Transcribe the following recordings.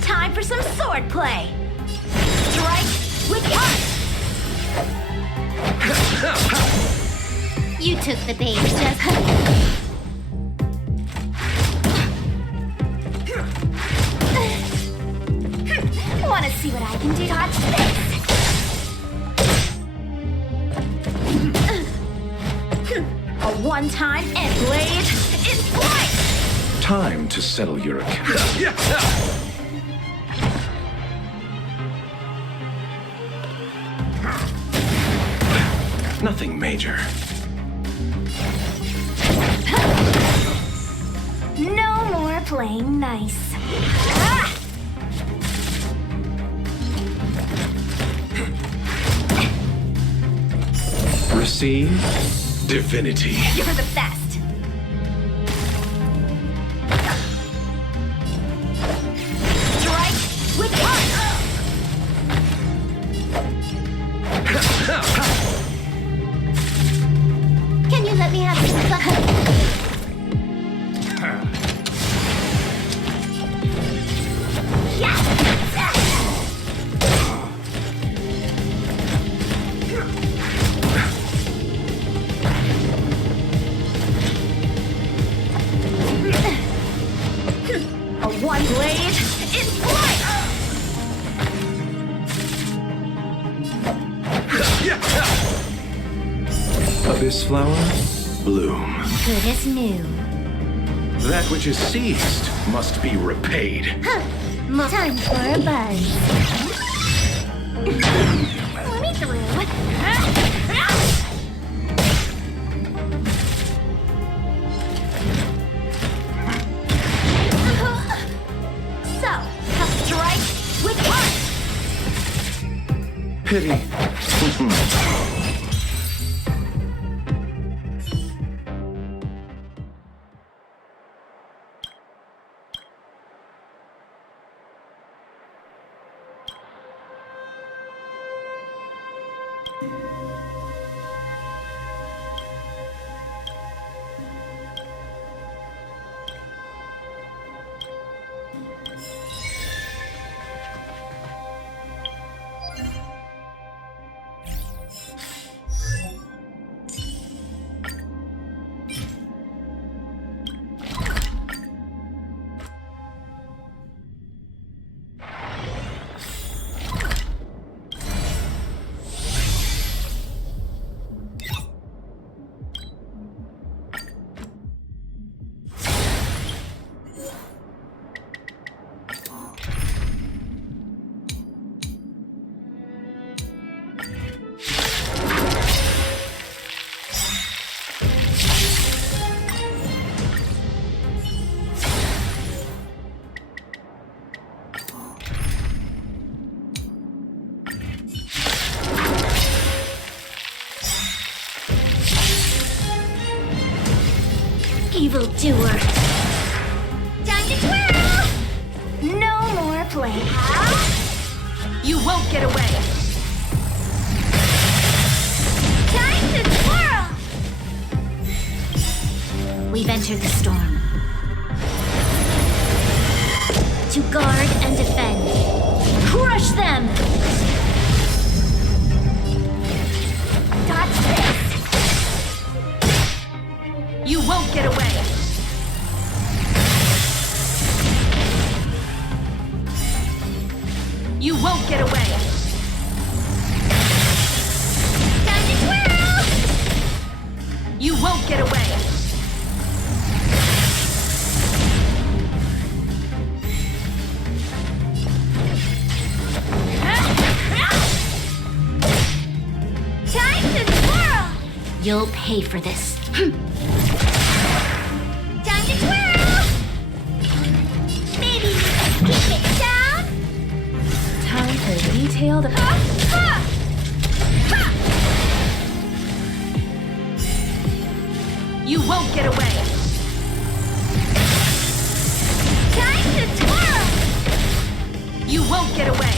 Time for some sword play. Strike with punch. You took the bait, just. Want to see what I can do? Touch this. A one-time end blade in flight. Time to settle your account. Nothing major. No more playing nice. Ah! Receive divinity. You're the best. Strike with punch. Can you let me have some fun? Yeah. A one blade in flight. Abyss flower, bloom. Good as new. That which is seized must be repaid. Time for a buzz. Let me through. So, a strike with punch. Pity. Evildoer. Time to twirl! No more play. You won't get away! Time to twirl! We've entered the storm. To guard and defend. Crush them! Dodge this! You won't get away! You won't get away! Time to twirl! You won't get away! Time to twirl! You'll pay for this. Time to twirl! Maybe keep it down? Time to detail the... You won't get away! Time to twirl! You won't get away!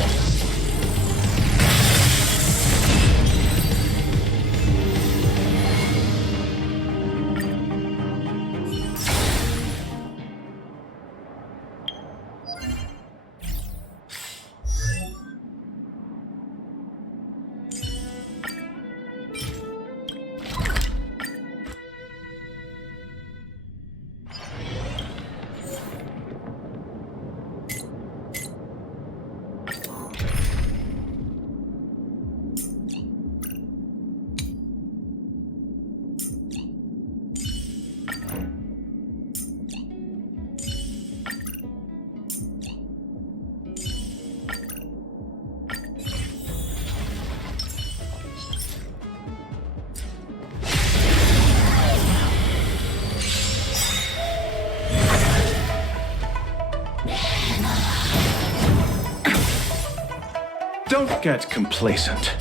Don't get complacent.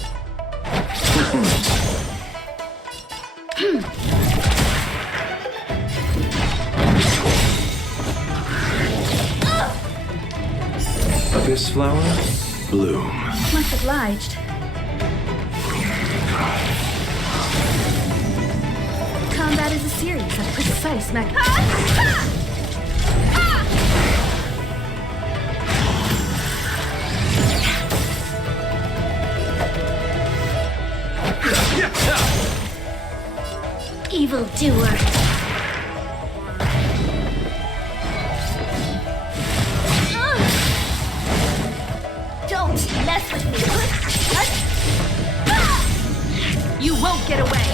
Abyss flower, bloom. Much obliged. Combat is a series of precise Evildoer. Don't mess with me. You won't get away!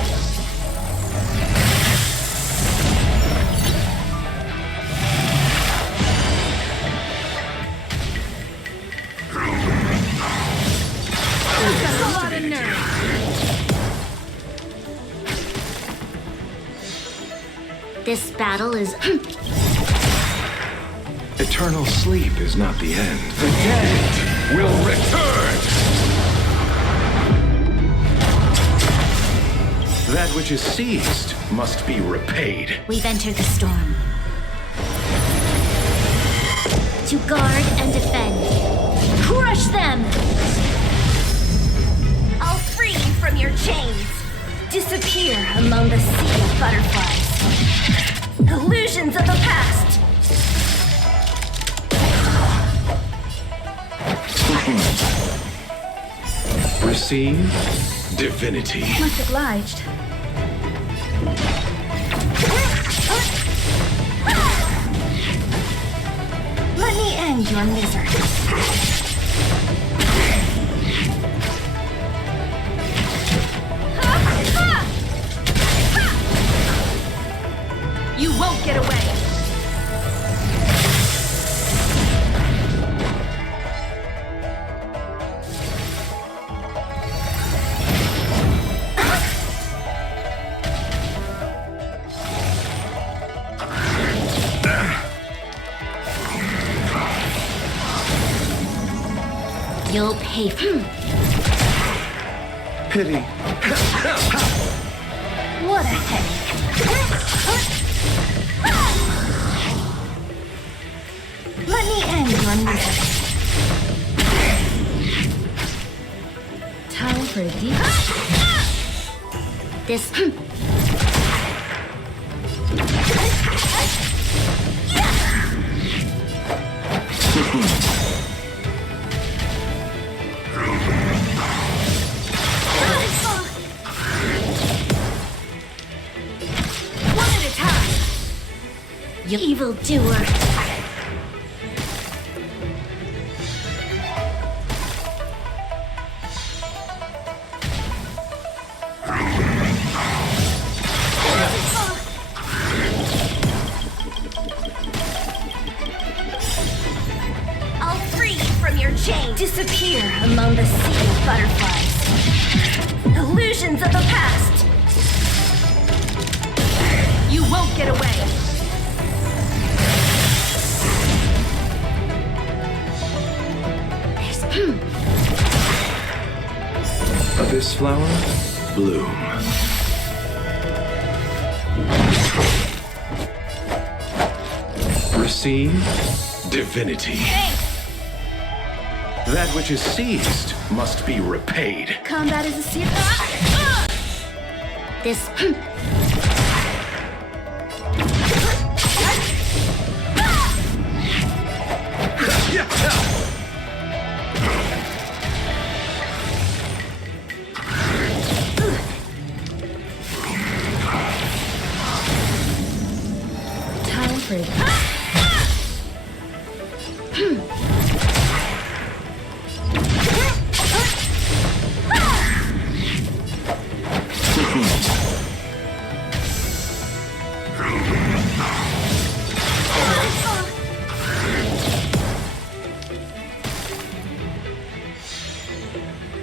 You've got a lot of nerve! This battle is... Eternal sleep is not the end. The dead will return! That which is seized must be repaid. We've entered the storm. To guard and defend. Crush them! I'll free you from your chains. Disappear among the sea of butterflies. Illusions of the past. Receive divinity. Much obliged. Let me end your misery. You won't get away! You'll pay for... Pity. What a headache. Time for a deep. This. One at a time. You evildoer. I'll free you from your chains. Disappear among the sea of butterflies. Illusions of the past. You won't get away. Abyss flower, bloom. Receive divinity. That which is seized must be repaid. Combat is a secret. This. Time for a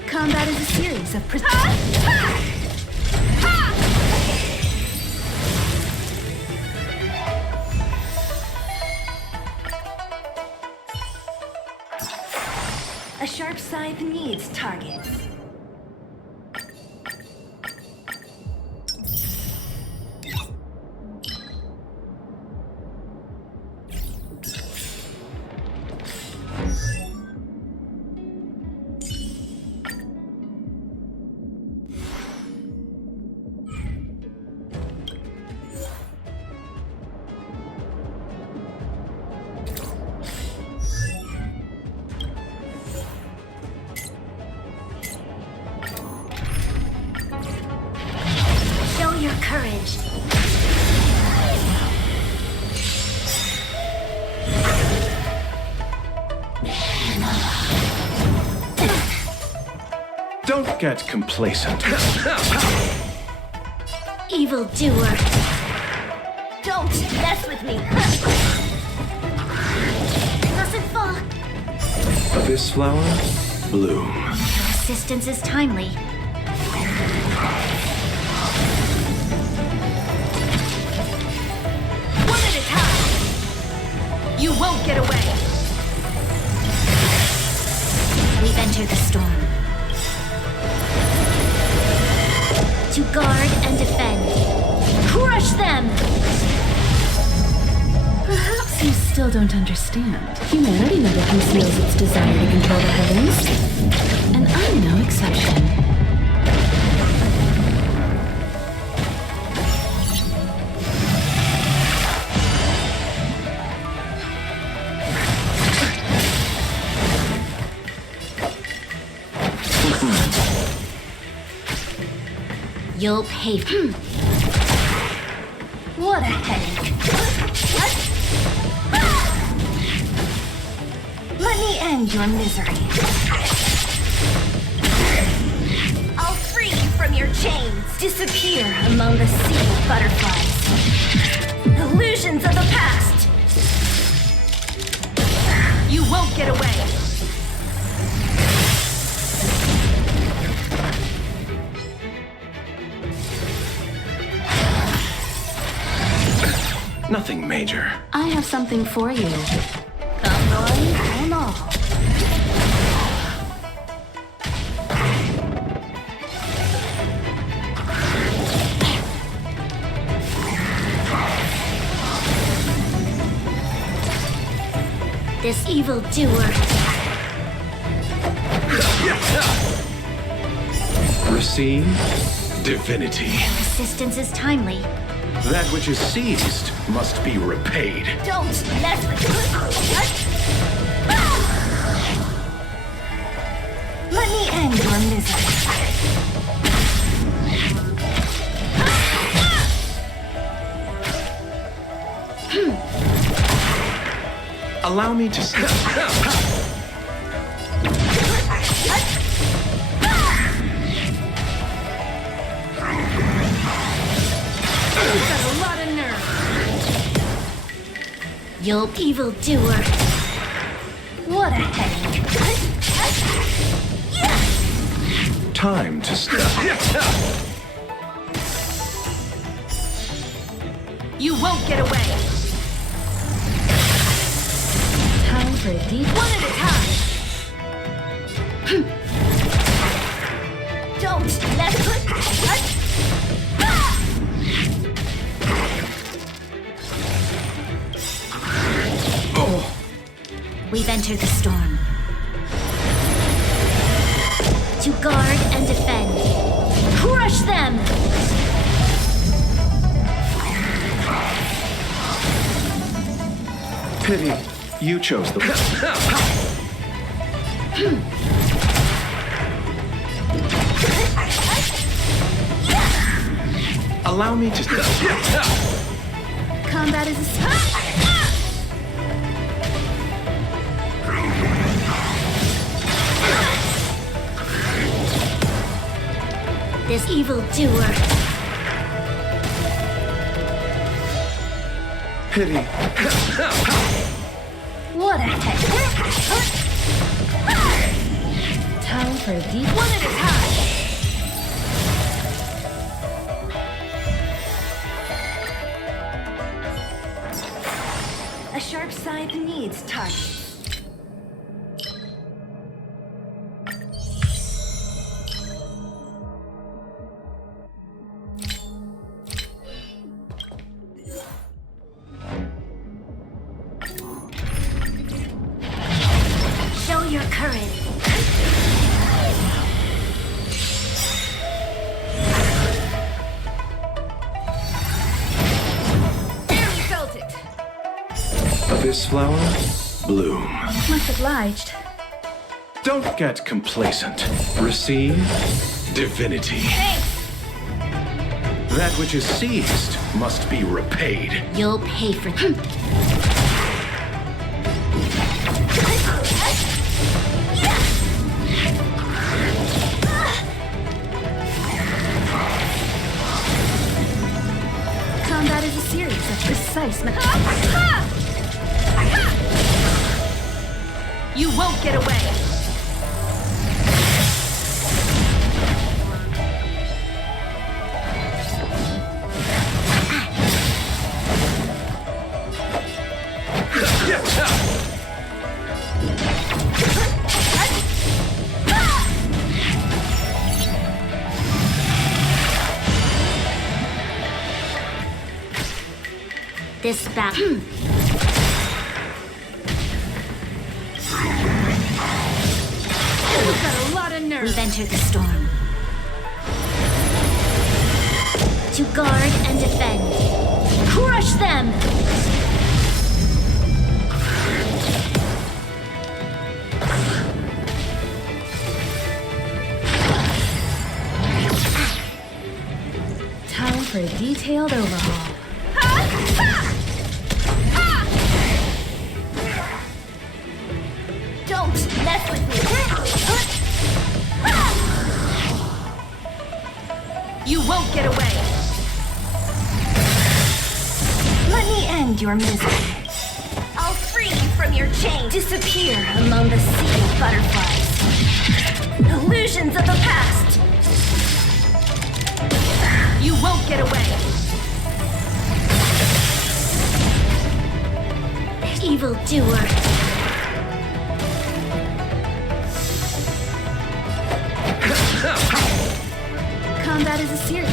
Combat is a series of A sharp scythe needs targets. Show your courage. Don't get complacent. Evildoer. Don't mess with me. Mustn't fall. Abyss flower, bloom. Your assistance is timely. one at a time. You won't get away. We've entered the storm. To guard and defend. Crush them! Perhaps you still don't understand. Humanity never conceals its desire to control the heavens. And I'm no exception. You'll pay. What a headache. Let me end your misery. I'll free you from your chains. Disappear among the sea of butterflies. Illusions of the past. You won't get away. Nothing major. I have something for you. Come on, come on. This evildoer. Receive divinity. Resistance is timely. That which is seized must be repaid. Don't mess with me. Let me end your misery. Allow me to step. Got a lot of nerve. You evildoer. What a headache. Time to step. You won't get away. Time for a deep one at a time. Don't mess with me. Oh, We've entered the storm. To guard and defend. Crush them! pity. You chose the Allow me to... Combat is a This evildoer. Pity. What a heck. time for a deep one at a time. A sharp scythe needs touch. Show your courage. Barely felt it. Abyss flower, bloom. Much obliged. Don't get complacent. Receive divinity. That which is seized must be repaid. You'll pay for them. Combat is a series of precise You won't get away. This battle. You've got a lot of nerve. We've entered the storm. To guard and defend. Crush them! Time for a detailed overhaul. Don't mess with me! You won't get away. Let me end your misery. I'll free you from your chains. Disappear among the sea of butterflies. Illusions of the past. You won't get away. Evildoer. Combat is a series.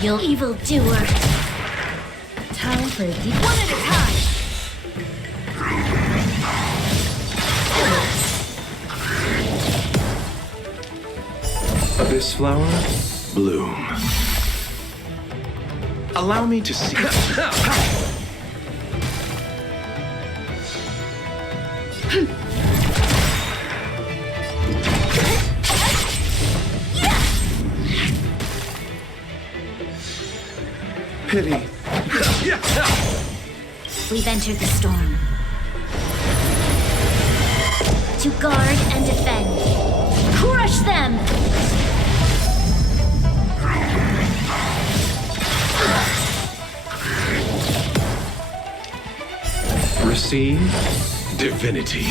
You'll evildoer. Time for a deep... One at a time. Abyss flower, bloom. Allow me to see. Pity. We've entered the storm. To guard and defend. Crush them! Receive divinity.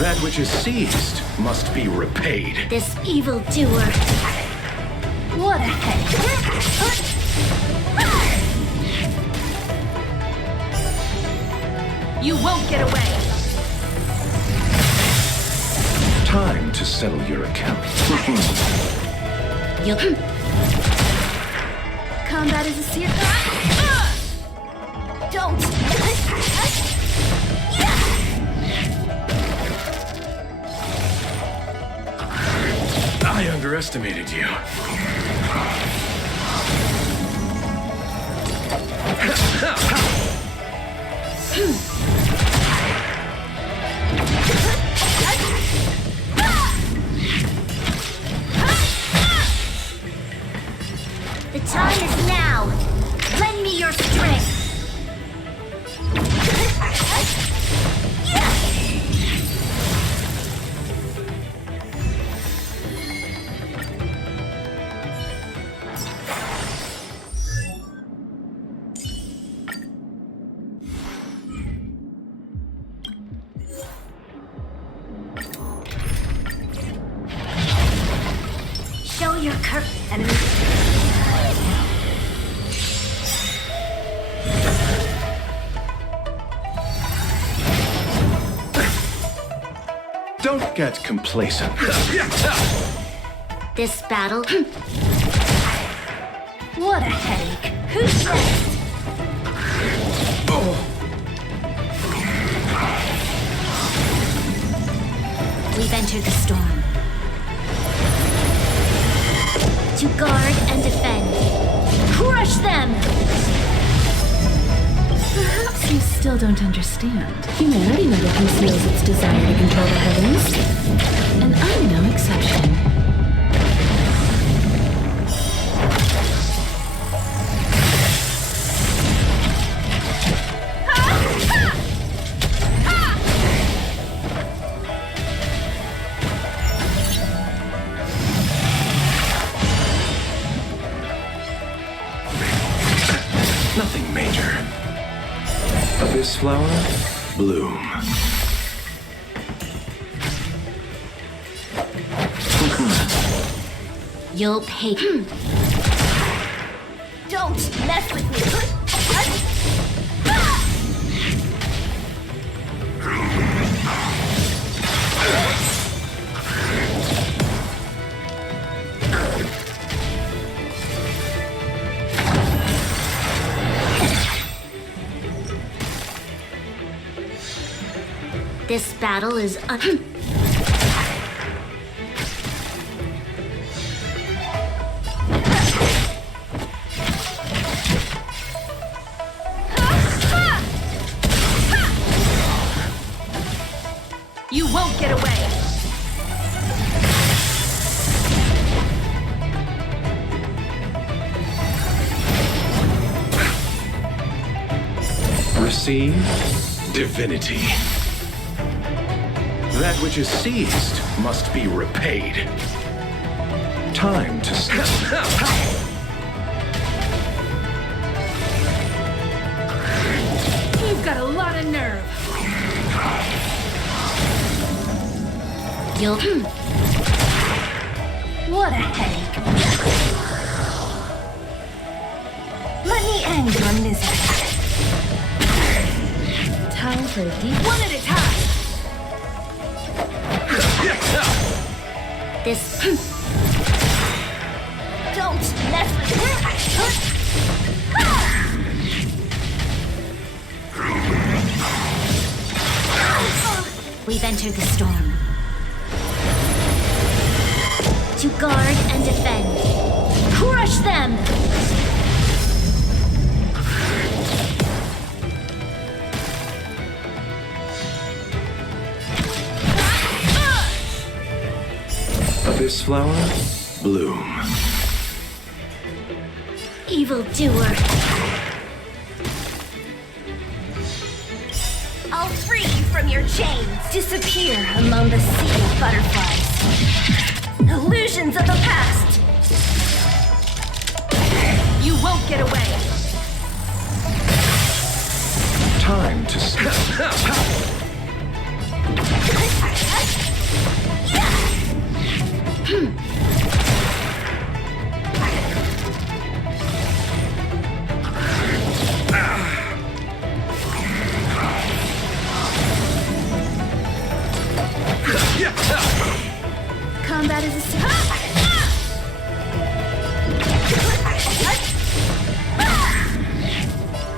That which is seized must be repaid. This evildoer. What a headache. You won't get away. Time to settle your account. You'll... Combat is a secret. Don't! I underestimated you. The time is now. Lend me your strength. Show your enemy. Don't get complacent. This battle... What a headache. Who's next? We've entered the storm. To guard and defend. Crush them! Perhaps you still don't understand. Humanity never conceals its desire to control the heavens. And I'm no exception. Nothing major. Abyss flower, bloom. You'll pay. Don't mess with me. This battle is You won't get away. Receive divinity. That which is seized must be repaid. Time to You've got a lot of nerve. You'll... What a headache. Let me end your misery. Time for a deep... One at a time. This... Don't We've entered the storm. To guard and defend. Crush them! Abyss flower, bloom. Evildoer. I'll free you from your chains. Disappear among the sea of butterflies. Illusions of the past. You won't get away. Time to sleep. Combat is a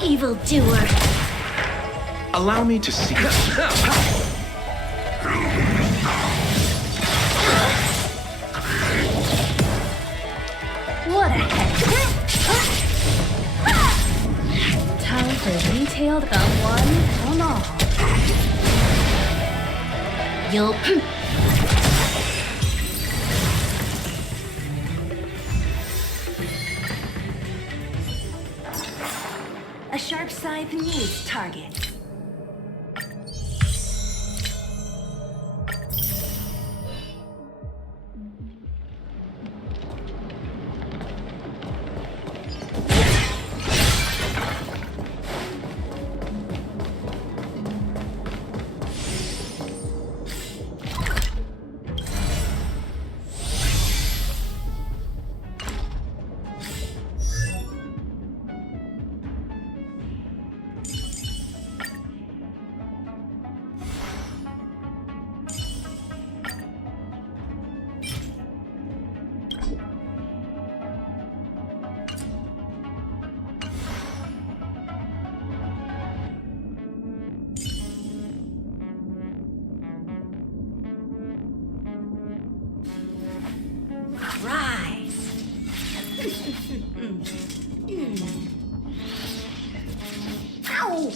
evildoer. Allow me to see. What a head. Time for detailed on one on all. You'll a sharp scythe needs target. Rise. Ow!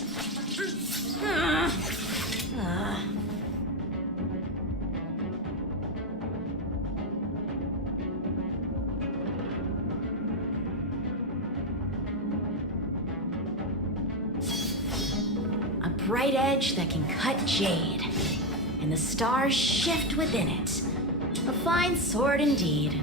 A bright edge that can cut jade, and the stars shift within it. A fine sword indeed.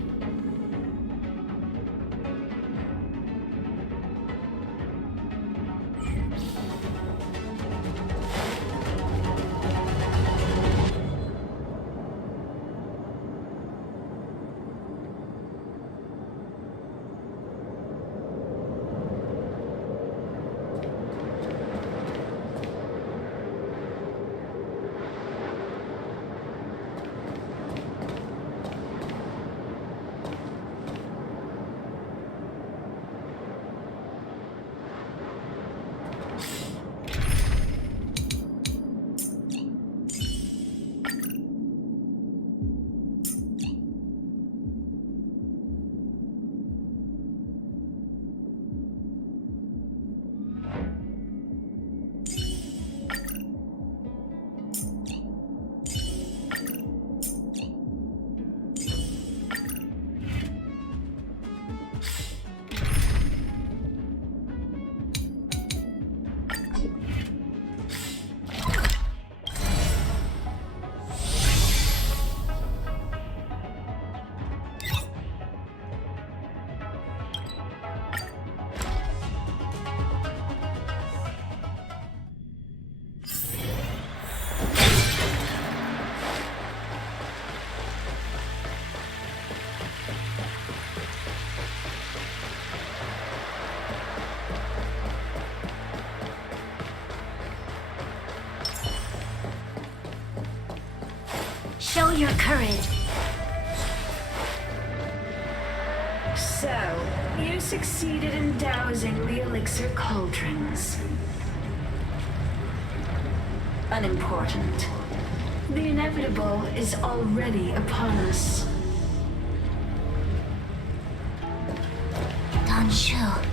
Show your courage. So, you succeeded in dousing the elixir cauldrons. Unimportant. The inevitable is already upon us. Danshu.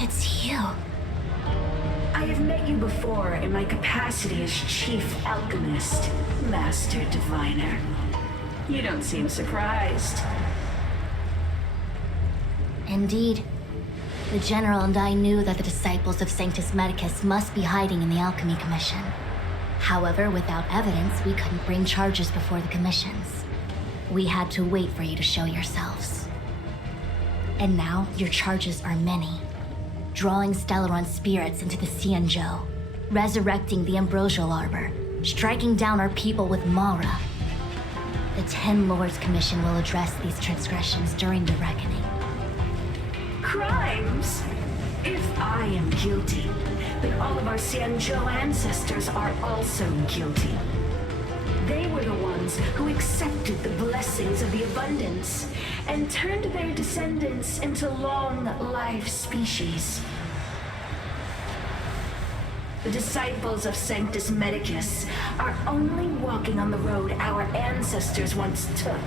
It's you. I have met you before in my capacity as Chief Alchemist, Master Diviner. You don't seem surprised. Indeed. The General and I knew that the disciples of Sanctus Medicus must be hiding in the Alchemy Commission. However, without evidence, we couldn't bring charges before the commissions. We had to wait for you to show yourselves. And now, your charges are many. Drawing Stellaron spirits into the Xianzhou, resurrecting the Ambrosial Arbor, striking down our people with Mara. The Ten Lords Commission will address these transgressions during the reckoning. Crimes? If I am guilty, then all of our Xianzhou ancestors are also guilty. They were the ones who accepted the blessings of the abundance and turned their descendants into long-life species. The disciples of Sanctus Medicus are only walking on the road our ancestors once took.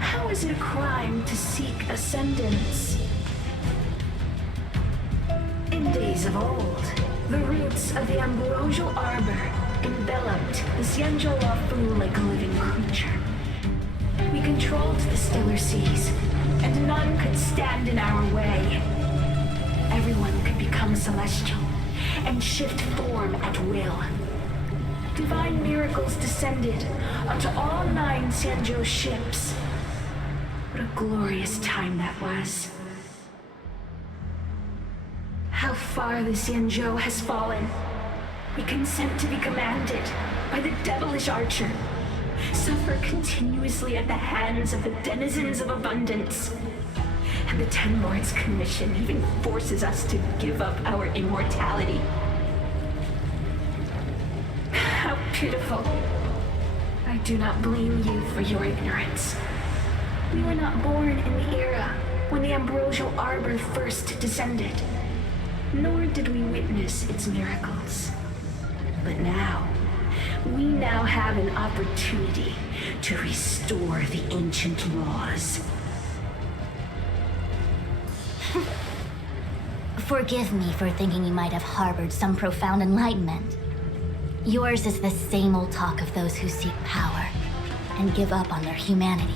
How is it a crime to seek ascendance? In days of old, the roots of the Ambrosial Arbor enveloped the Xianzhou Fu like a living creature. We controlled the stellar seas, and none could stand in our way. Everyone could become celestial and shift form at will. Divine miracles descended onto all 9 Xianzhou ships. What a glorious time that was. How far the Xianzhou has fallen. We consent to be commanded by the devilish archer. Suffer continuously at the hands of the denizens of abundance. And the Ten Lords Commission even forces us to give up our immortality. How pitiful. I do not blame you for your ignorance. We were not born in the era when the Ambrosial Arbor first descended, nor did we witness its miracles. But now, we now have an opportunity to restore the ancient laws. Forgive me for thinking you might have harbored some profound enlightenment. Yours is the same old talk of those who seek power and give up on their humanity.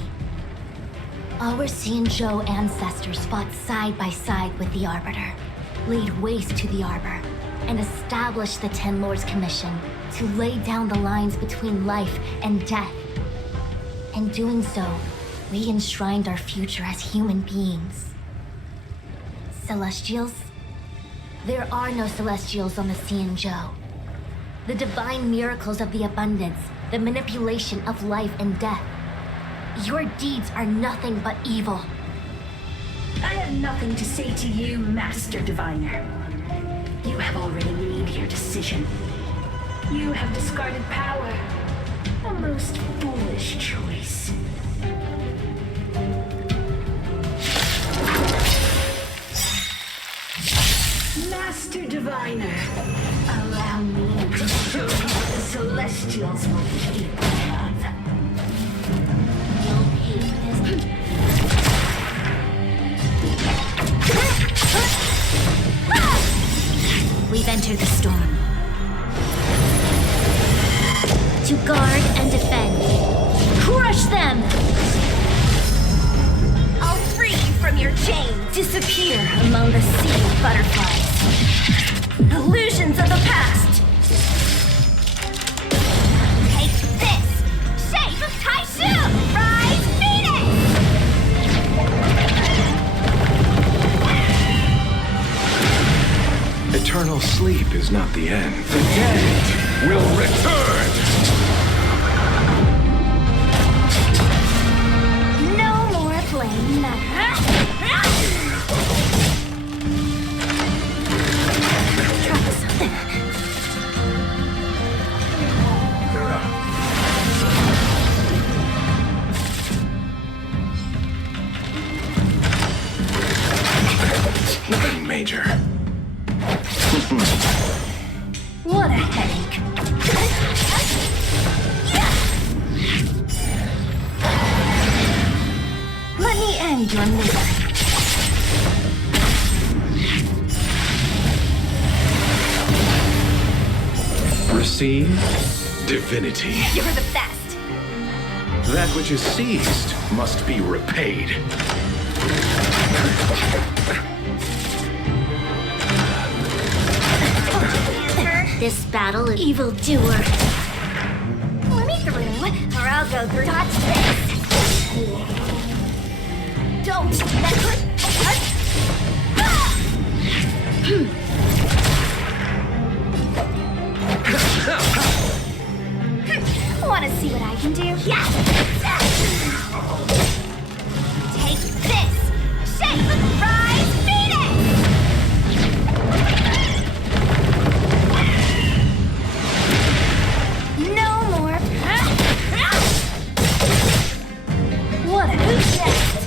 Our Xianzhou ancestors fought side by side with the Arbiter, laid waste to the Arbor, and established the Ten Lords Commission to lay down the lines between life and death. In doing so, we enshrined our future as human beings. Celestials? There are no Celestials on the Xianzhou. The divine miracles of the abundance, the manipulation of life and death. Your deeds are nothing but evil. I have nothing to say to you, Master Diviner. You have already made your decision. You have discarded power. A most foolish choice. Master Diviner, allow me to show you what the Celestials will keep of. You'll pay for this. We've entered the storm. To guard and defend. Crush them! I'll free you from your chains. Disappear among the sea of butterflies. Illusions of the past. Take this! Shape of Taishu! Rise, Phoenix! Eternal sleep is not the end. The dead will return! No more playing that. Try something. Nothing major. What your misery. Receive divinity. You're the best. That which is seized must be repaid. This battle is evildoer. Let me through, or I'll go through. Touch this. Don't. Want to see what I can do? Yeah. Take this. Shape, rise, Phoenix. No more. What a next.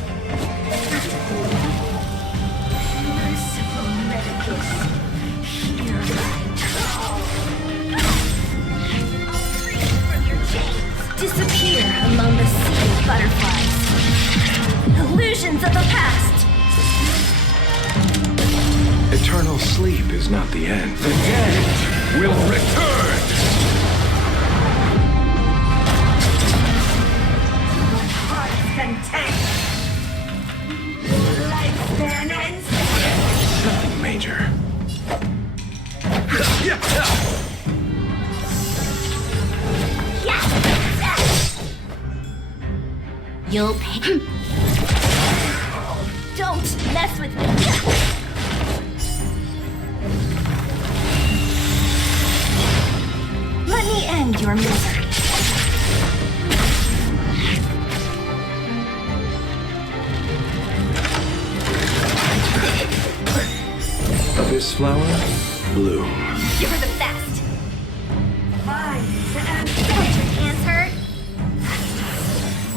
Merciful Medicus, hear my call. I'll free you from your chains. Disappear among the sea of butterflies. Illusions of the past. Eternal sleep is not the end. The dead will return! Heart's content. Lifespan ends. Nothing major. You'll pay. Don't mess with me. Let me end your misery. Abyss flower, bloom. You're the best. Fine. And Don't your hands hurt?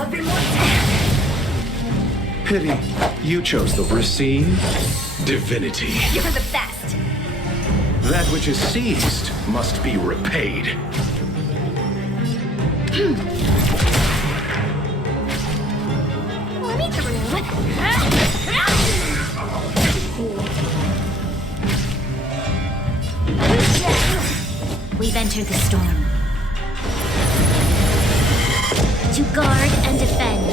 of immortality. Pity, you chose the receive divinity. You're the best. That which is seized must be repaid. Let me through. We've entered the storm. To guard and defend.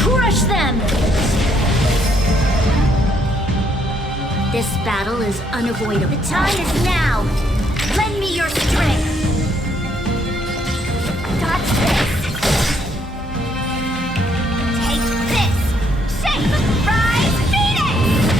Crush them! This battle is unavoidable. The time is now! Lend me your strength! Touch this! Take this! Shape! Rise! Phoenix!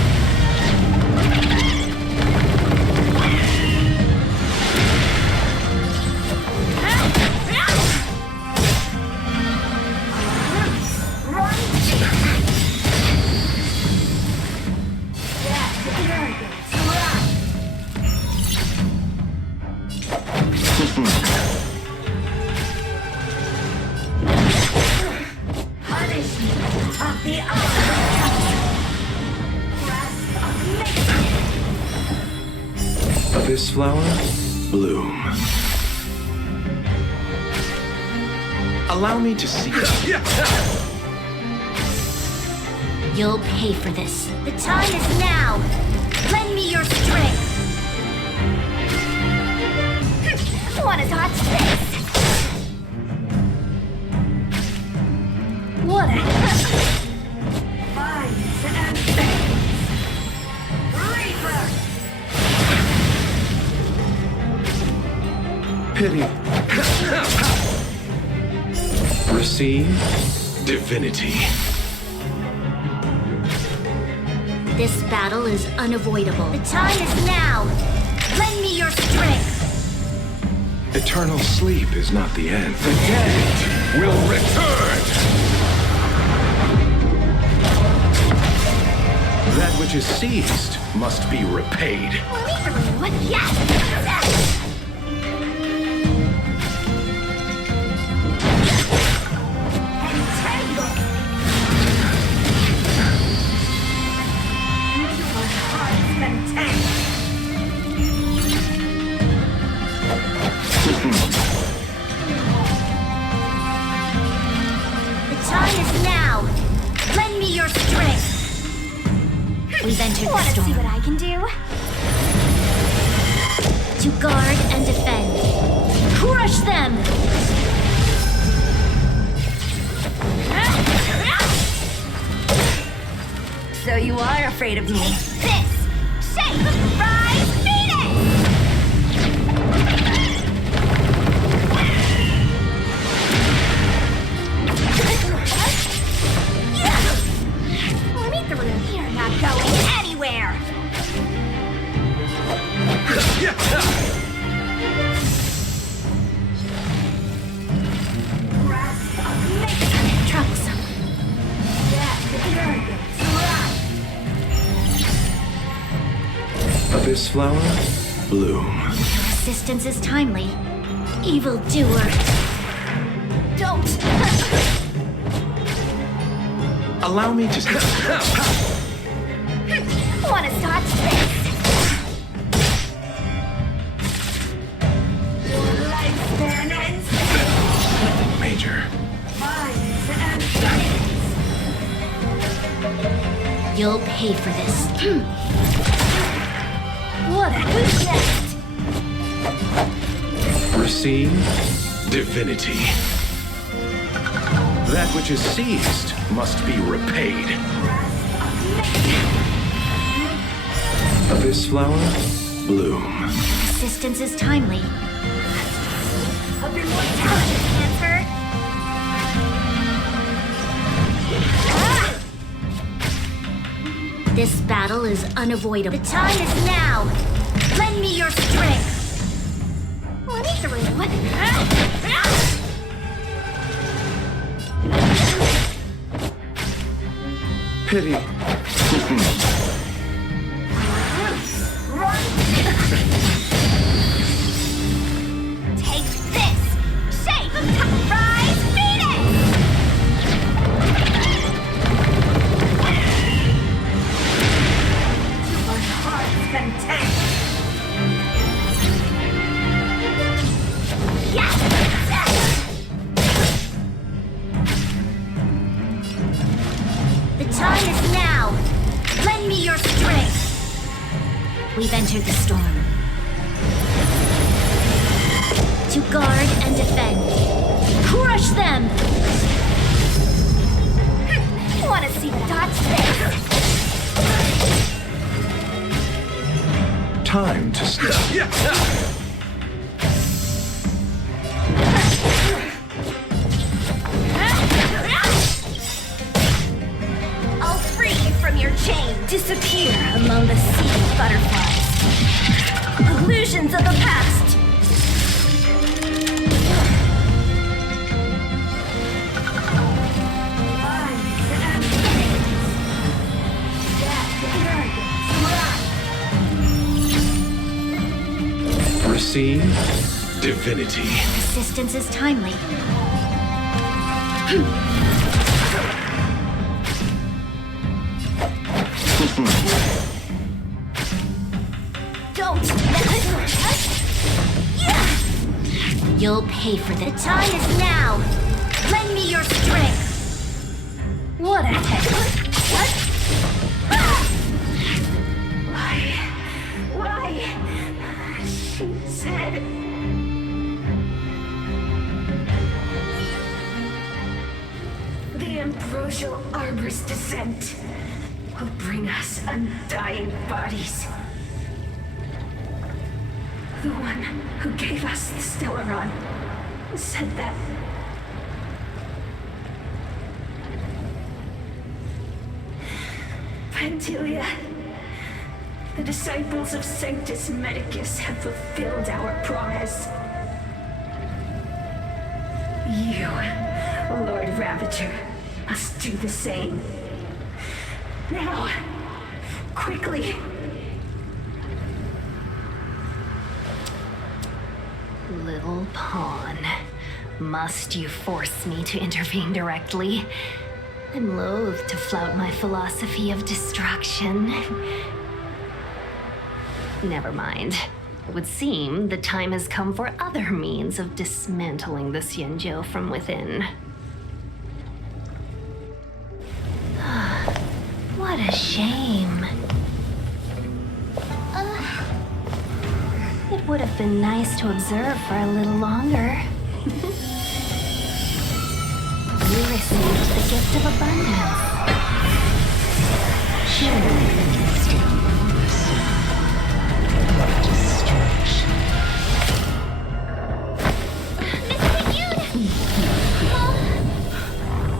Punishment of the hour. Grasp of nature. Abyss flower, bloom. Allow me to see. You'll pay for this. The time is now! Lend me your strength! Wanna touch this? What a... Finds and fades. Reaper. Pity. Receive divinity. This battle is unavoidable. The time is now! Lend me your strength! Eternal sleep is not the end. The dead will return! That which is seized must be repaid. Yes! Entangle. Heart's content. The time is now! Lend me your strength! entered the Wanna storm. see what I can do? To guard and defend. Crush them! So you are afraid of me. This! Shape! Rise! Phoenix! Let me through. You're not going anywhere! Troublesome. Abyss flower, bloom. Resistance is timely. Evil doer. Don't! Allow me to... Wanna start this? Your lifespan ends. Major. You'll pay for this. What a good next! Receive divinity. That which is seized must be repaid. Abyss flower, bloom. Resistance is timely. I've been one cancer. This battle is unavoidable. The time is now. Lend me your strength. Let me through. Pity. Take this. Shape! Rise! Phoenix! To my heart's content. Yes! The time is now. Lend me your strength. We've entered the storm. To guard and defend. Crush them! Wanna see the dots there? Time to I'll free you from your chain. Disappear among the sea butterflies. Illusions of the past. receive divinity. Resistance is timely. Don't! You'll pay for this. The time is now! Lend me your strength! What a head! Why? She said... The ambrosial arbor's descent will bring us undying bodies. The one who gave us the Stellaron said that. Pantilia, the disciples of Sanctus Medicus have fulfilled our promise. You, Lord Ravager, must do the same. Now, quickly. Little pawn. Must you force me to intervene directly? I'm loath to flout my philosophy of destruction. Never mind. It would seem the time has come for other means of dismantling the Xianzhou from within. What a shame. It would have been nice to observe for a little longer. You received the gift of abundance.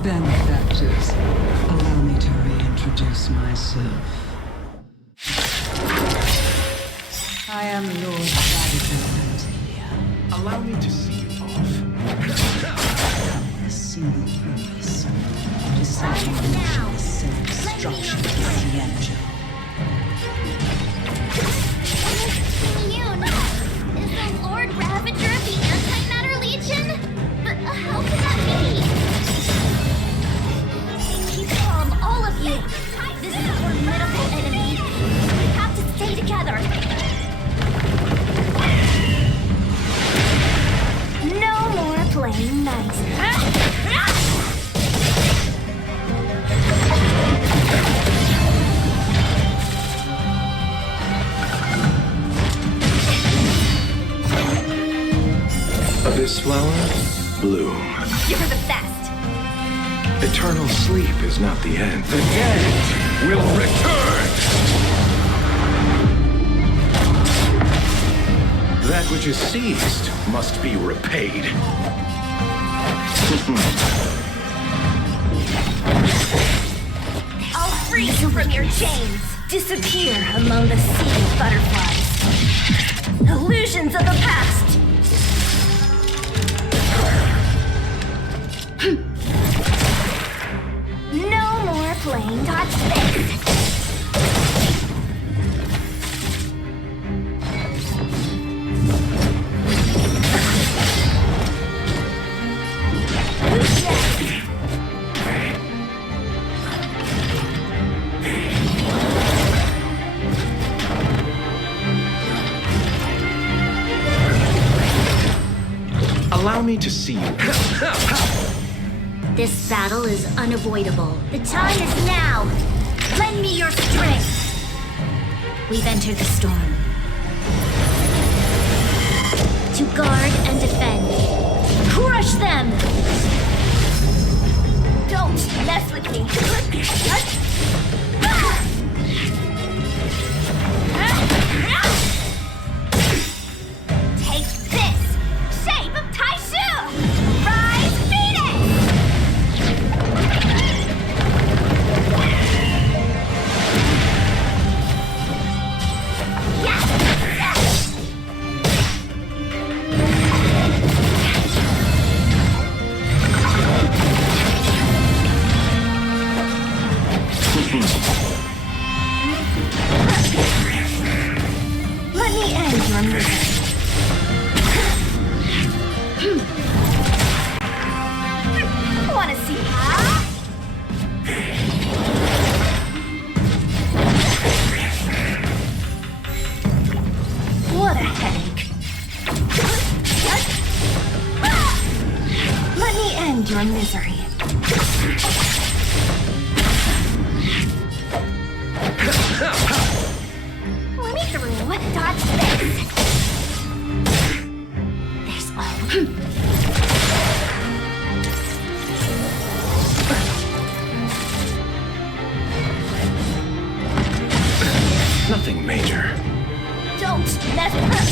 Benefactors, allow me to reintroduce myself. I am Lord Vladimir. Allow me to see you off. A single purpose. To set in motion the self-destruction of this Yanjo. Tingyun! Is the Lord Ravager of the Antimatter Legion? But how can that be? Keep calm, all of you! This is a formidable enemy. We have to stay together. No more playing nice. This flower, bloom. You're the best. Eternal sleep is not the end. The dead will return! That which is seized must be repaid. I'll free you from your chains. Disappear among the sea of butterflies. Illusions of the past. No more playing touch space. Who's next? Allow me to see you. This battle is unavoidable. The time is now. Lend me your strength. We've entered the storm. To guard and defend. Crush them! Don't mess with me. Take this! Shape of Taishu! Rise, Phoenix! Yes! Let me end your misery. Wanna see how? What a headache. Let me end your misery. Let me through. Dodge this. There's all. Nothing major. Don't mess with her.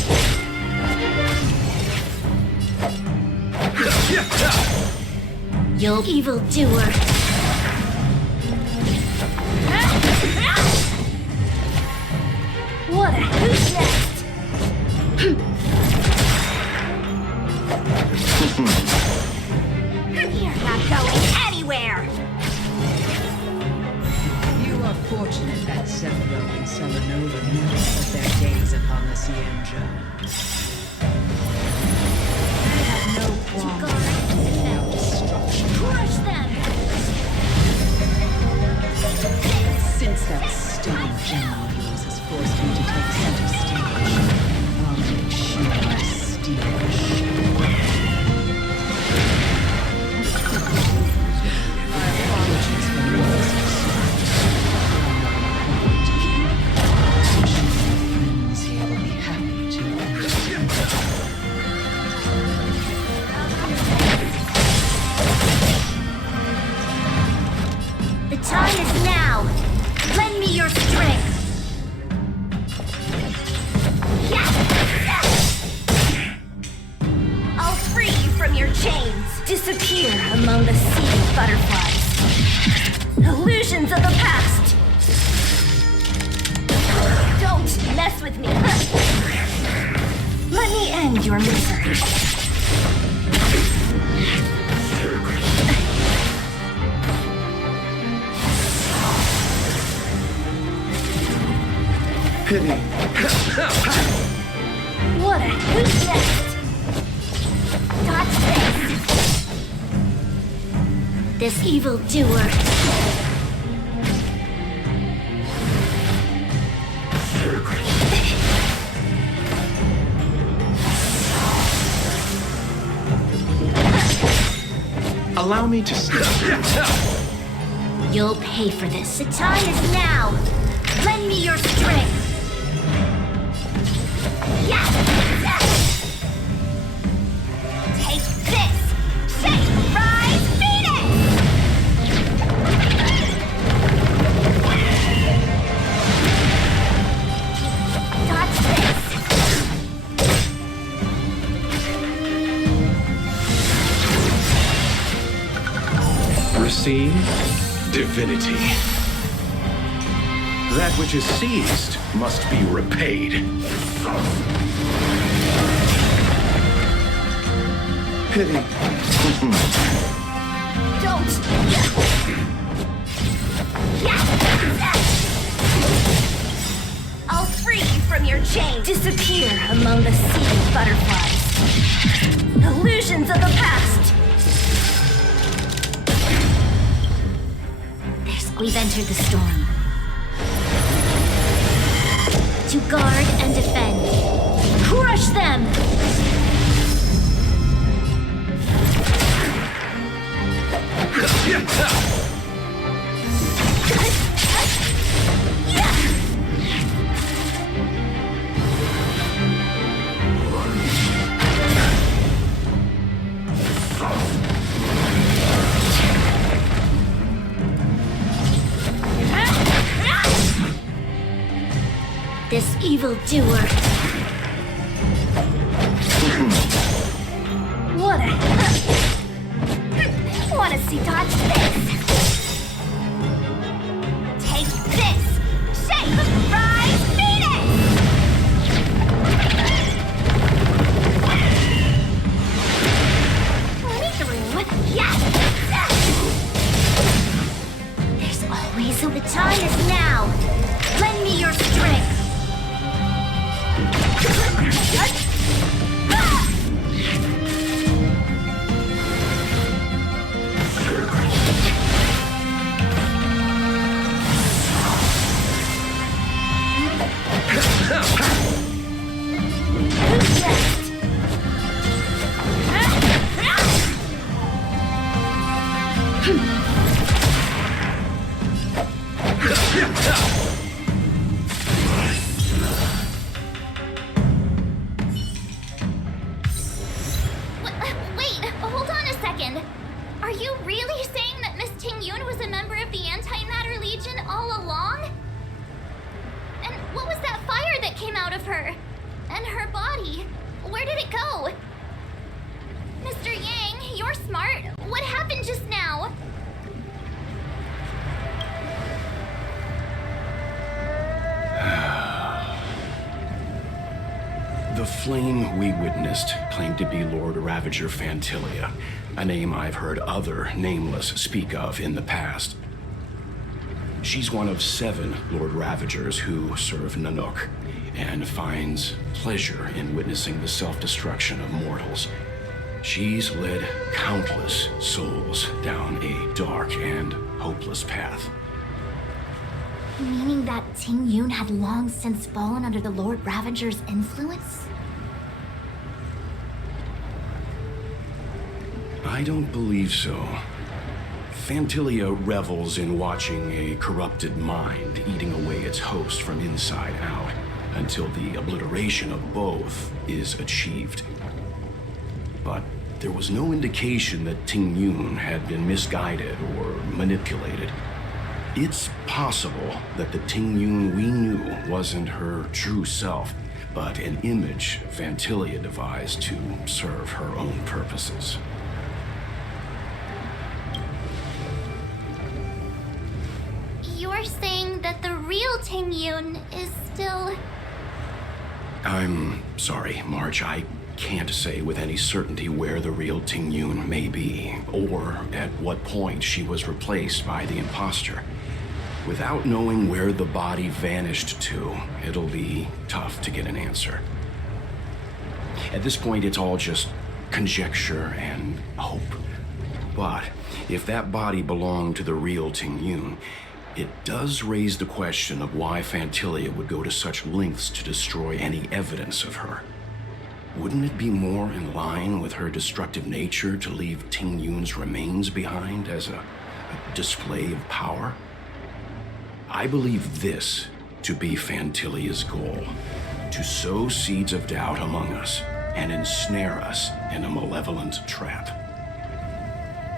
You evildoer. What a who's next? You're not going anywhere. You are fortunate that Sephiroth and Selenova never put their days upon the Cienjo. I have no qualms about destruction. Crush them. Since that stone general of yours has forced me to take center stage, I'll make sure I steal the show. My apologies for the loss of friends here will be happy to understand. Disappear among the sea butterflies. Illusions of the past. Don't mess with me. Let me end your misery. Pity. What a who's next? Dodge this evildoer. Allow me to You'll pay for this. The time is now. Lend me your strength. Yes! Take this! Shake, rise, Phoenix! Dodge this! receive divinity. That which is seized must be repaid. Pity. Don't! I'll free you from your chain. Disappear among the sea butterflies. Illusions of the past. We've entered the storm. To guard and defend. Crush them! This evildoer. What a... Wanna see dodge this? Take this! Shake! Rise! Phoenix! Me through! Yes! There's always a The time is now! Lend me your strength! Wait, hold on a second. Are you really saying that Miss Tingyun was a member of the Antimatter Legion all along? And what was that fire that came out of her? And her body? Where did it go? Mr. Yang, you're smart. What happened just now? The flame we witnessed claimed to be Lord Ravager Fantilia, a name I've heard other nameless speak of in the past. She's one of 7 Lord Ravagers who serve Nanook, and finds pleasure in witnessing the self-destruction of mortals. She's led countless souls down a dark and hopeless path. meaning that Tingyun had long since fallen under the Lord Ravager's influence? I don't believe so. Fantilia revels in watching a corrupted mind eating away its host from inside out, until the obliteration of both is achieved. But there was no indication that Tingyun had been misguided or manipulated. It's possible that the Tingyun we knew wasn't her true self, but an image Fantilia devised to serve her own purposes. real Tingyun is still... I'm sorry, March. I can't say with any certainty where the real Tingyun may be, or at what point she was replaced by the imposter. Without knowing where the body vanished to, it'll be tough to get an answer. At this point, it's all just conjecture and hope. But if that body belonged to the real Tingyun, it does raise the question of why Fantilia would go to such lengths to destroy any evidence of her. Wouldn't it be more in line with her destructive nature to leave Tingyun's remains behind as a display of power? I believe this to be Fantilia's goal, to sow seeds of doubt among us and ensnare us in a malevolent trap.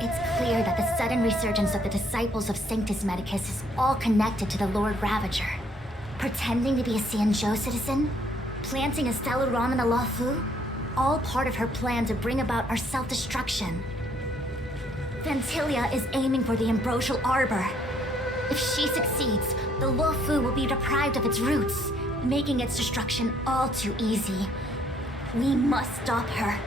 It's clear that the sudden resurgence of the disciples of Sanctus Medicus is all connected to the Lord Ravager. Pretending to be a Xianzhou citizen, planting a Stellaron in the Luofu, all part of her plan to bring about our self-destruction. Fantilia is aiming for the Ambrosial Arbor. If she succeeds, the Luofu will be deprived of its roots, making its destruction all too easy. We must stop her.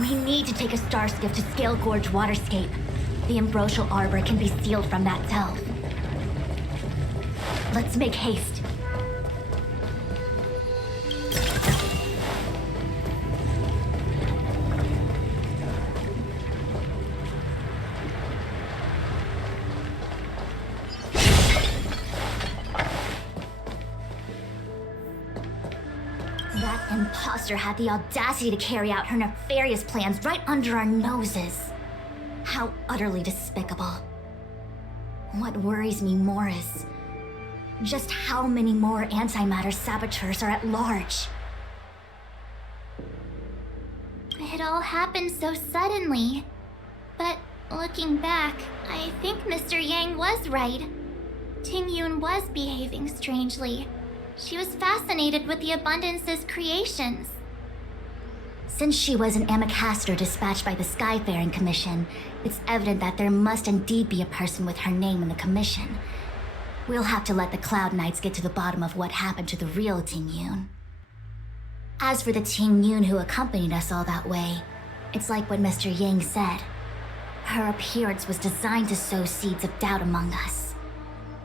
We need to take a star skiff to Scale Gorge Waterscape. The Ambrosial Arbor can be sealed from that delve. Let's make haste. That imposter had the audacity to carry out her nefarious plans right under our noses. How utterly despicable. What worries me more is just how many more antimatter saboteurs are at large. It all happened so suddenly. But looking back, I think Mr. Yang was right. Tingyun was behaving strangely. She was fascinated with the Abundance's creations. Since she was an Amicastor dispatched by the Skyfaring Commission, it's evident that there must indeed be a person with her name in the commission. We'll have to let the Cloud Knights get to the bottom of what happened to the real Tingyun. As for the Tingyun who accompanied us all that way, it's like what Mr. Yang said. Her appearance was designed to sow seeds of doubt among us.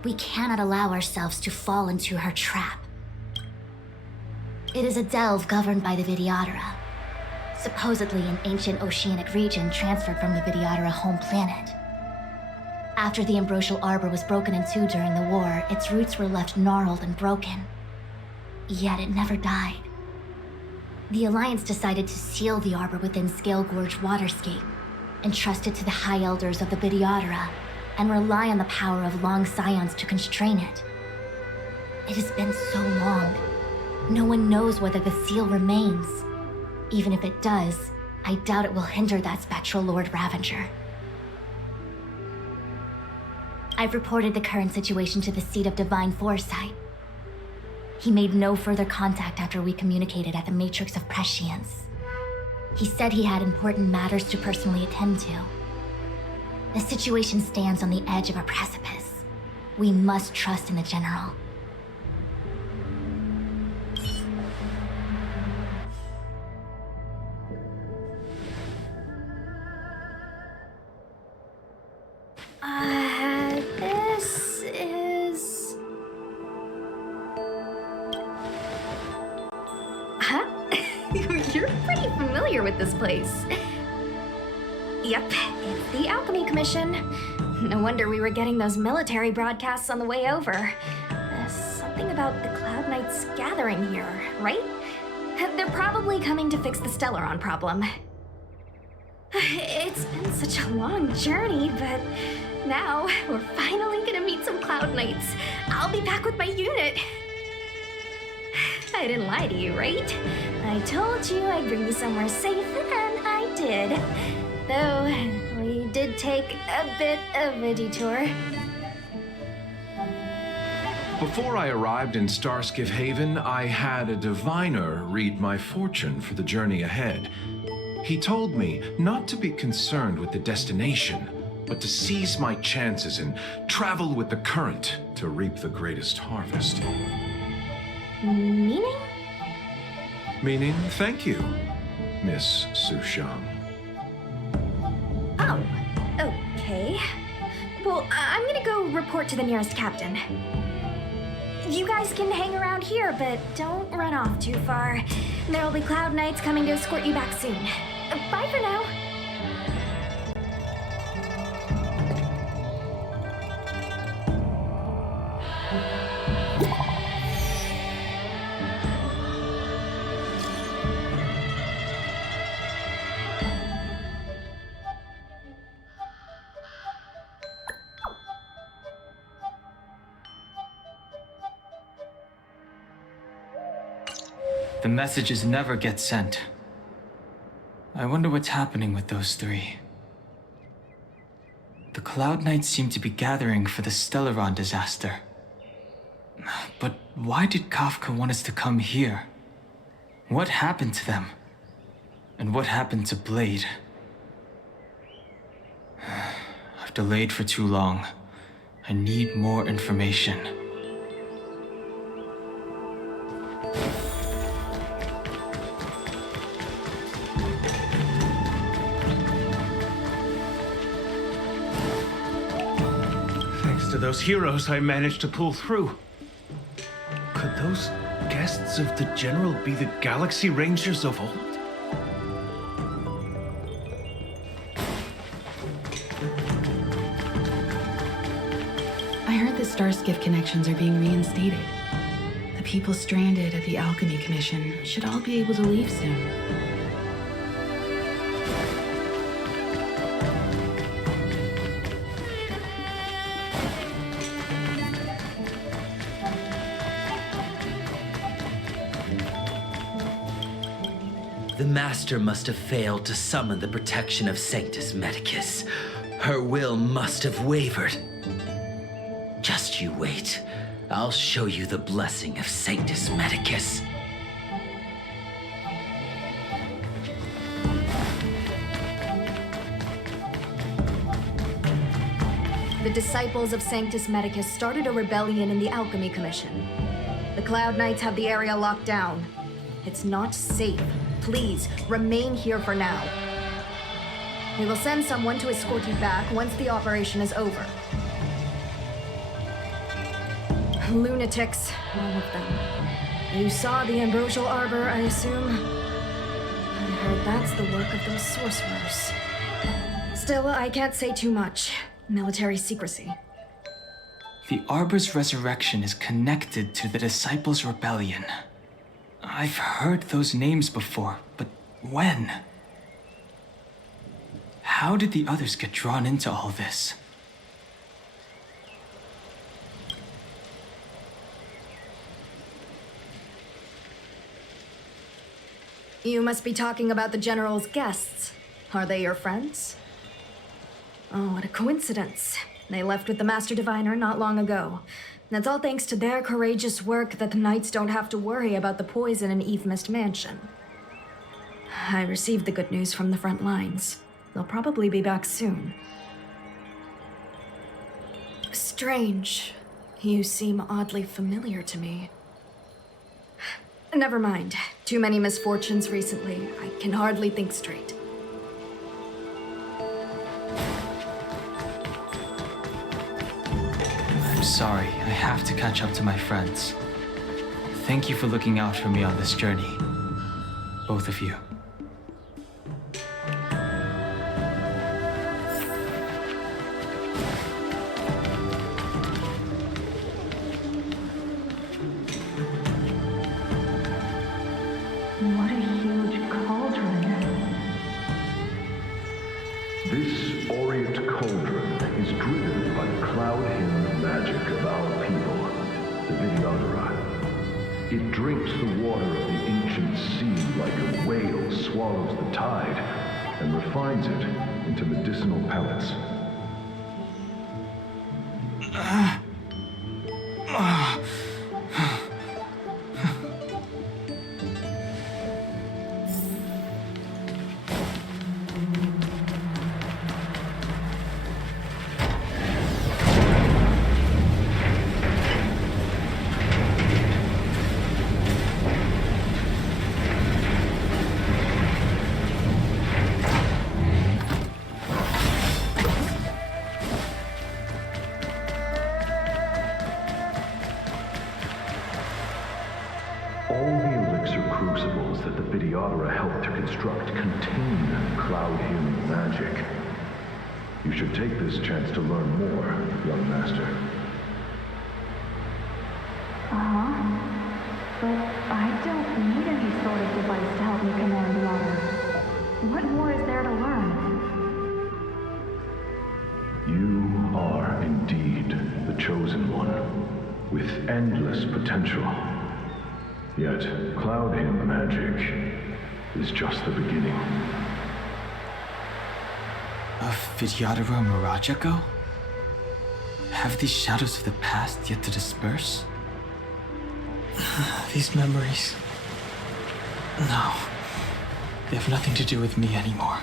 We cannot allow ourselves to fall into her trap. It is a delve governed by the Vidyadhara, supposedly an ancient oceanic region transferred from the Vidyadhara home planet. After the Ambrosial Arbor was broken in two during the war, its roots were left gnarled and broken. Yet it never died. The Alliance decided to seal the Arbor within Scale Gorge Waterscape, entrust it to the High Elders of the Vidyadhara, and rely on the power of long scions to constrain it. It has been so long. No one knows whether the seal remains. Even if it does, I doubt it will hinder that spectral Lord Ravager. I've reported the current situation to the Seat of Divine Foresight. He made no further contact after we communicated at the Matrix of Prescience. He said he had important matters to personally attend to. The situation stands on the edge of a precipice. We must trust in the General. This is... Huh? You're pretty familiar with this place. Yep, it's the Alchemy Commission. No wonder we were getting those military broadcasts on the way over. Something about the Cloud Knights gathering here, right? They're probably coming to fix the Stellaron problem. It's been such a long journey, but now we're finally gonna meet some Cloud Knights. I'll be back with my unit. I didn't lie to you, right? I told you I'd bring you somewhere safe, and I did. Though, we did take a bit of a detour. Before I arrived in Starskiff Haven, I had a diviner read my fortune for the journey ahead. He told me not to be concerned with the destination, but to seize my chances and travel with the current to reap the greatest harvest. Meaning? Meaning, thank you, Miss Sushang. Oh, okay. Well, I'm gonna go report to the nearest captain. You guys can hang around here, but don't run off too far. There'll be Cloud Knights coming to escort you back soon. Bye for now. The messages never get sent. I wonder what's happening with those three. The Cloud Knights seem to be gathering for the Stellaron disaster. But why did Kafka want us to come here? What happened to them? And what happened to Blade? I've delayed for too long. I need more information. To those heroes I managed to pull through. Could those guests of the General be the Galaxy Rangers of old? I heard the Starskiff connections are being reinstated. The people stranded at the Alchemy Commission should all be able to leave soon. The Master must have failed to summon the protection of Sanctus Medicus. Her will must have wavered. Just you wait. I'll show you the blessing of Sanctus Medicus. The disciples of Sanctus Medicus started a rebellion in the Alchemy Commission. The Cloud Knights have the area locked down. It's not safe. Please, remain here for now. We will send someone to escort you back once the operation is over. Lunatics, all of them. You saw the Ambrosial Arbor, I assume? I heard that's the work of those sorcerers. Still, I can't say too much. Military secrecy. The Arbor's resurrection is connected to the Disciples' Rebellion. I've heard those names before, but when? How did the others get drawn into all this? You must be talking about the General's guests. Are they your friends? Oh, what a coincidence. They left with the Master Diviner not long ago. That's all thanks to their courageous work that the Knights don't have to worry about the poison in Eve Mist Mansion. I received the good news from the front lines. They'll probably be back soon. Strange. You seem oddly familiar to me. Never mind. Too many misfortunes recently. I can hardly think straight. I'm sorry, I have to catch up to my friends. Thank you for looking out for me on this journey. Both of you. What a huge cauldron. This Orient cauldron is driven by the cloud hymn magic of our people, the Vidyadhara. It drinks the water of the ancient sea like a whale swallows the tide, and refines it into medicinal pellets. Videodora helped to construct contained Cloud Hymn magic. You should take this chance to learn more, young master. But I don't need any sort of device to help me command water. What more is there to learn? You are indeed the chosen one, with endless potential. Yet, Cloud Hymn magic is just the beginning. Of Vidyadhara Mirajago? Have these shadows of the past yet to disperse? These memories... No. They have nothing to do with me anymore.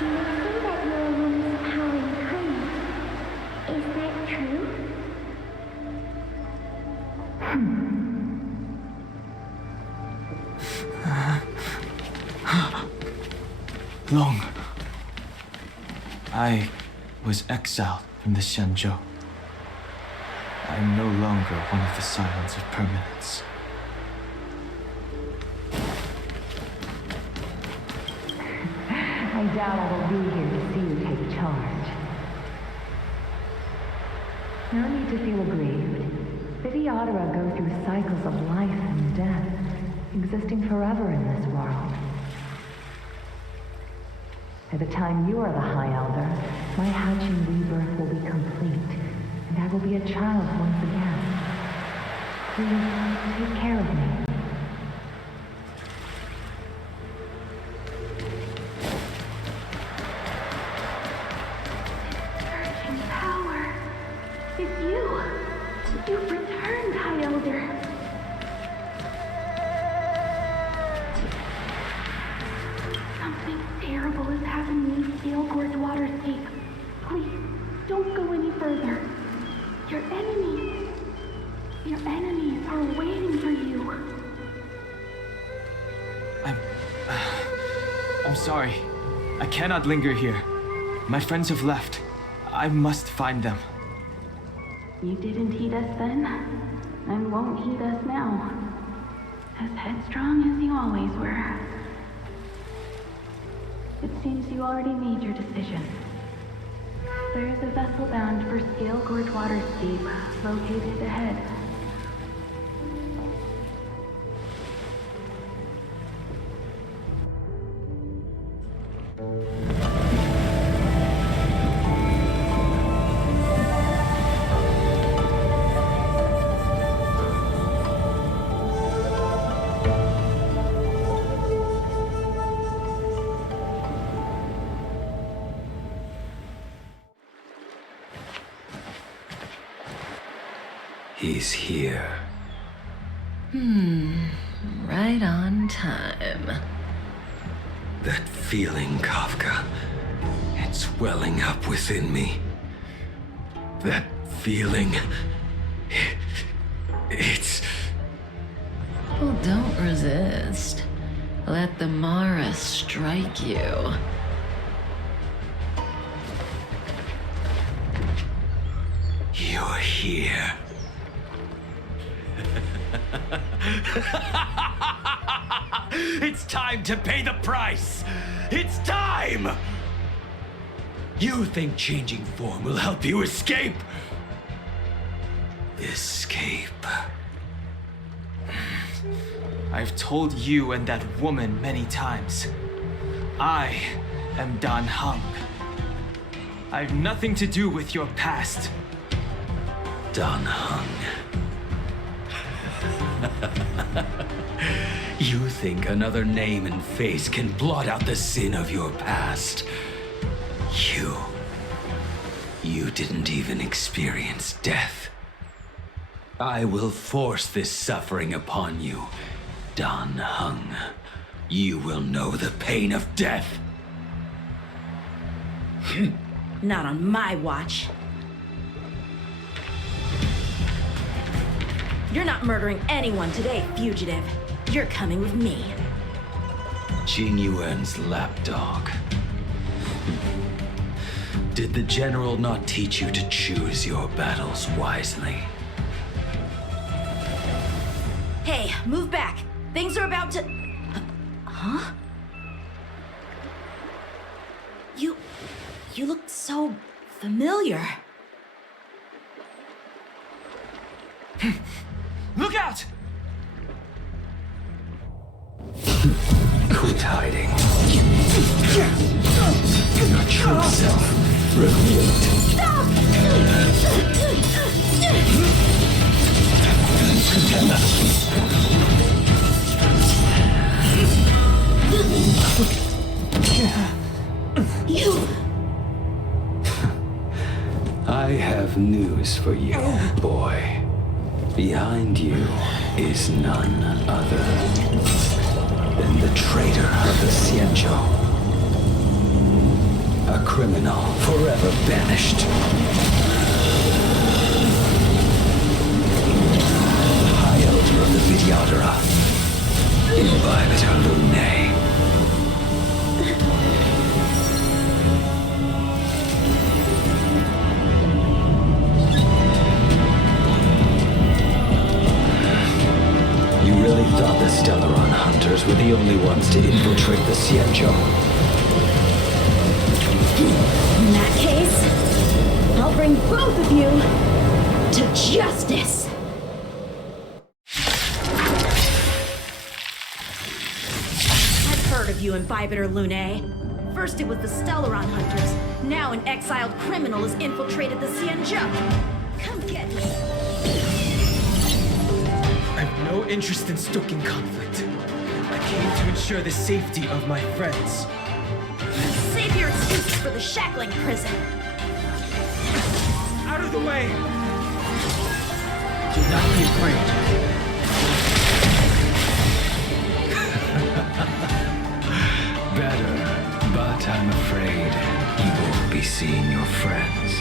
You say that you're a woman of power and kindness. Is that true? Long. I was exiled from the Xianzhou. I am no longer one of the Scions of Permanence. I doubt I will be here to see you take charge. No need to feel aggrieved. Videodara go through cycles of life and death, existing forever in this world. By the time you are the High Elder, my hatching rebirth will be complete, and I will be a child once again. Please take care of me. Surging power. It's you. You've returned, High Elder. Something terrible is happening in Scale-Gorge Waterscape. Please, don't go any further. Your enemies are waiting for you. I'm sorry. I cannot linger here. My friends have left. I must find them. You didn't heed us then, and won't heed us now. As headstrong as you always were. It seems you already made your decision. There is a vessel bound for Scale-Gorge Waterscape, located ahead. He's here. Right on time. That feeling, Kafka. It's welling up within me. That feeling... It's... Well, don't resist. Let the Mara strike you. You're here. It's time to pay the price! It's time! You think changing form will help you escape? Escape. I've told you and that woman many times. I am Dan Heng. I have nothing to do with your past. Dan Heng. You think another name and face can blot out the sin of your past? You didn't even experience death. I will force this suffering upon you, Dan Heng. You will know the pain of death. Not on my watch. You're not murdering anyone today, fugitive. You're coming with me. Tingyun's lapdog. Did the general not teach you to choose your battles wisely? Hey, move back. Things are about to... Huh? You look so familiar. Look out! Quit hiding. Your true self revealed. You... I have news for you, boy. Behind you is none other than the traitor of the Xianzhou. A criminal forever banished. High Elder of the Vidyadhara. Imbibitor Lunae. You really thought the Stellaron hunters were the only ones to infiltrate the Xianzhou? In that case, I'll bring both of you to justice. I've heard of you, Imbibitor Lunae. First it was the Stellaron hunters. Now an exiled criminal has infiltrated the Xianzhou. Come get me. I have no interest in stoking conflict. I came to ensure the safety of my friends. Save your excuses for the shackling prison. Out of the way! Do not be afraid. Better, but I'm afraid you won't be seeing your friends.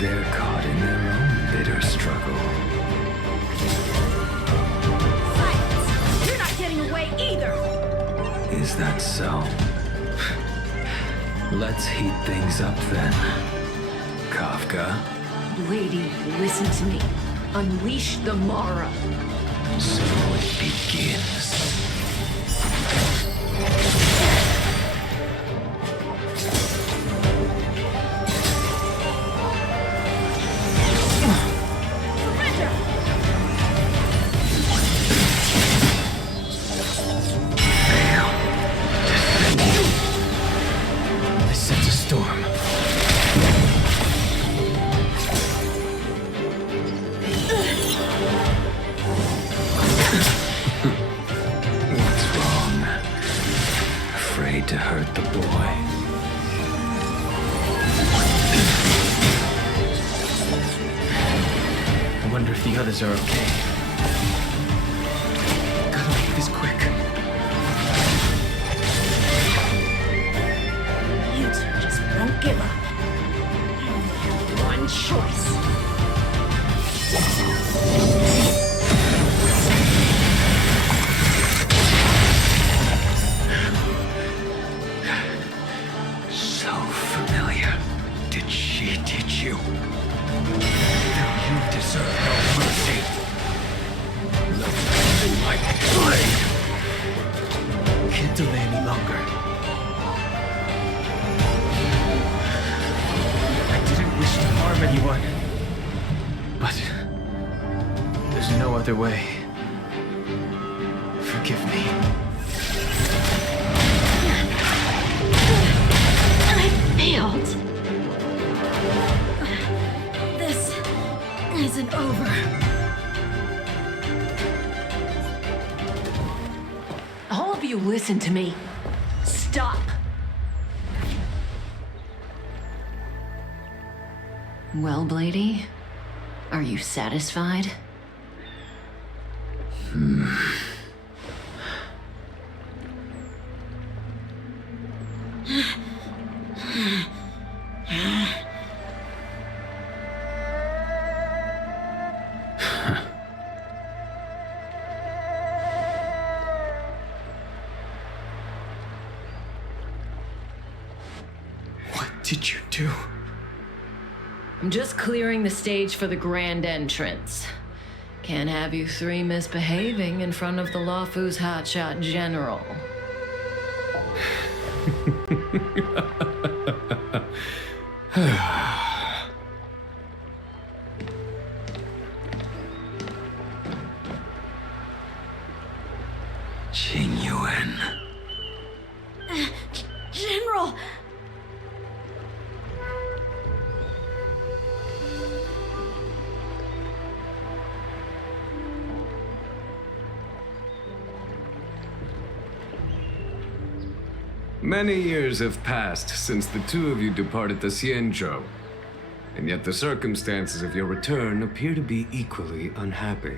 They're caught in their own bitter struggle. Silence! You're not getting away either! Is that so? Let's heat things up then. Kafka? Lady, listen to me. Unleash the Mara. So it begins. To hurt the boy. I wonder if the others are okay. Gotta make this quick. You two just won't give up. You only have one choice. Can't delay any longer. I didn't wish to harm anyone, but there's no other way. Forgive me. I failed. This isn't over. You listen to me. Stop. Well, Blady, are you satisfied? Did you do? I'm just clearing the stage for the grand entrance. Can't have you three misbehaving in front of the Lawfu's hotshot general. Tingyun. General! Many years have passed since the two of you departed the Xianzhou, and yet the circumstances of your return appear to be equally unhappy.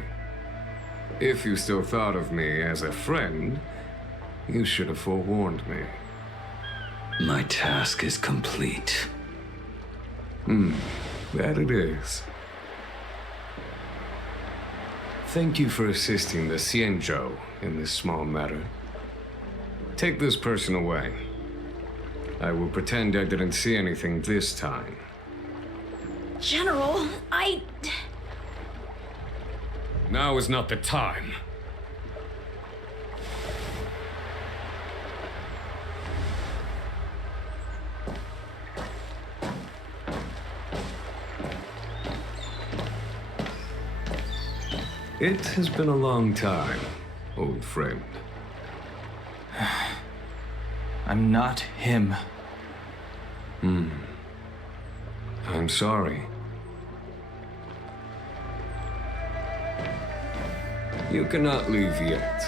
If you still thought of me as a friend, you should have forewarned me. My task is complete. That it is. Thank you for assisting the Xianzhou in this small matter. Take this person away. I will pretend I didn't see anything this time. General, Now is not the time. It has been a long time, old friend. I'm not him. I'm sorry. You cannot leave yet.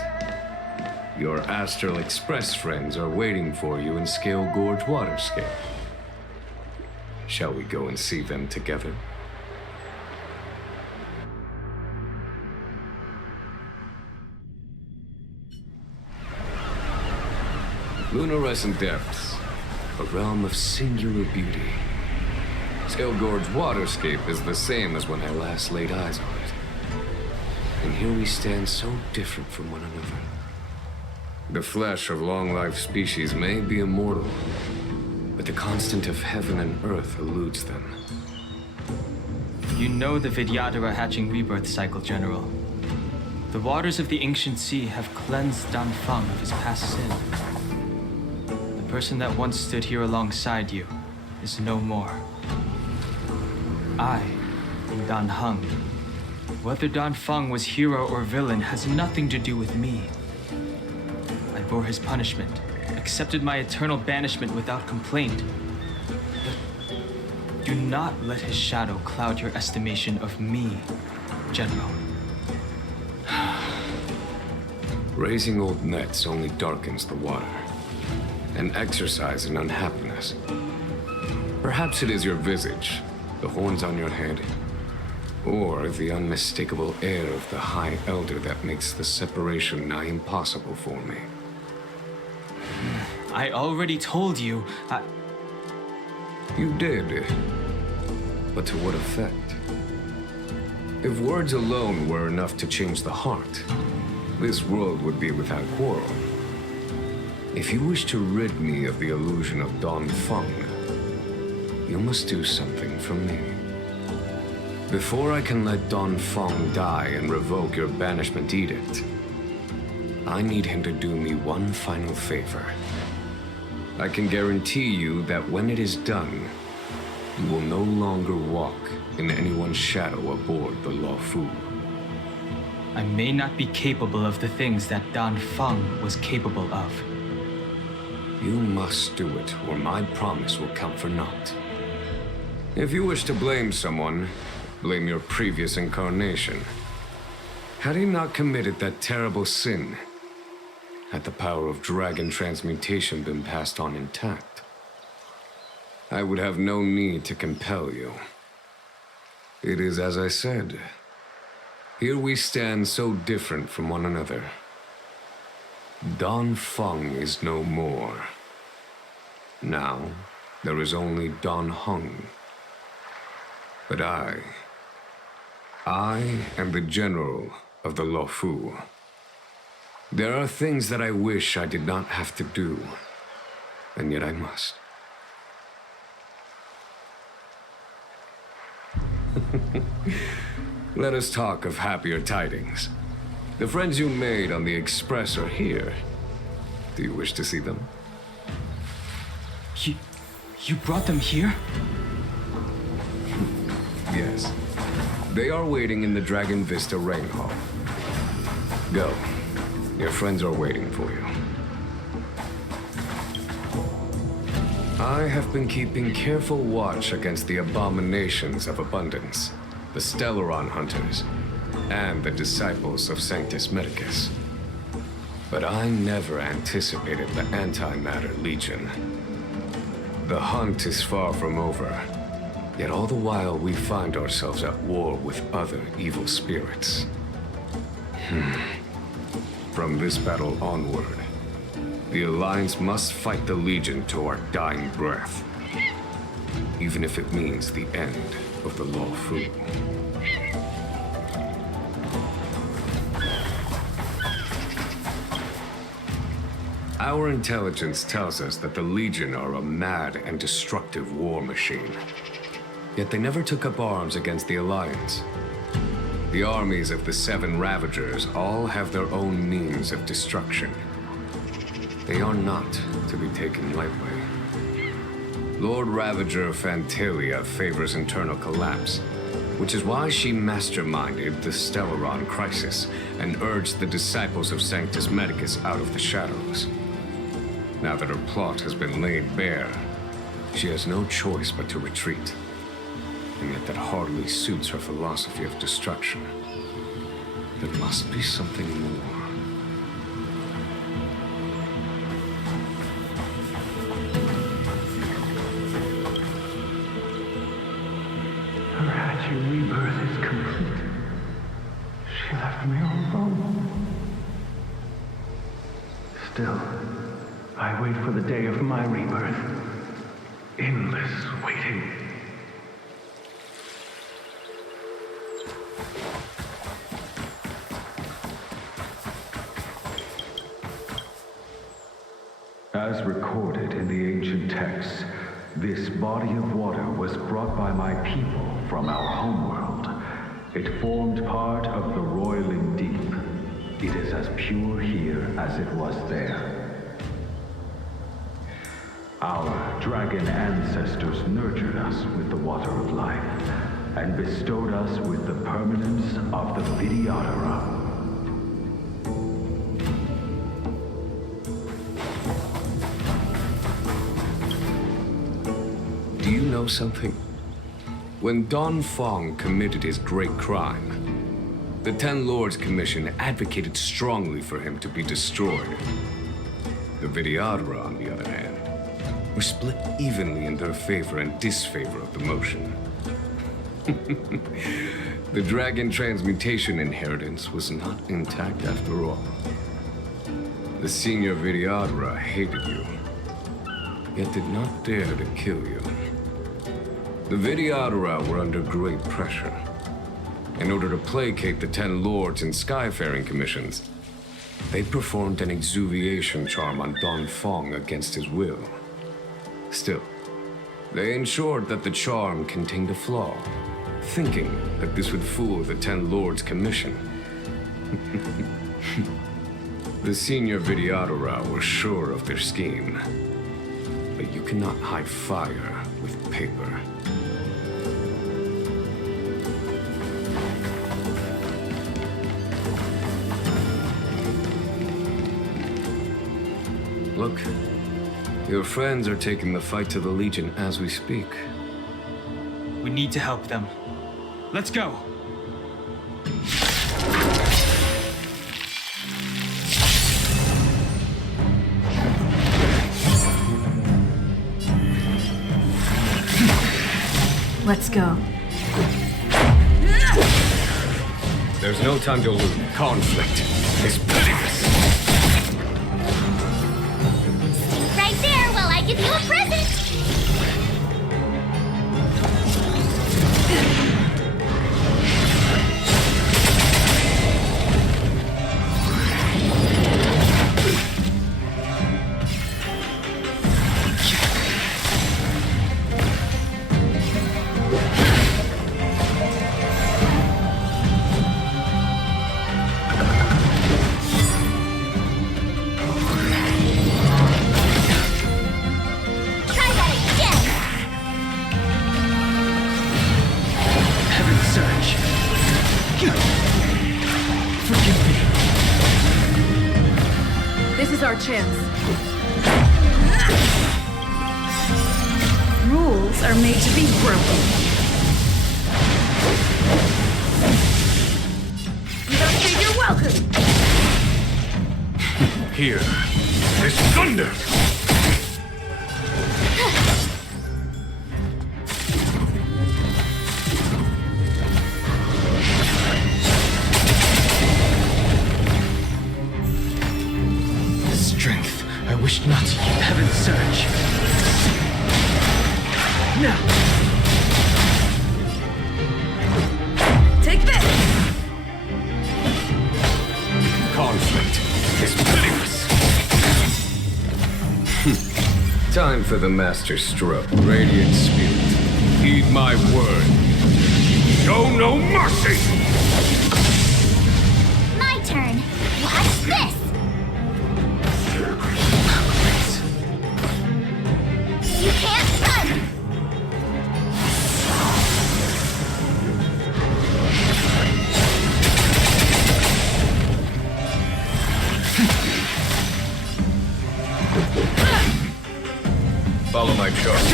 Your Astral Express friends are waiting for you in Scale Gorge Waterscape. Shall we go and see them together? Lunarescent Depths, a realm of singular beauty. Scale Gorge Waterscape is the same as when I last laid eyes on it. And here we stand so different from one another. The flesh of long-lived species may be immortal, but the constant of heaven and earth eludes them. You know the Vidyadhara hatching rebirth cycle, General. The waters of the ancient sea have cleansed Danfeng of his past sin. The person that once stood here alongside you is no more. I am Danheng. Whether Danfeng was hero or villain has nothing to do with me. I bore his punishment, accepted my eternal banishment without complaint. But do not let his shadow cloud your estimation of me, General. Raising old nets only darkens the water, an exercise in unhappiness. Perhaps it is your visage, the horns on your head, or the unmistakable air of the High Elder that makes the separation nigh impossible for me. I already told you, You did. But to what effect? If words alone were enough to change the heart, this world would be without quarrel. If you wish to rid me of the illusion of Danfeng, you must do something for me. Before I can let Danfeng die and revoke your banishment edict, I need him to do me one final favor. I can guarantee you that when it is done, you will no longer walk in anyone's shadow aboard the Lawfu. I may not be capable of the things that Danfeng was capable of. You must do it, or my promise will count for naught. If you wish to blame someone, blame your previous incarnation. Had he not committed that terrible sin, had the power of dragon transmutation been passed on intact, I would have no need to compel you. It is as I said. Here we stand so different from one another. Danfeng is no more. Now, there is only Danheng. But I am the general of the Lawfu. There are things that I wish I did not have to do, and yet I must. Let us talk of happier tidings. The friends you made on the Express are here. Do you wish to see them? You brought them here? Yes. They are waiting in the Dragon Vista Rain Hall. Go. Your friends are waiting for you. I have been keeping careful watch against the abominations of abundance, the Stellaron hunters, and the disciples of Sanctus Medicus. But I never anticipated the Antimatter Legion. The hunt is far from over, yet all the while we find ourselves at war with other evil spirits. From this battle onward, the Alliance must fight the Legion to our dying breath, even if it means the end of the Law Fu. Our intelligence tells us that the Legion are a mad and destructive war machine. Yet they never took up arms against the Alliance. The armies of the Seven Ravagers all have their own means of destruction. They are not to be taken lightly. Lord Ravager Fantalia favors internal collapse, which is why she masterminded the Stellaron crisis and urged the disciples of Sanctus Medicus out of the shadows. Now that her plot has been laid bare, she has no choice but to retreat. And yet that hardly suits her philosophy of destruction. There must be something more. Her Hatchet rebirth is complete. She left me alone. Still, I wait for the day of my rebirth. Endless waiting. As recorded in the ancient texts, this body of water was brought by my people from our homeworld. It formed part of the roiling deep. It is as pure here as it was there. Our dragon ancestors nurtured us with the water of life, and bestowed us with the permanence of the Vidyadhara. Do you know something? When Don Fong committed his great crime, the Ten Lords Commission advocated strongly for him to be destroyed. The Vidyadhara, on the other hand, were split evenly in their favor and disfavor of the motion. The dragon transmutation inheritance was not intact after all. The senior Vidyadhara hated you, yet did not dare to kill you. The Vidyadhara were under great pressure. In order to placate the Ten Lords and Skyfaring Commissions, they performed an exuviation charm on Don Fong against his will. Still, they ensured that the charm contained a flaw, thinking that this would fool the Ten Lords Commission. The senior Vidyadhara were sure of their scheme, but you cannot hide fire with paper. Look, your friends are taking the fight to the Legion as we speak. We need to help them. Let's go! Let's go. There's no time to lose. Conflict is pitiless. Right there while I give you a present! This is our chance. Rules are made to be broken. You don't think you're welcome. Here is thunder! The strength I wished not to use. Heaven's surge. No. Take this! Conflict is pitiless. Time for the master stroke. Radiant spirit, heed my word. Show no mercy! My turn. Watch this! You can't run! Follow my charge.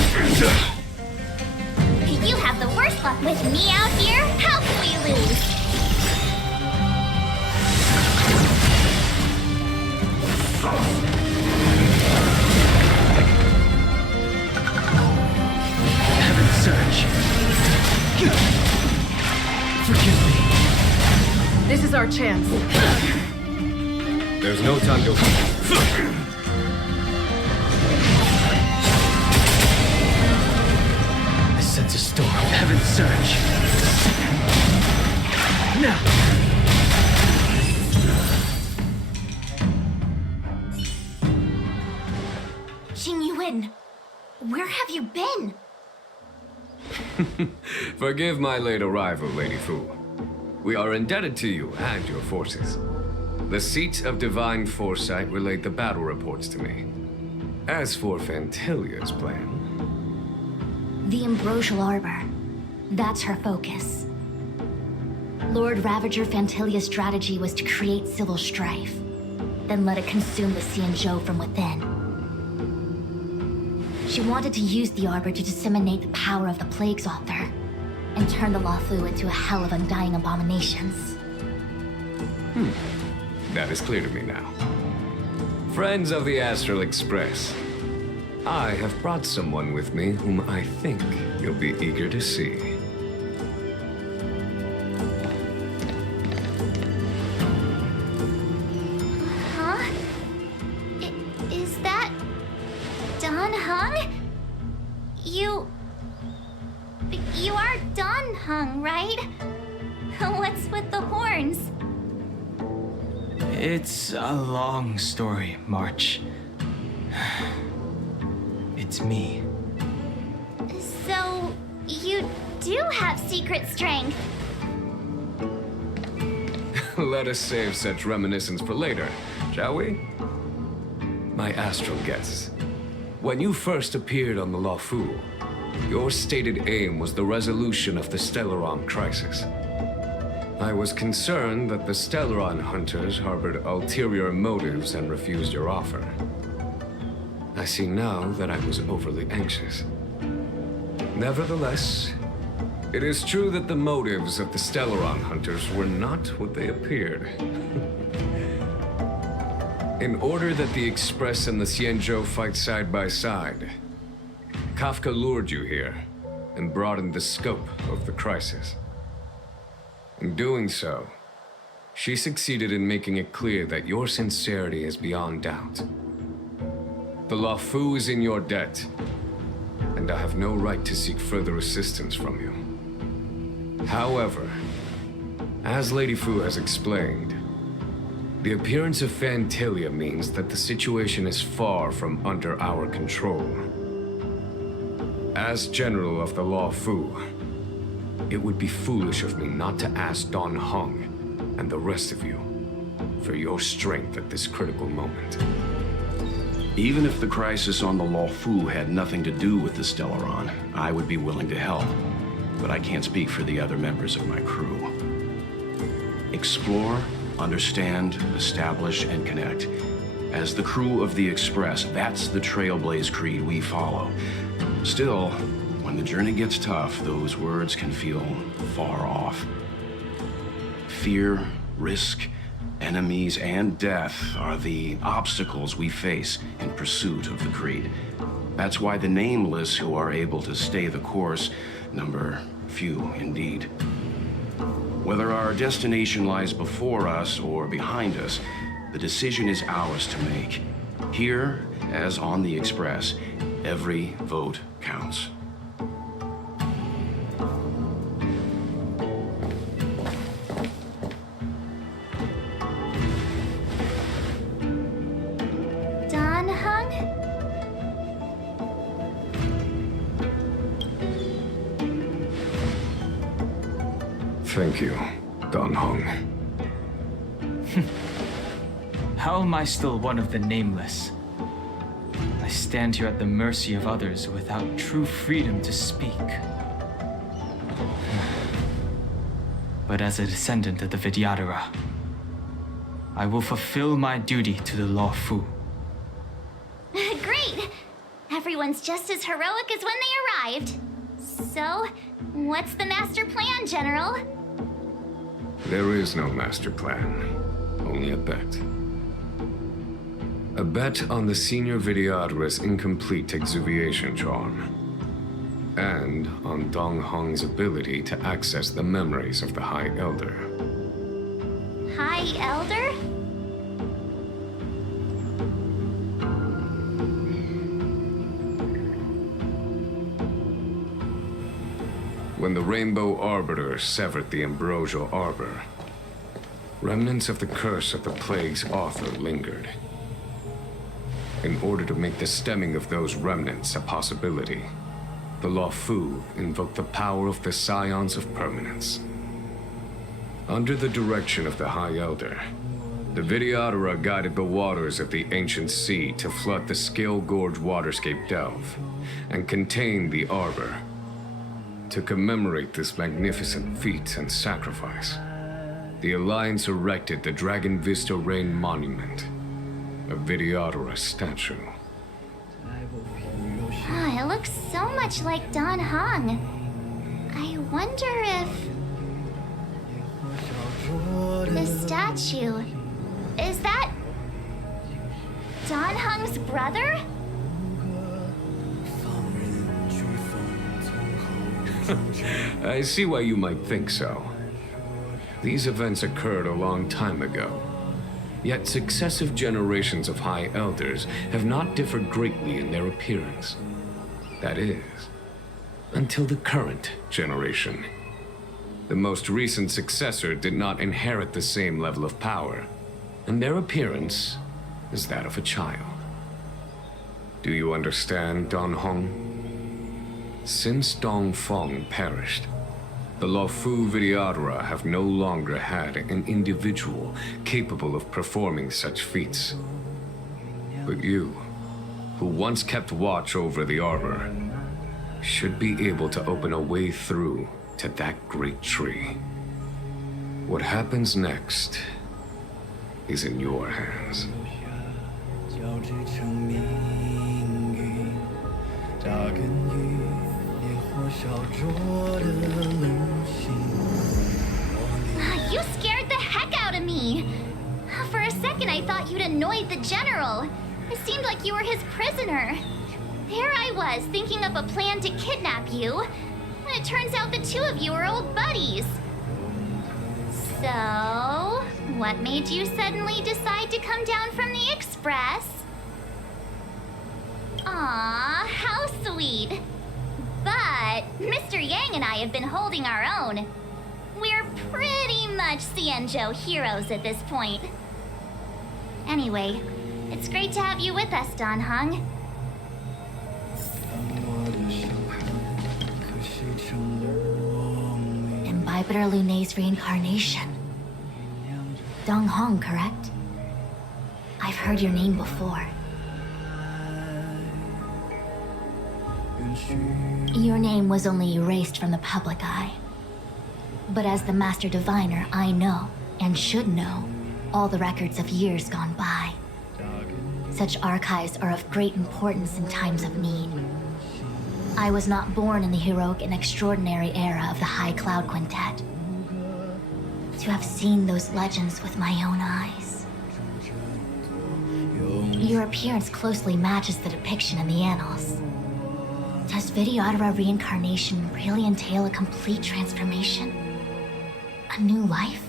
You have the worst luck with me out here. How can we lose? Heaven's surge. Forgive me. This is our chance. There's no time to... I sense a storm. Heaven's surge. Now. Tingyun, where have you been? Forgive my late arrival, Lady Fu. We are indebted to you and your forces. The seats of divine foresight relayed the battle reports to me. As for Fantilia's plan... The Ambrosial Arbor. That's her focus. Lord Ravager Fantilia's strategy was to create civil strife, then let it consume the Xianzhou from within. She wanted to use the Arbor to disseminate the power of the Plague's author, and turn the Luofu into a hell of undying abominations. That is clear to me now. Friends of the Astral Express, I have brought someone with me whom I think you'll be eager to see. Huh? Is that... Don Hung? You are Don Hung, right? What's with the horns? It's a long story, March. It's me. So, you do have secret strength. Let us save such reminiscence for later, shall we? My astral guests, when you first appeared on the Luofu, your stated aim was the resolution of the Stellaron crisis. I was concerned that the Stellaron hunters harbored ulterior motives and refused your offer. I see now that I was overly anxious. Nevertheless, it is true that the motives of the Stellaron hunters were not what they appeared. In order that the Express and the Xianzhou fight side by side, Kafka lured you here and broadened the scope of the crisis. In doing so, she succeeded in making it clear that your sincerity is beyond doubt. The Luofu is in your debt, and I have no right to seek further assistance from you. However, as Lady Fu has explained, the appearance of Fantilia means that the situation is far from under our control. As General of the Luofu, it would be foolish of me not to ask Don Hung and the rest of you for your strength at this critical moment. Even if the crisis on the Luofu had nothing to do with the Stellaron, I would be willing to help. But I can't speak for the other members of my crew. Explore, understand, establish, and connect. As the crew of the Express, that's the Trailblaze creed we follow. Still, when the journey gets tough, those words can feel far off. Fear, risk, enemies, and death are the obstacles we face in pursuit of the creed. That's why the nameless who are able to stay the course number few indeed. Whether our destination lies before us or behind us, the decision is ours to make. Here, as on the Express, every vote counts. Don Hung? Thank you, Don Hung. How am I still one of the nameless? I stand here at the mercy of others without true freedom to speak. But as a descendant of the Vidyadhara, I will fulfill my duty to the Law Fu. Great! Everyone's just as heroic as when they arrived. So, what's the master plan, General? There is no master plan, only a bet. A bet on the senior Vidyadhara's incomplete exuviation charm, and on Dong Hong's ability to access the memories of the High Elder. High Elder? When the Rainbow Arbiter severed the Ambrosial Arbor, remnants of the curse of the plague's author lingered. In order to make the stemming of those remnants a possibility, the Law Fu invoked the power of the Scions of Permanence. Under the direction of the High Elder, the Vidyadhara guided the waters of the ancient sea to flood the Scale Gorge waterscape delve and contain the Arbor. To commemorate this magnificent feat and sacrifice, the Alliance erected the Dragon Vista Rain Monument, a Vidyadhara statue. Oh, it looks so much like Don Hung. I wonder if... the statue... is that... Don Hung's brother? I see why you might think so. These events occurred a long time ago. Yet successive generations of High Elders have not differed greatly in their appearance. That is, until the current generation. The most recent successor did not inherit the same level of power, and their appearance is that of a child. Do you understand, Don Hong? Since Dong Feng perished, the Law Fu Vidyadhara have no longer had an individual capable of performing such feats. But you, who once kept watch over the Arbor, should be able to open a way through to that great tree. What happens next is in your hands. You scared the heck out of me! For a second I thought you'd annoyed the General. It seemed like you were his prisoner. There I was, thinking up a plan to kidnap you. And it turns out the two of you are old buddies. So, what made you suddenly decide to come down from the Express? Aw, how sweet. But Mr. Yang and I have been holding our own. We're pretty much Xianzhou heroes at this point. Anyway, it's great to have you with us, Don Hung. Imbibitor Lunay's reincarnation. Dong Hong, correct? I've heard your name before. Your name was only erased from the public eye. But as the Master Diviner, I know, and should know, all the records of years gone by. Such archives are of great importance in times of need. I was not born in the heroic and extraordinary era of the High Cloud Quintet. To have seen those legends with my own eyes. Your appearance closely matches the depiction in the annals. Does Videodora reincarnation really entail a complete transformation? A new life?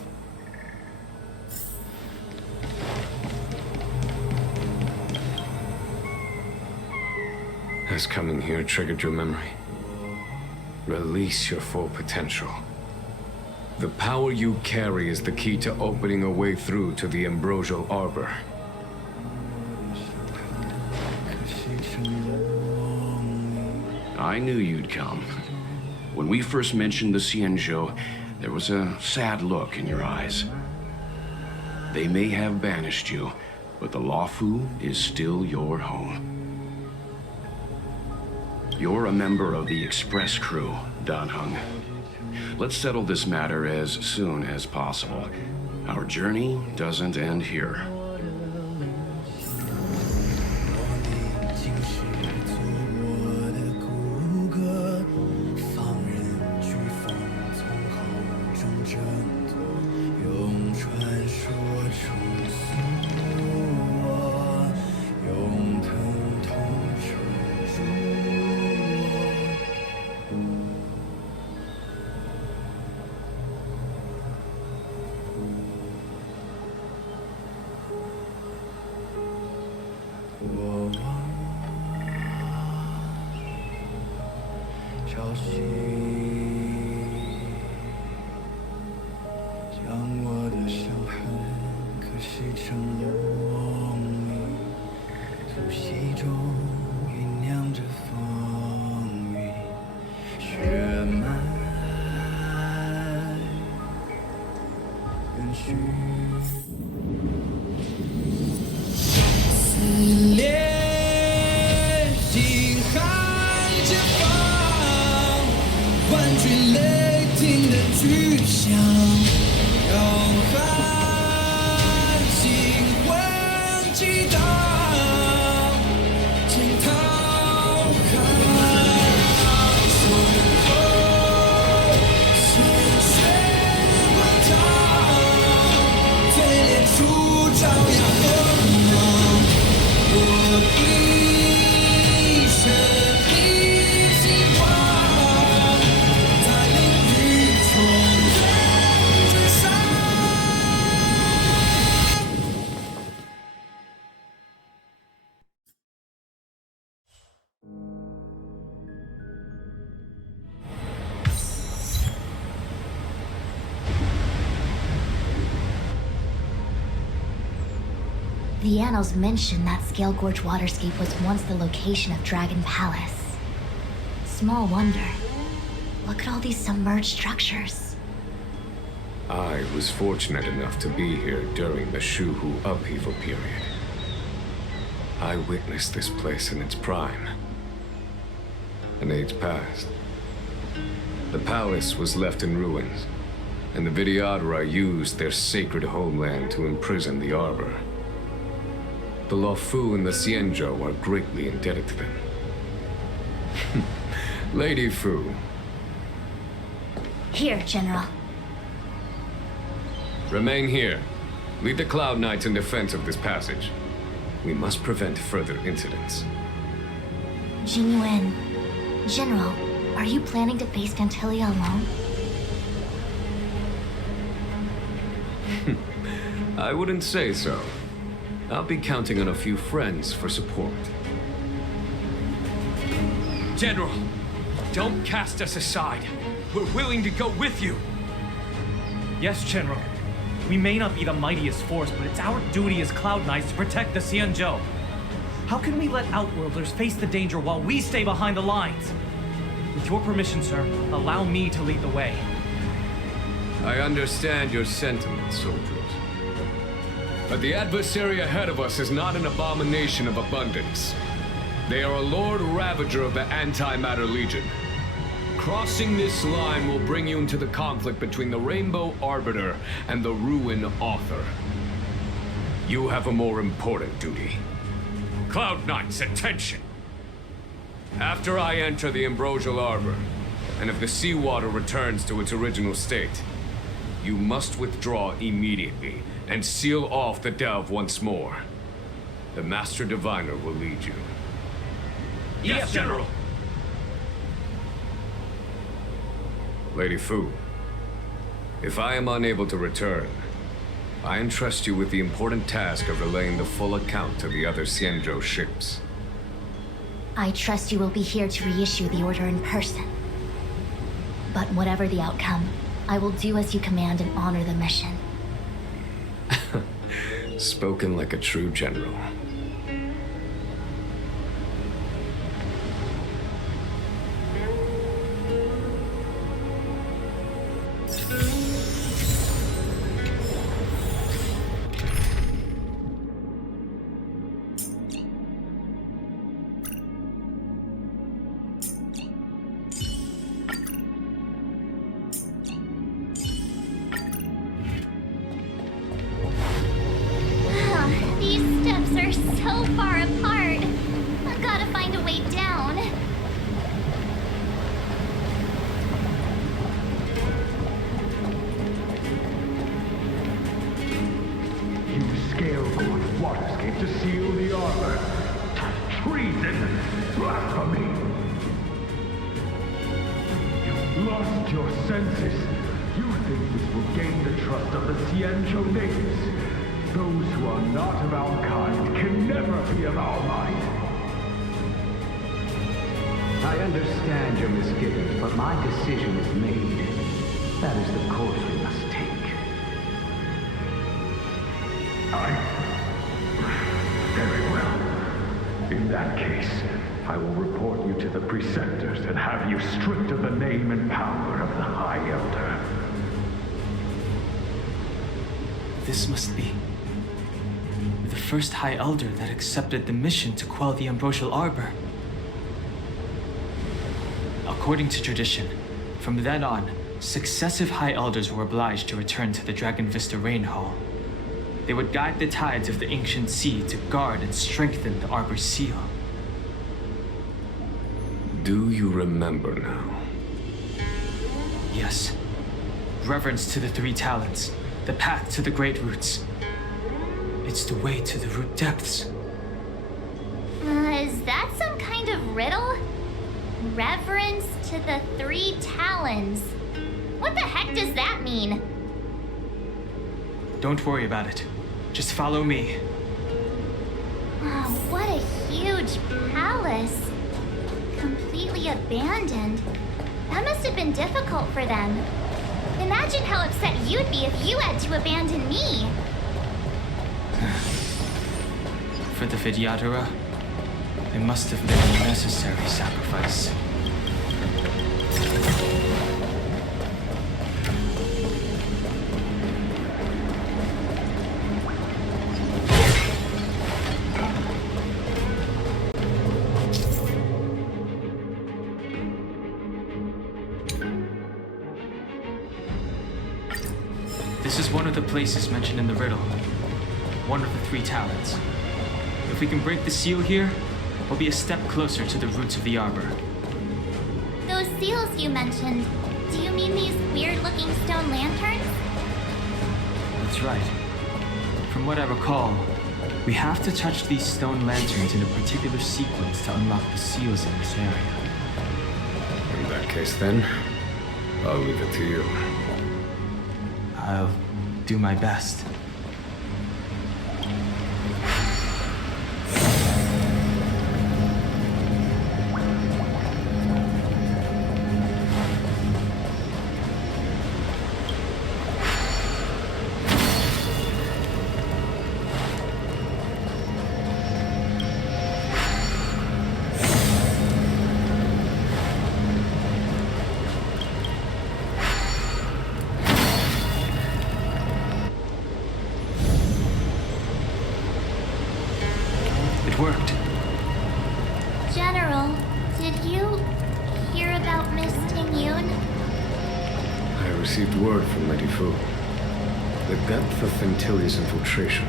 Has coming here triggered your memory? Release your full potential. The power you carry is the key to opening a way through to the Ambrosial Arbor. I knew you'd come. When we first mentioned the Xianzhou, there was a sad look in your eyes. They may have banished you, but the Luofu is still your home. You're a member of the Express crew, Danheng. Let's settle this matter as soon as possible. Our journey doesn't end here. The annals mention that Scale Gorge Waterscape was once the location of Dragon Palace. Small wonder. Look at all these submerged structures. I was fortunate enough to be here during the Shuhu upheaval period. I witnessed this place in its prime. An age passed. The palace was left in ruins, and the Videodora used their sacred homeland to imprison the Arbor. The Luofu and the Xianzhou are greatly indebted to them. Lady Fu. Here, General. Remain here. Lead the Cloud Knights in defense of this passage. We must prevent further incidents. Tingyun. General, are you planning to face Phantilia alone? I wouldn't say so. I'll be counting on a few friends for support. General, don't cast us aside. We're willing to go with you. Yes, General. We may not be the mightiest force, but it's our duty as Cloud Knights to protect the Xianzhou. How can we let Outworlders face the danger while we stay behind the lines? With your permission, sir, allow me to lead the way. I understand your sentiments, soldiers. But the adversary ahead of us is not an abomination of abundance. They are a Lord Ravager of the Antimatter Legion. Crossing this line will bring you into the conflict between the Rainbow Arbiter and the Ruin Author. You have a more important duty. Cloud Knights, attention! After I enter the Ambrosial Arbor, and if the seawater returns to its original state, you must withdraw immediately and seal off the delve once more. The Master Diviner will lead you. Yes, General! Lady Fu, if I am unable to return, I entrust you with the important task of relaying the full account to the other Xianzhou ships. I trust you will be here to reissue the order in person. But whatever the outcome, I will do as you command and honor the mission. Spoken like a true general. These steps are so far apart. I've got to find a way down. You scale Gorge Waterscape to seal the arbor. Treason! Blasphemy! You've lost your senses. You think this will gain the trust of the Xianzhou natives. Those who are not of our kind can never be of our mind. I understand your misgivings, but my decision is made. That is the course we must take. Very well. In that case, I will report you to the preceptors and have you stripped of the name and power of the High Elder. This must be the first High Elder that accepted the mission to quell the Ambrosial Arbor. According to tradition, from then on, successive High Elders were obliged to return to the Dragon Vista Rain Hall. They would guide the tides of the ancient sea to guard and strengthen the Arbor's seal. Do you remember now? Yes. Reverence to the Three Talents, the path to the Great Roots. It's the way to the root depths. Is that some kind of riddle? Reverence to the Three Talons. What the heck does that mean? Don't worry about it. Just follow me. Oh, what a huge palace. Completely abandoned. That must have been difficult for them. Imagine how upset you'd be if you had to abandon me. For the Vidyadhara, it must have been a necessary sacrifice. This is one of the places mentioned in the riddle. One of the Three Talents. If we can break the seal here, we'll be a step closer to the roots of the arbor. Those seals you mentioned, do you mean these weird-looking stone lanterns? That's right. From what I recall, we have to touch these stone lanterns in a particular sequence to unlock the seals in this area. In that case, then, I'll leave it to you. I'll do my best. It worked. General, did you hear about Miss Tingyun? I received word from Lady Fu. The depth of Fentilia's infiltration,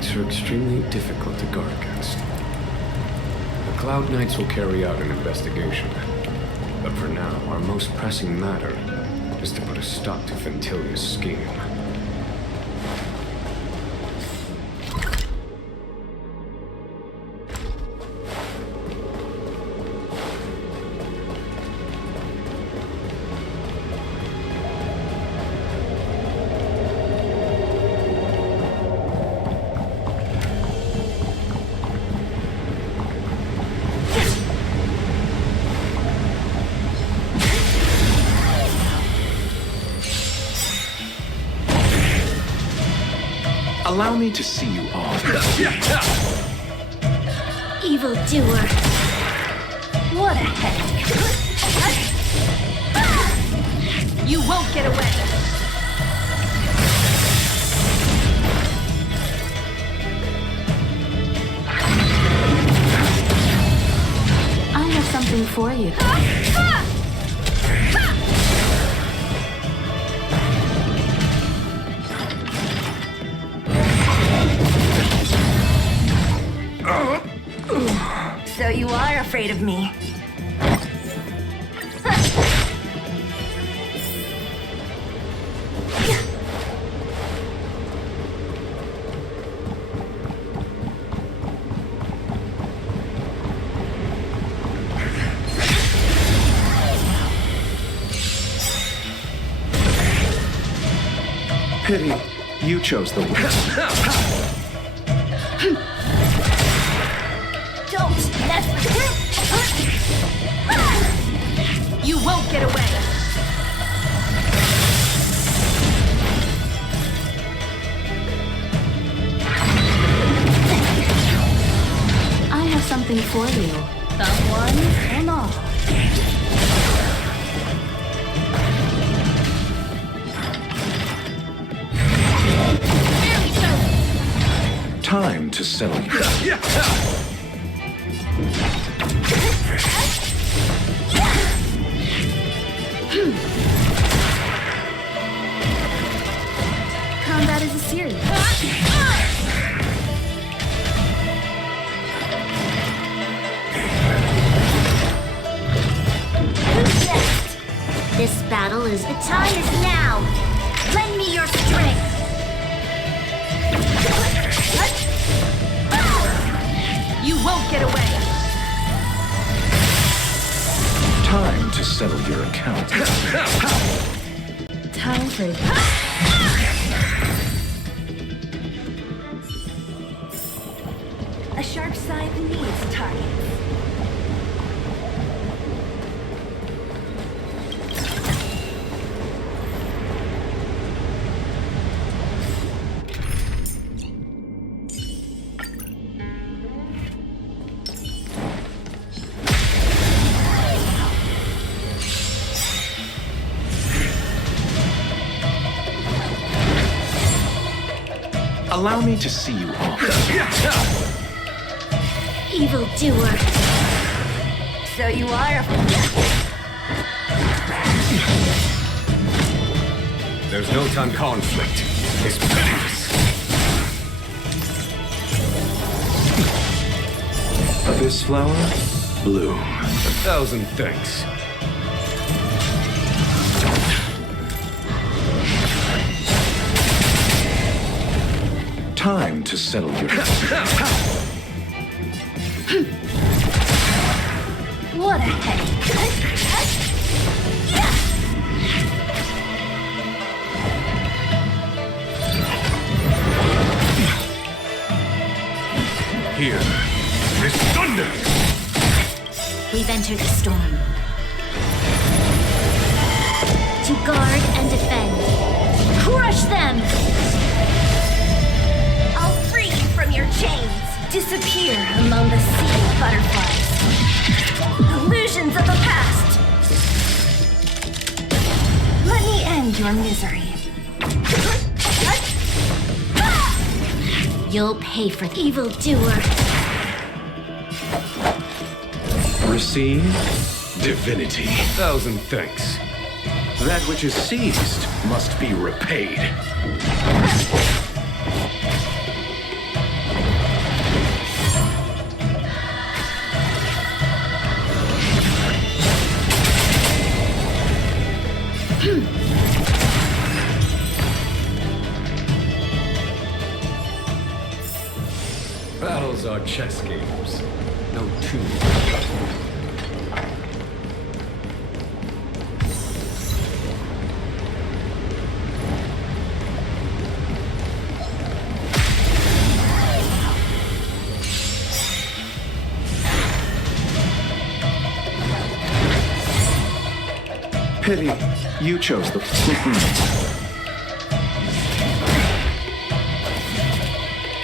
Knights are extremely difficult to guard against. The Cloud Knights will carry out an investigation. But for now, our most pressing matter is to put a stop to Fentilia's scheme. Allow me to see you off. Evildoer. What a headache. You won't get away! I have something for you. So you are afraid of me. Pity, you chose the way. Don't mess with me! You won't get away! I have something for you. One and all. Time to settle you. Combat is a series. Who's next? This battle is... The time is now! Lend me your strength! You won't get away! Time to settle your account. Time for... A sharp scythe needs targets. Allow me to see you off. Evildoer. So you are There's no time conflict. It's penniless. Abyss flower, bloom. 1,000 thanks. Time to settle your... What a headache. Here is thunder! We've entered the storm. To guard and defend. Crush them! I'll free you from your chains. Disappear among the sea butterflies. Illusions of the past. Let me end your misery. You'll pay for the evildoer. Receive divinity. 1,000 thanks. That which is seized must be repaid. Worlds are chess games. No two. Pity. You chose the...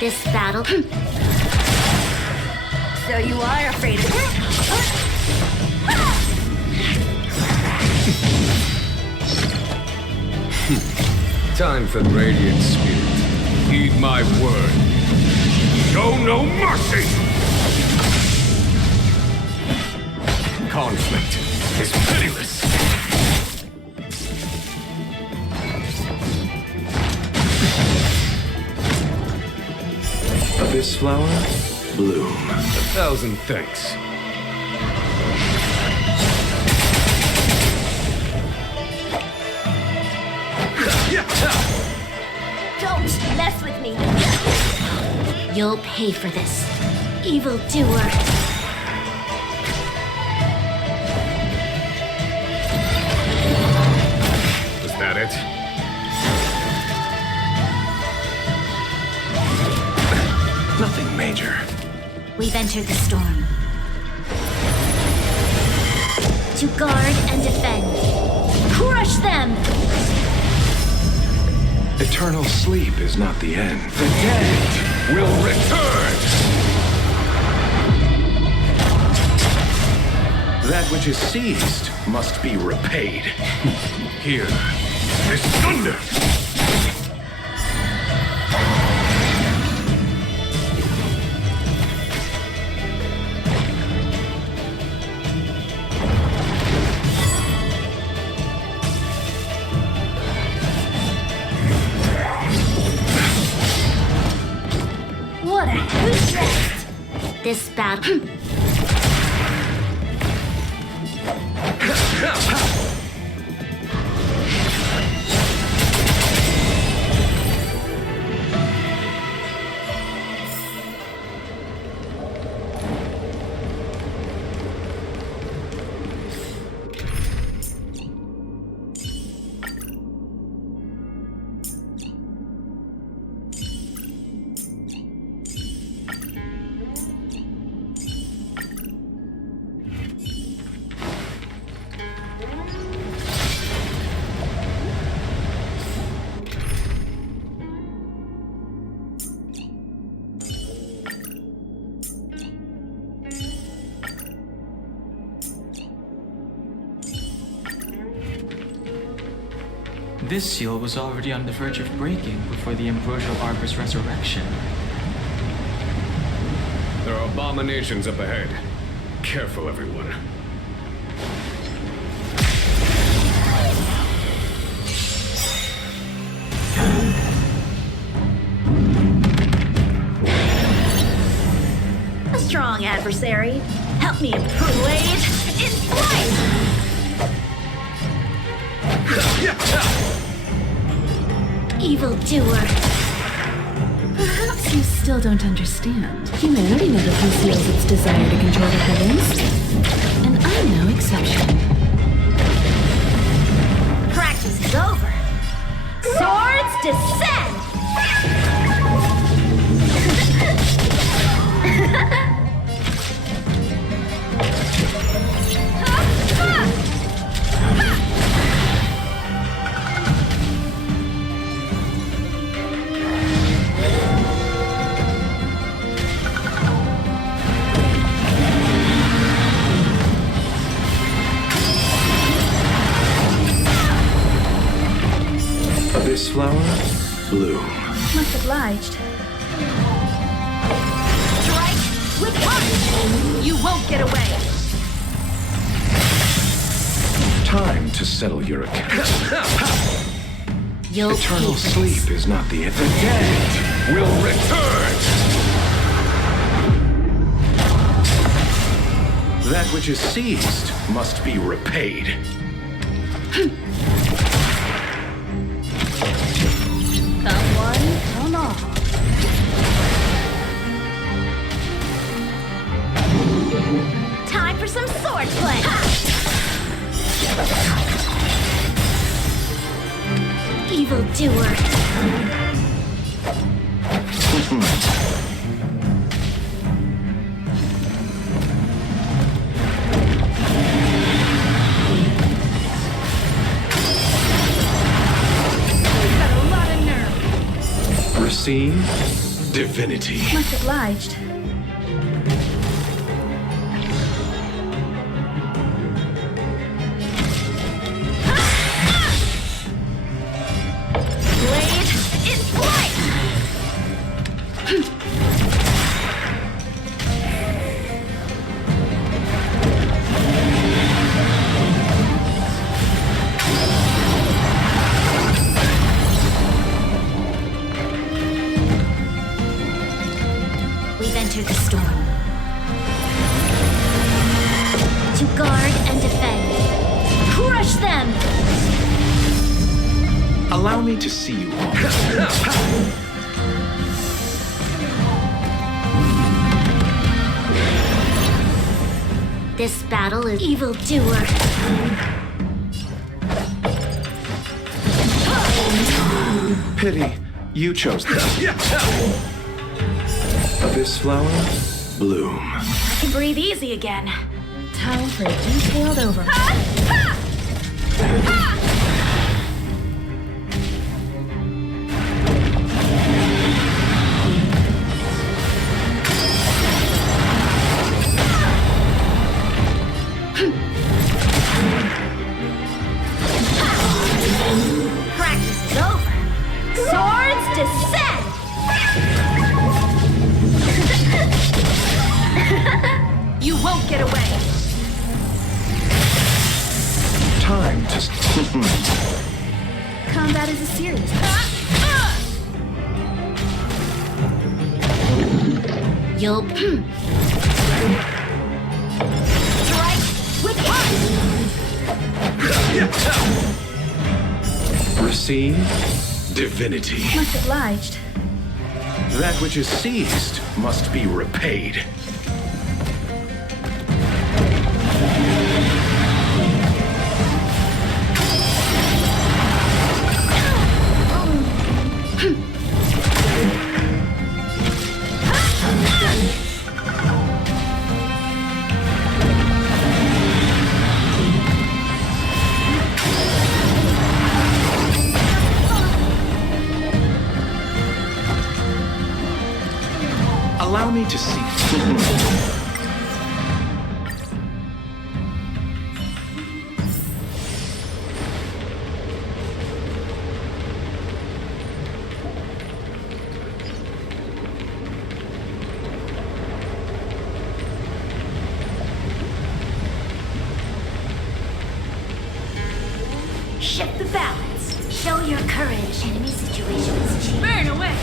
This battle... So you are afraid of it? Time for Radiant Spirit. Heed my word. Show no mercy! Conflict is pitiless. Abyss flower, bloom. 1,000 thanks. Don't mess with me. You'll pay for this, evildoer. Was that it? Nothing major. We've entered the storm. To guard and defend. Crush them! Eternal sleep is not the end. The dead will return! That which is seized must be repaid. Here is thunder! What a hoot! This battle... This seal was already on the verge of breaking before the Ambrosial Arbor's resurrection. There are abominations up ahead. Careful, everyone. A strong adversary. Help me improve blade in flight! Evildoer. Perhaps you still don't understand. Humanity never conceals its desire to control the heavens. And I'm no exception. Practice is over. Swords descend! Abyss flower, bloom. Much obliged. Strike with punch! You won't get away! Time to settle your account. You'll Eternal pay for sleep this. is not the end. The dead will return! That which is seized must be repaid. Come one, come all. Receive divinity. Much obliged. Blade in flight! We've entered the storm. To guard and defend. Crush them! Allow me to see you all. This battle is evildoer. Pity, you chose this. This flower, bloom. I can breathe easy again. Time for a detailed over. Practice is over. Swords descend! You won't get away. Time to... Combat is a serious You'll... Strike with heart! Receive divinity. Much obliged. That which is seized must be repaid. Allow me to see. Shift the balance. Show your courage. Enemy situations change. Burn away.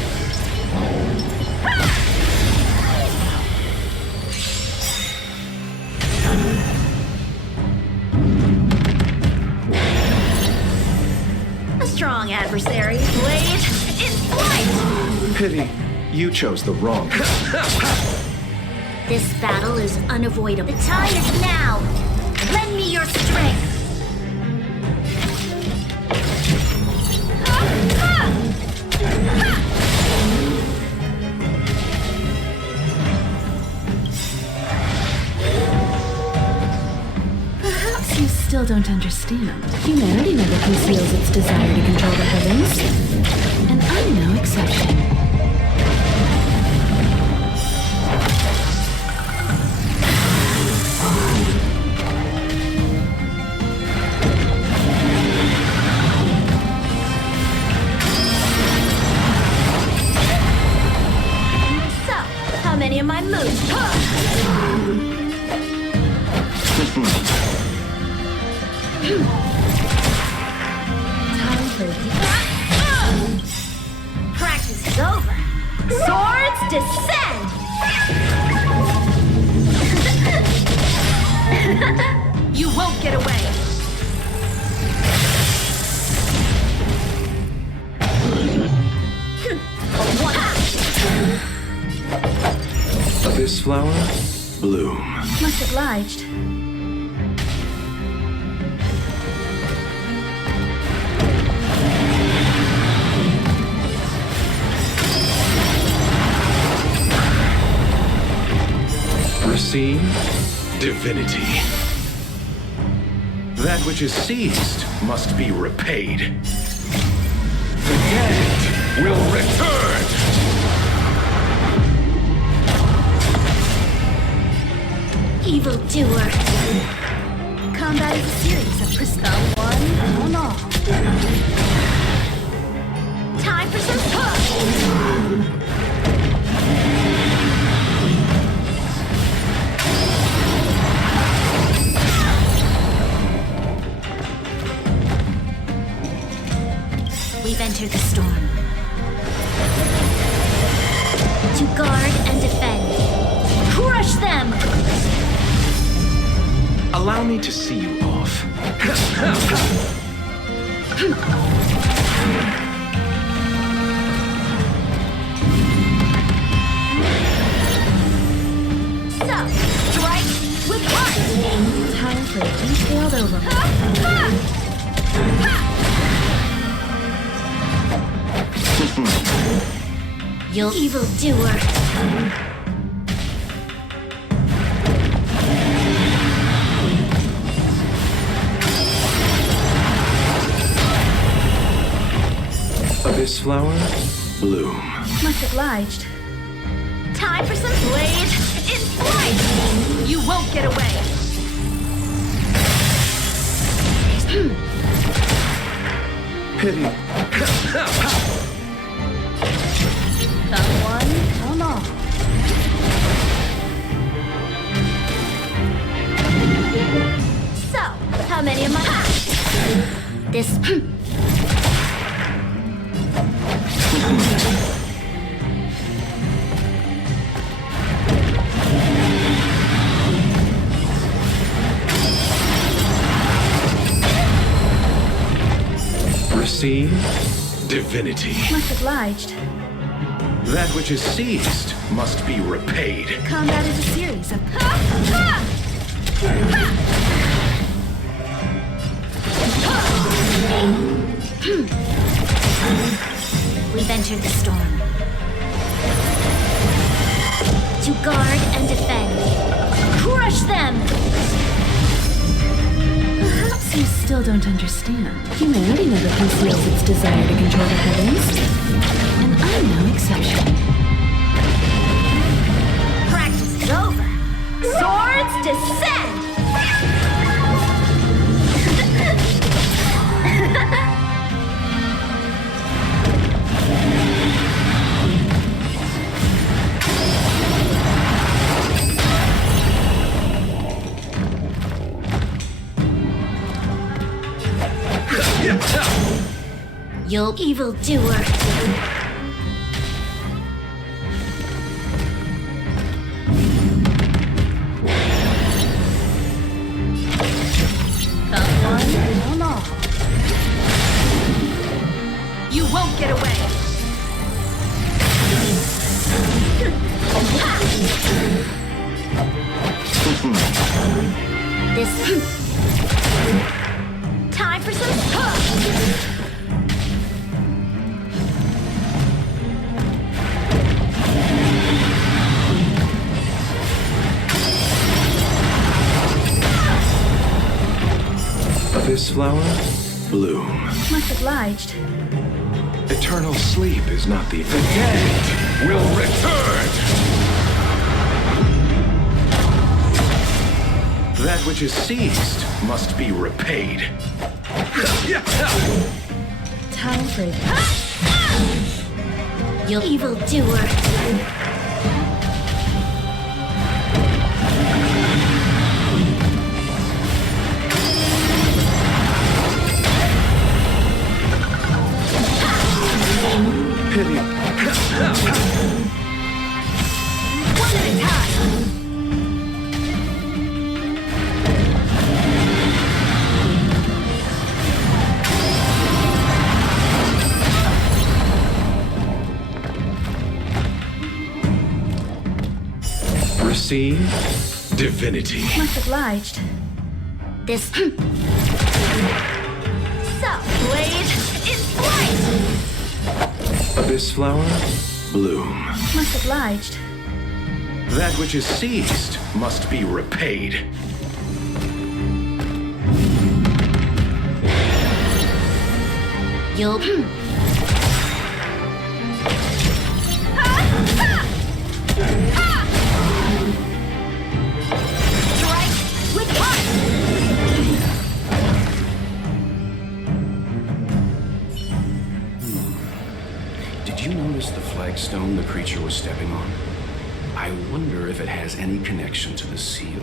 A strong adversary. Blade in flight! Pity, you chose the wrong. This battle is unavoidable. The time is now! Lend me your strength! Perhaps you still don't understand. Humanity never conceals its desire to control the heavens. And I'm no exception. So, how many of my moves? Time for Practice is over. Swords descend! You won't get away. This flower, bloom. much obliged. Receive divinity. That which is seized must be repaid. The dead will return! evildoer. Combat is a series of precise one on all. Time for some push! We've entered the storm. To guard and defend. Crush them! Allow me to see you off. So, strike with heart! Time for a detailed overhaul. You'll evildoer. Abyss flower, bloom. Much obliged. Time for some blade in flight! You won't get away. Pity. Come one, come all. So, how many of my... This. Receive divinity. Much obliged. That which is seized must be repaid. Combat is a series of... We've entered the storm. To guard and defend. Crush them! Perhaps you still don't understand. Humanity never conceals its desire to control the heavens. And I'm no exception. Practice is over. Swords descend! You'll evildoer. Come one, come all. You won't get away. This. Time for some push! Abyss flower, bloom. Much obliged. Eternal sleep is not the dead will return. That which is seized must be repaid. Time for it. You'll evildoer. Pity. One at a time! Receive divinity. Much obliged. This. So, blade in flight! Abyss flower, bloom. Much obliged. That which is seized must be repaid. You'll. Strike stone the creature was stepping on? I wonder if it has any connection to the seal.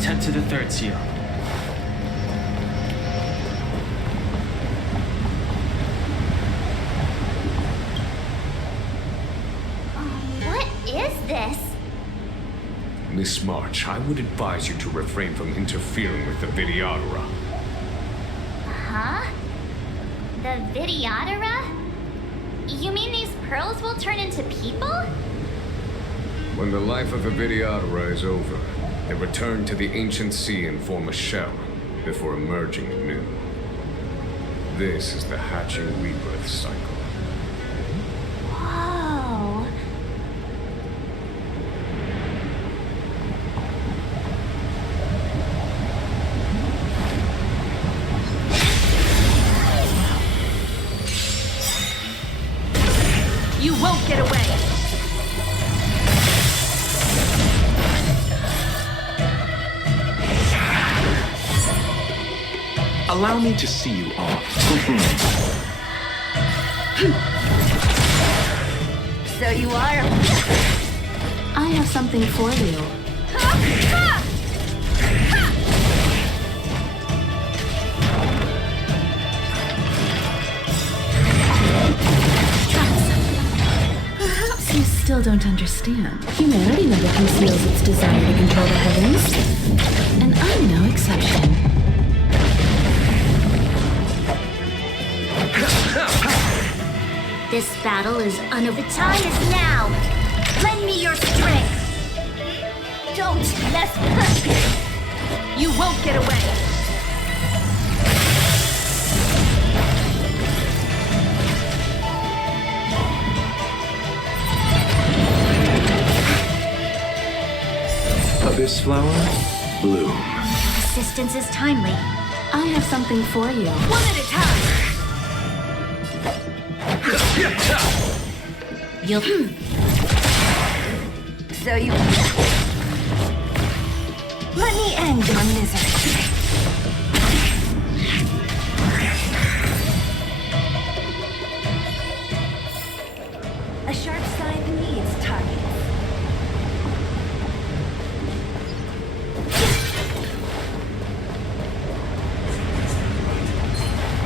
Head to the third seal. What is this? Miss March, I would advise you to refrain from interfering with the Videodora. Huh? The Videodora? You mean these pearls will turn into people? When the life of a Videodora is over, they return to the ancient sea and form a shell before emerging anew. This is the hatching rebirth cycle. Whoa. You won't get away! Allow me to see you off. So you are. I have something for you. Perhaps you still don't understand. Humanity never conceals its desire to control the heavens. And I'm no exception. This battle is the time is now. Lend me your strength. Don't mess with. You won't get away. Abyss flower, bloom. Assistance is timely. I have something for you. One at a time. You'll. So you. Let me end your misery. A sharp scythe needs target.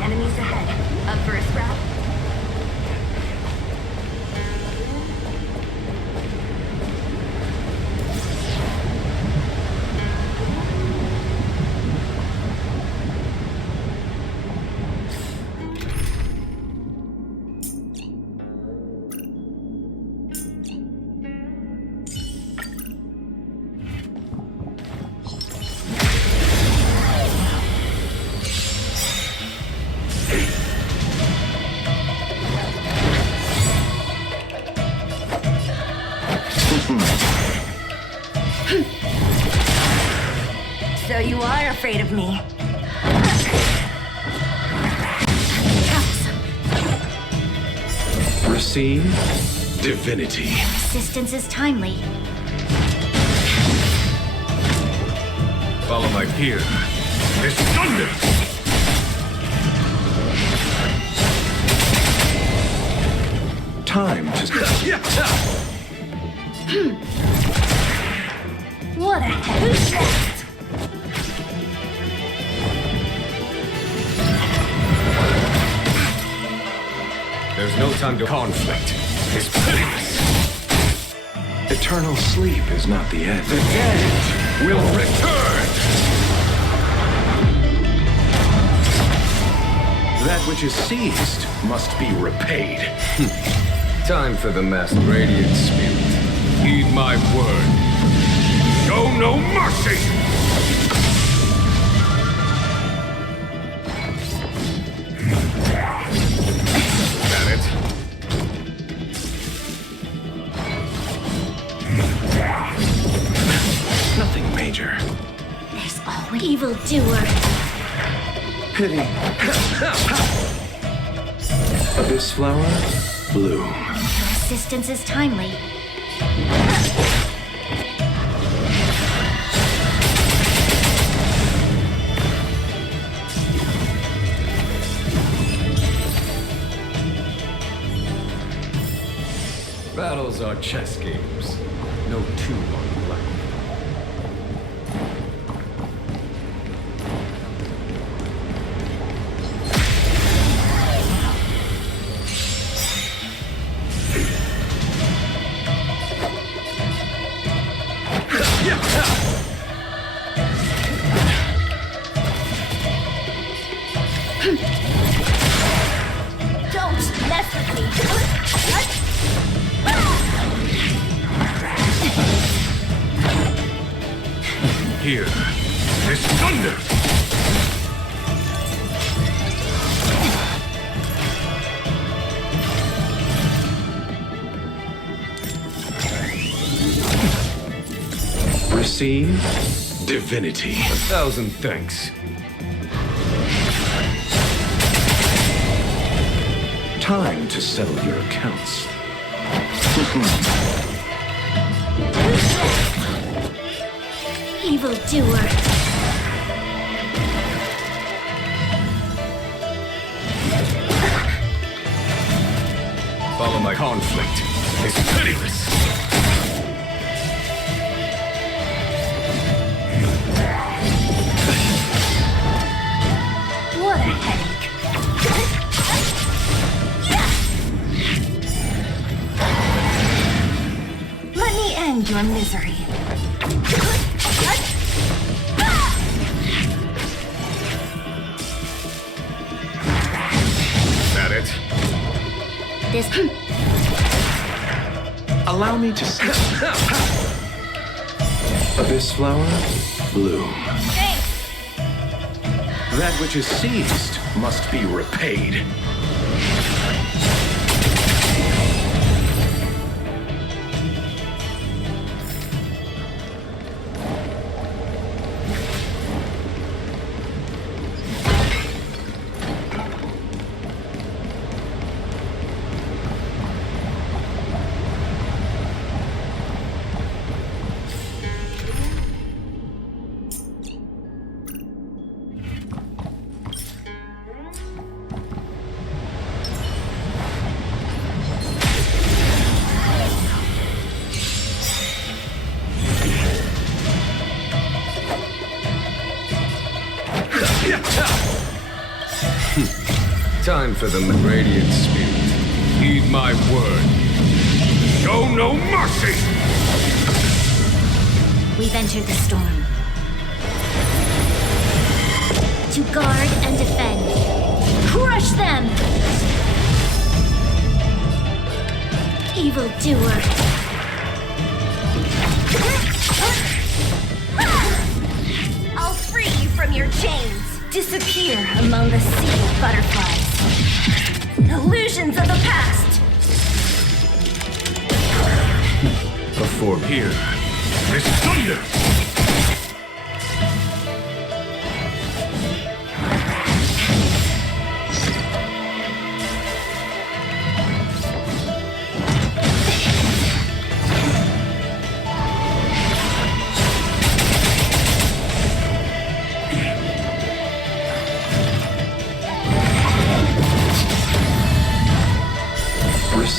Enemies ahead. Up for a scrap? you are afraid of me. Receive divinity. Assistance is timely. Follow my peer. This thunder! Time to... What a heavy shot! There's no time to conflict. It's pitiless. Eternal sleep is not the end. The dead will return! That which is seized must be repaid. Time for the masked radiant spirit. Heed my word. Show no mercy! That it? Nothing major. There's always evildoer. Pity. Abyss flower, bloom. Your assistance is timely. Battles are chess games. No two are alike. Don't mess with me! Here, this thunder! Receive divinity. 1,000 thanks. Time to settle your accounts. Evildoer. Follow my conflict. It's pitiless. What a headache. Let me end your misery. That it? This... Allow me to see. Abyss flower, bloom. Thanks. That which is seized must be repaid. Time for the radiant spirit. Heed my word. Show no mercy! We've entered the storm. To guard and defend. Crush them! Evildoer. I'll free you from your chains. Disappear among the sea of butterflies. Illusions of the past. Before here, this thunder!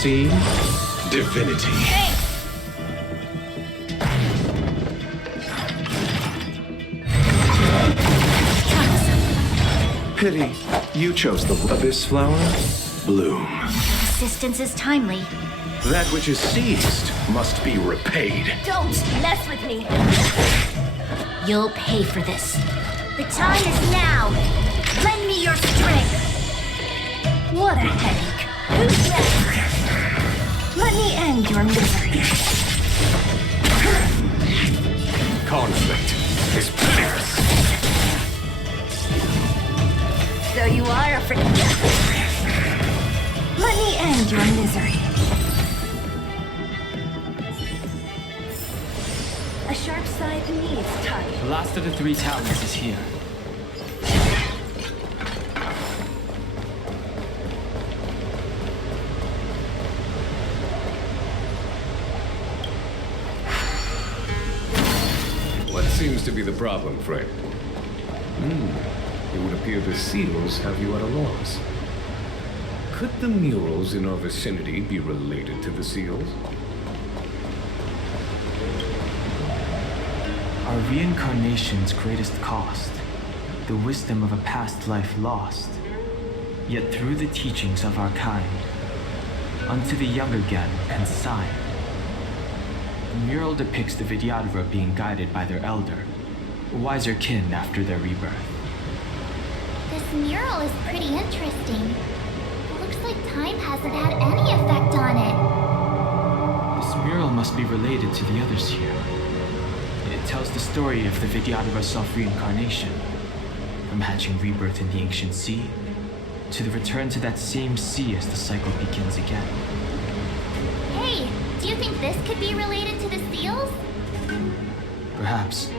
seen? Divinity. Pity. You chose the Abyss Flower? Bloom. Assistance is timely. That which is seized must be repaid. Don't mess with me. You'll pay for this. The time is now. Lend me your strength. What a headache. Who's next? Let me end your misery. Conflict is pitiless. So you are afraid. Let me end your misery. A sharp side needs touch. The last of the three talents is here. What seems to be the problem, friend? It would appear the seals have you at a loss. Could the murals in our vicinity be related to the seals? Our reincarnation's greatest cost, the wisdom of a past life lost. Yet through the teachings of our kind, unto the young again consigned. The mural depicts the Vidyadhara being guided by their elder, wiser kin after their rebirth. This mural is pretty interesting. It looks like time hasn't had any effect on it. This mural must be related to the others here. It tells the story of the Vidyadhara self-reincarnation, from hatching rebirth in the ancient sea, to the return to that same sea as the cycle begins again. Hey, do you think this could be related to the seals? Perhaps.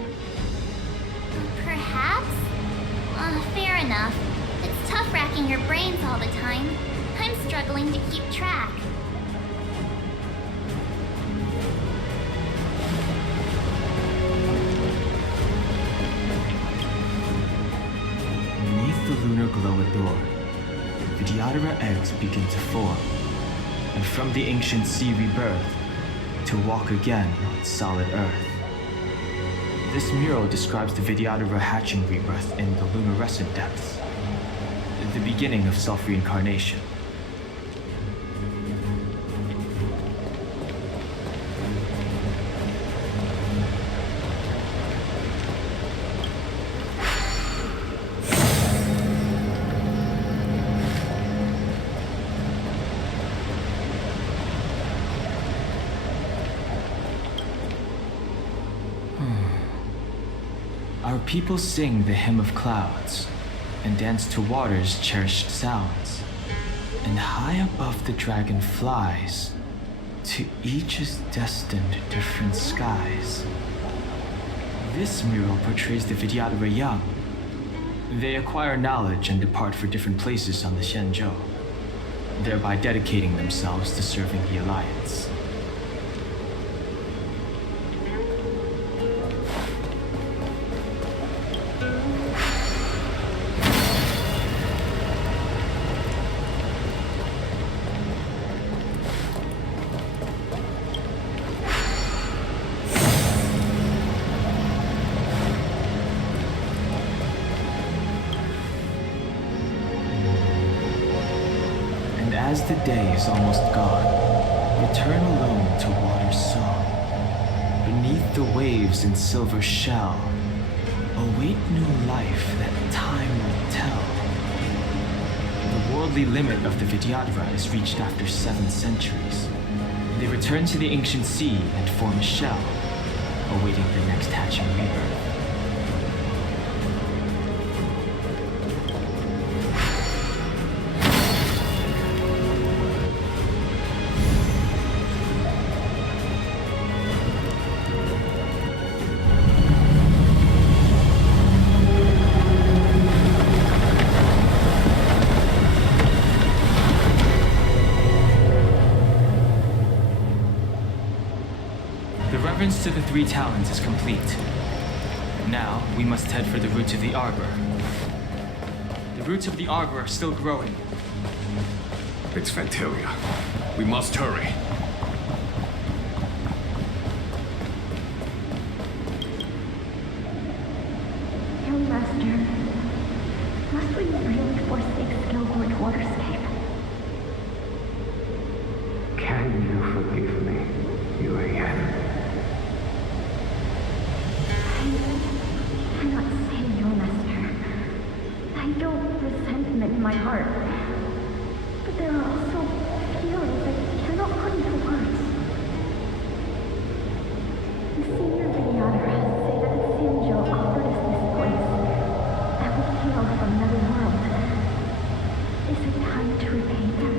Perhaps? Fair enough. It's tough racking your brains all the time. I'm struggling to keep track. Beneath the lunar glow adored, Vidyadhara eggs begin to form, and from the ancient sea rebirth, to walk again on solid earth. This mural describes the Vidyadhara hatching rebirth in the luminescent depths, the beginning of self-reincarnation. Our people sing the hymn of clouds and dance to water's cherished sounds. And high above the dragon flies, to each is destined different skies. This mural portrays the Vidyadhara young. They acquire knowledge and depart for different places on the Xianzhou, thereby dedicating themselves to serving the Alliance. As the day is almost gone, return alone to water's song. Beneath the waves in silver shell, await new life that time will tell. The worldly limit of the Vidyadhara is reached after 7 centuries. They return to the ancient sea and form a shell, awaiting the next hatching rebirth. The reverence to the 3 talents is complete. Now, we must head for the roots of the arbor. The roots of the arbor are still growing. It's Fantilia. We must hurry. Young Master, must we really forsake Skillgorge Waterscape? Can you forgive me, Yuan? I cannot say, Your Master. I feel resentment in my heart. But there are also feelings I cannot put into words. The senior Videoteras say that the Sinjo offered us this place that would hail from another world. Is it time to repay them?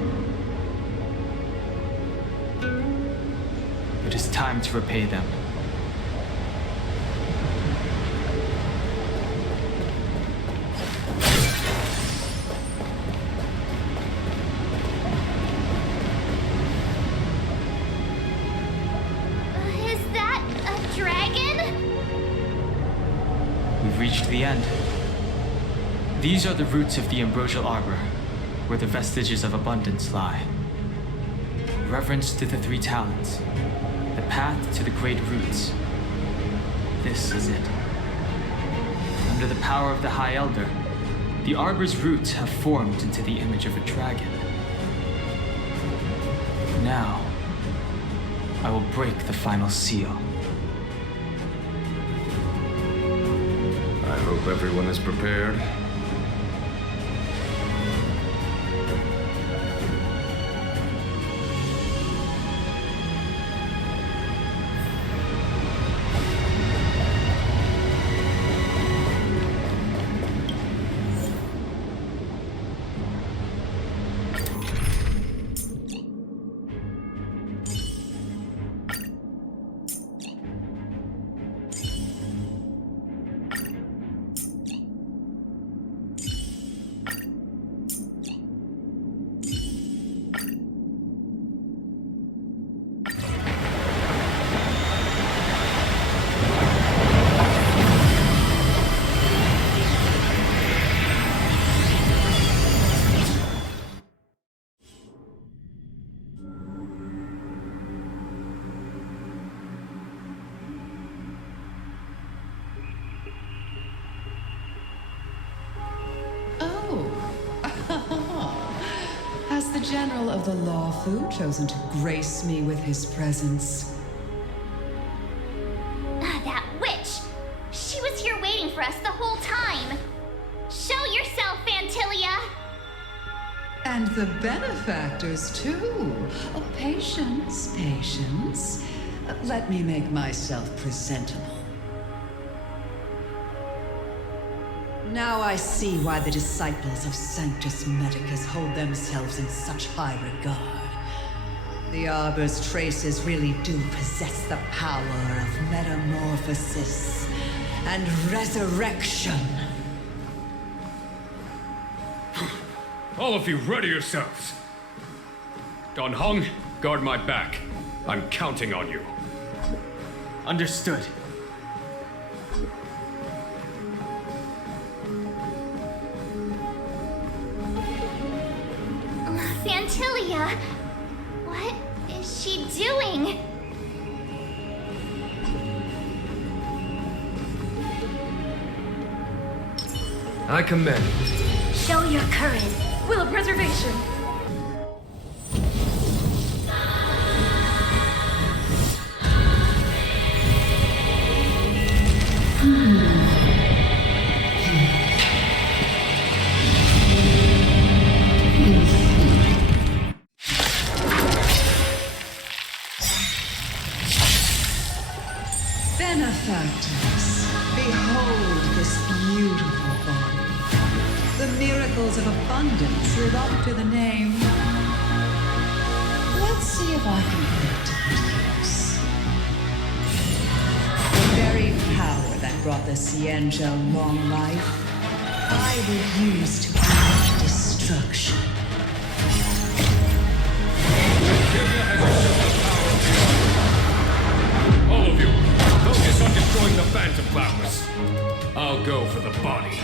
It is time to repay them. Is that a dragon? We've reached the end. These are the roots of the Ambrosial Arbor, where the vestiges of abundance lie. Reverence to the three talents. The path to the great roots. This is it. Under the power of the High Elder, the Arbor's roots have formed into the image of a dragon. Now, I will break the final seal. I hope everyone is prepared. Has the General of the Lawfu chosen to grace me with his presence? That witch! She was here waiting for us the whole time! Show yourself, Fantilia! And the benefactors, too. Oh, patience, patience. Let me make myself presentable. Now I see why the disciples of Sanctus Medicus hold themselves in such high regard. The Arbor's traces really do possess the power of metamorphosis and resurrection. All of you, ready yourselves. Don Hong, guard my back. I'm counting on you. Understood. Fantilia! What is she doing? I commend. Show your courage. Will of preservation. Benefactors, behold this beautiful body. The miracles of abundance live up to the name. Let's see if I can put it to good use. The very power that brought the Xianzhou long life, I will use to create destruction. All of you, focus on destroying the Phantom Flowers. I'll go for the body.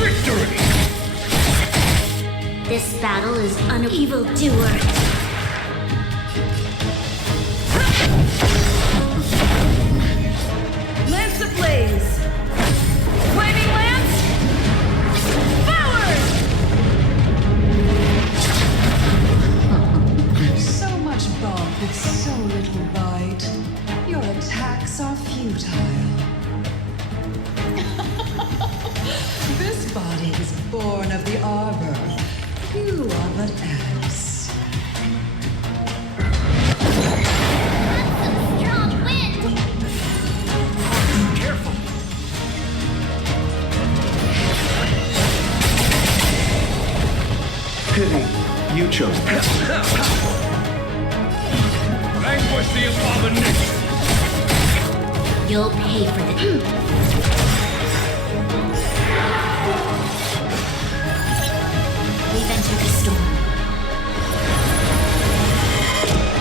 Victory! This battle is an evildoer. Lance ablaze! Flaming lance! Forward! So much bark with so little bite. Your attacks are futile. This body is born of the arbor. You are but ants. Strong wind! Careful! Pity, you chose this. Vanquish the abomination! You'll pay for this. We've entered the storm.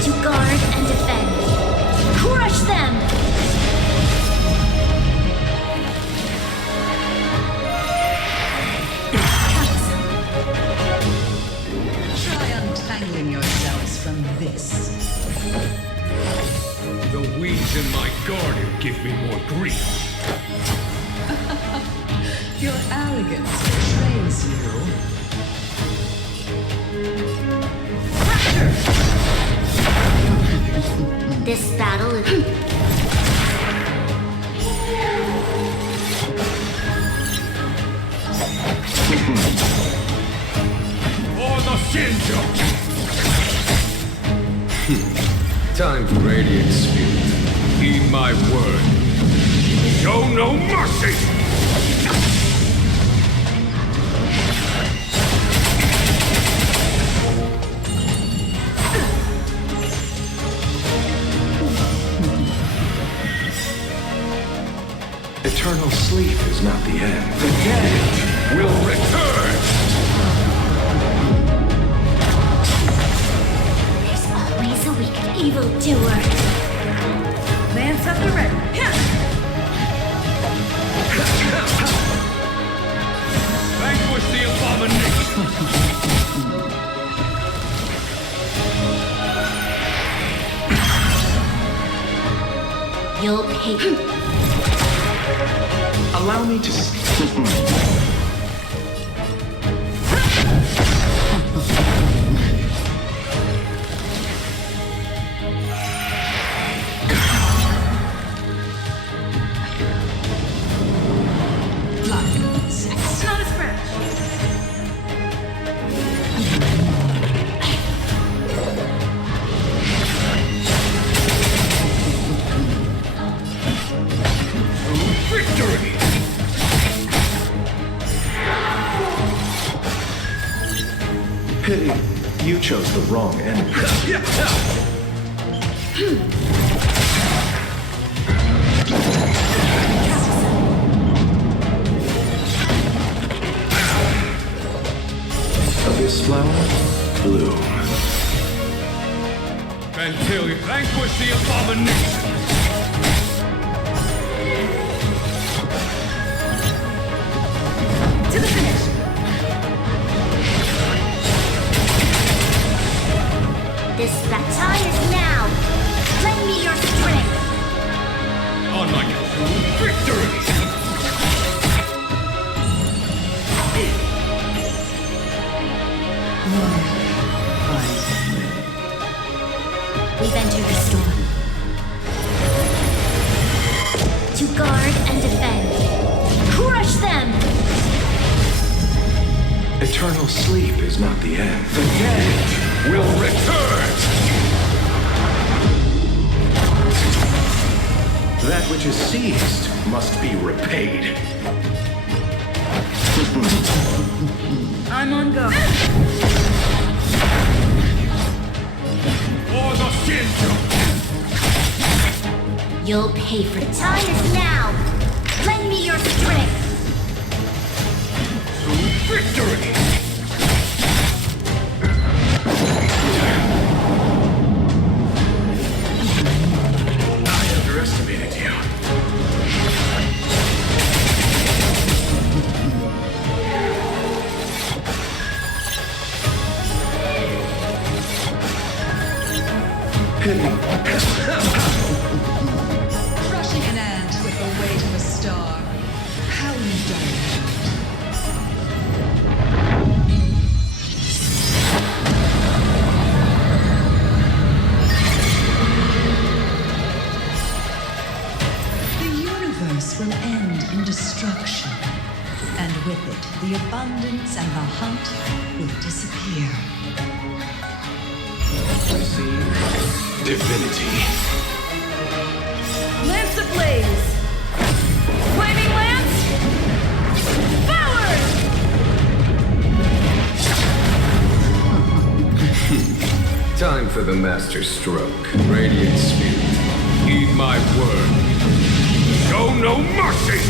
To guard and defend. Crush them! Try untangling yourselves from this. The weeds in my garden give me more grief. Your arrogance betrays you. This battle is... For the Shinjo! Time for radiant spirit. Heed my word. Show no mercy! Eternal sleep is not the end. The dead will return! There's always a wicked evildoer. Lance up the red. Vanquish the abomination! You'll pay. Allow me to... It's not a scratch. Victory! Pity, you chose the wrong enemy. This flower, bloom. Until you vanquish the abomination! To the finish. This time is now. Lend me your strength. On my victory! We've entered the storm. To guard and defend. Crush them! Eternal sleep is not the end. The dead will return! That which is seized must be repaid. I'm on go. For the Shinjo! You'll pay for it. Time is now. Lend me your strength. Victory! I underestimated you. And with it, the abundance and the hunt will disappear. Receive divinity. Lance ablaze! Flaming lance! Forward! Time for the master stroke. Radiant spirit, heed my word. Show no mercy!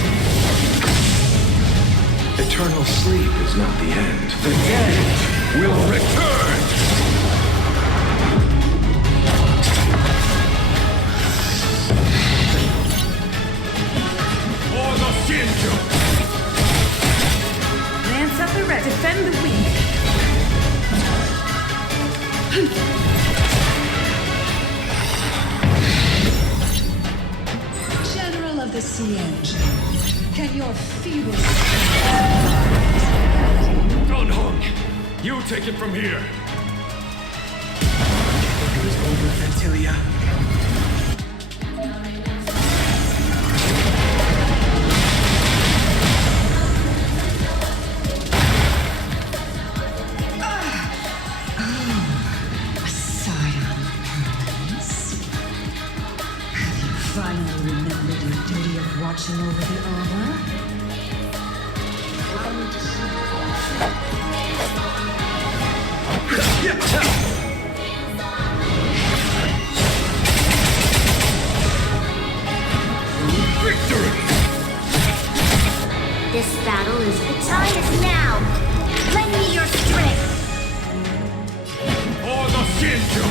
Eternal sleep is not the end. The dead will return! For the Shinjo! Lance up the red, defend the weak. General of the Siege, can your feeble... Gunhung, you take it from here. It is over, Fantilia. A scion permanence. Have you finally remembered your duty of watching over the arbor? Victory! This battle is the time is now. Lend me your strength. For the Shinjo!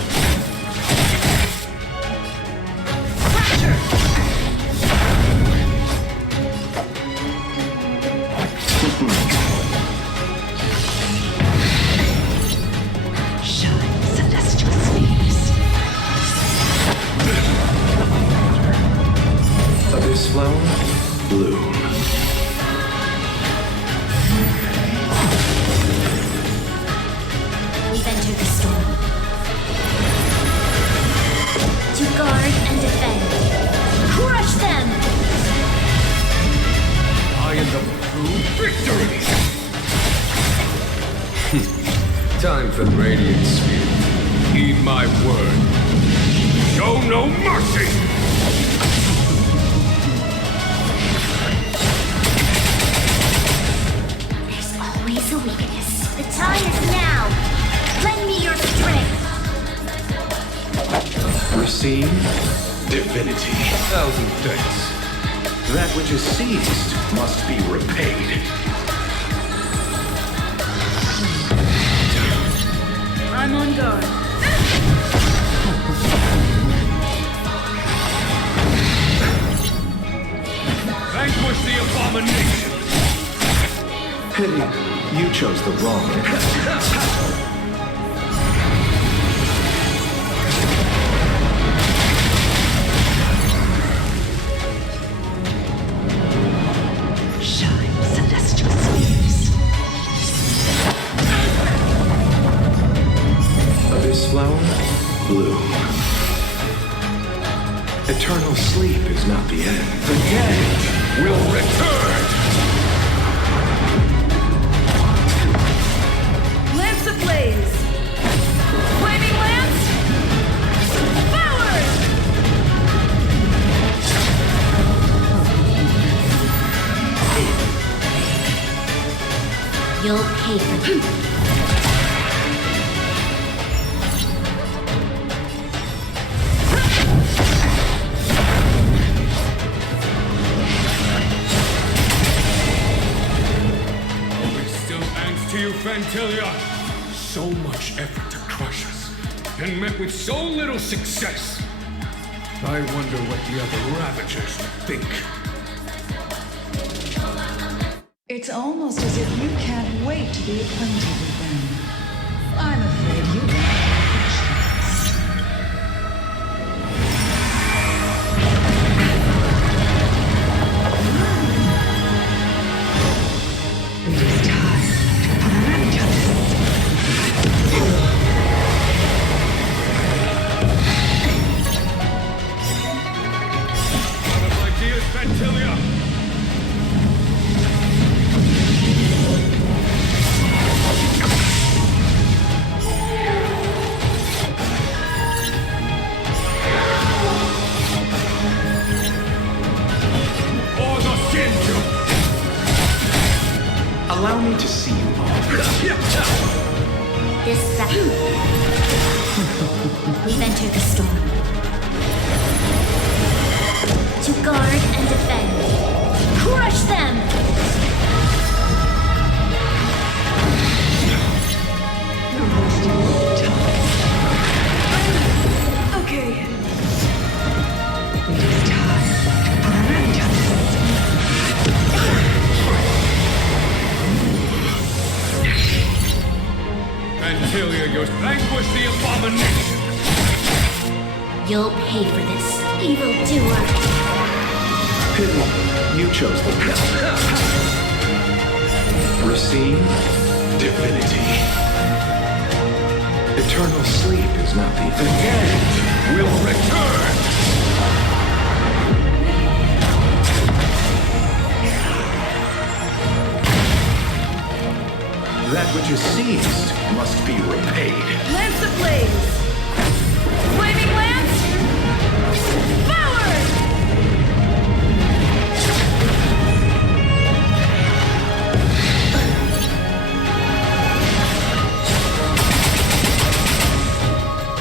Shine, celestial spheres. Abyss flower, bloom. We've entered the storm. To guard and defend. Crush them! I am the true victory! Time for the Radiant Spirit. Heed my word. Show no mercy! There's always a weakness. The time is now. Lend me your strength. Receive divinity. Thousand thanks. That which is seized must be repaid. I'm on guard. Vanquish the abomination! Pity, you chose the wrong. Shine, celestial spheres. Abyss flower, bloom. Eternal sleep is not the end. The dead will return! Lance ablaze! Flaming lance! Forward! You'll pay for this. It still hangs to you, Fantilia. So much effort to crush us, and met with so little success. I wonder what the other Ravagers think. It's almost as if you can't wait to be acquainted with them. I'm afraid you won't have a chance. It is time for the vengeance. Out of ideas, Fantilia! Allow me to see you all. This second, we've entered the storm. To guard and defend. Crush them! Okay. It is time to put an end to this. Antilia, you vanquish the abomination! You'll pay for this, evildoer. Pity, you chose the best. Receive divinity. Eternal sleep is not the end. Will return. That which is seized must be repaid. Lance ablaze! Flaming lance! Forward!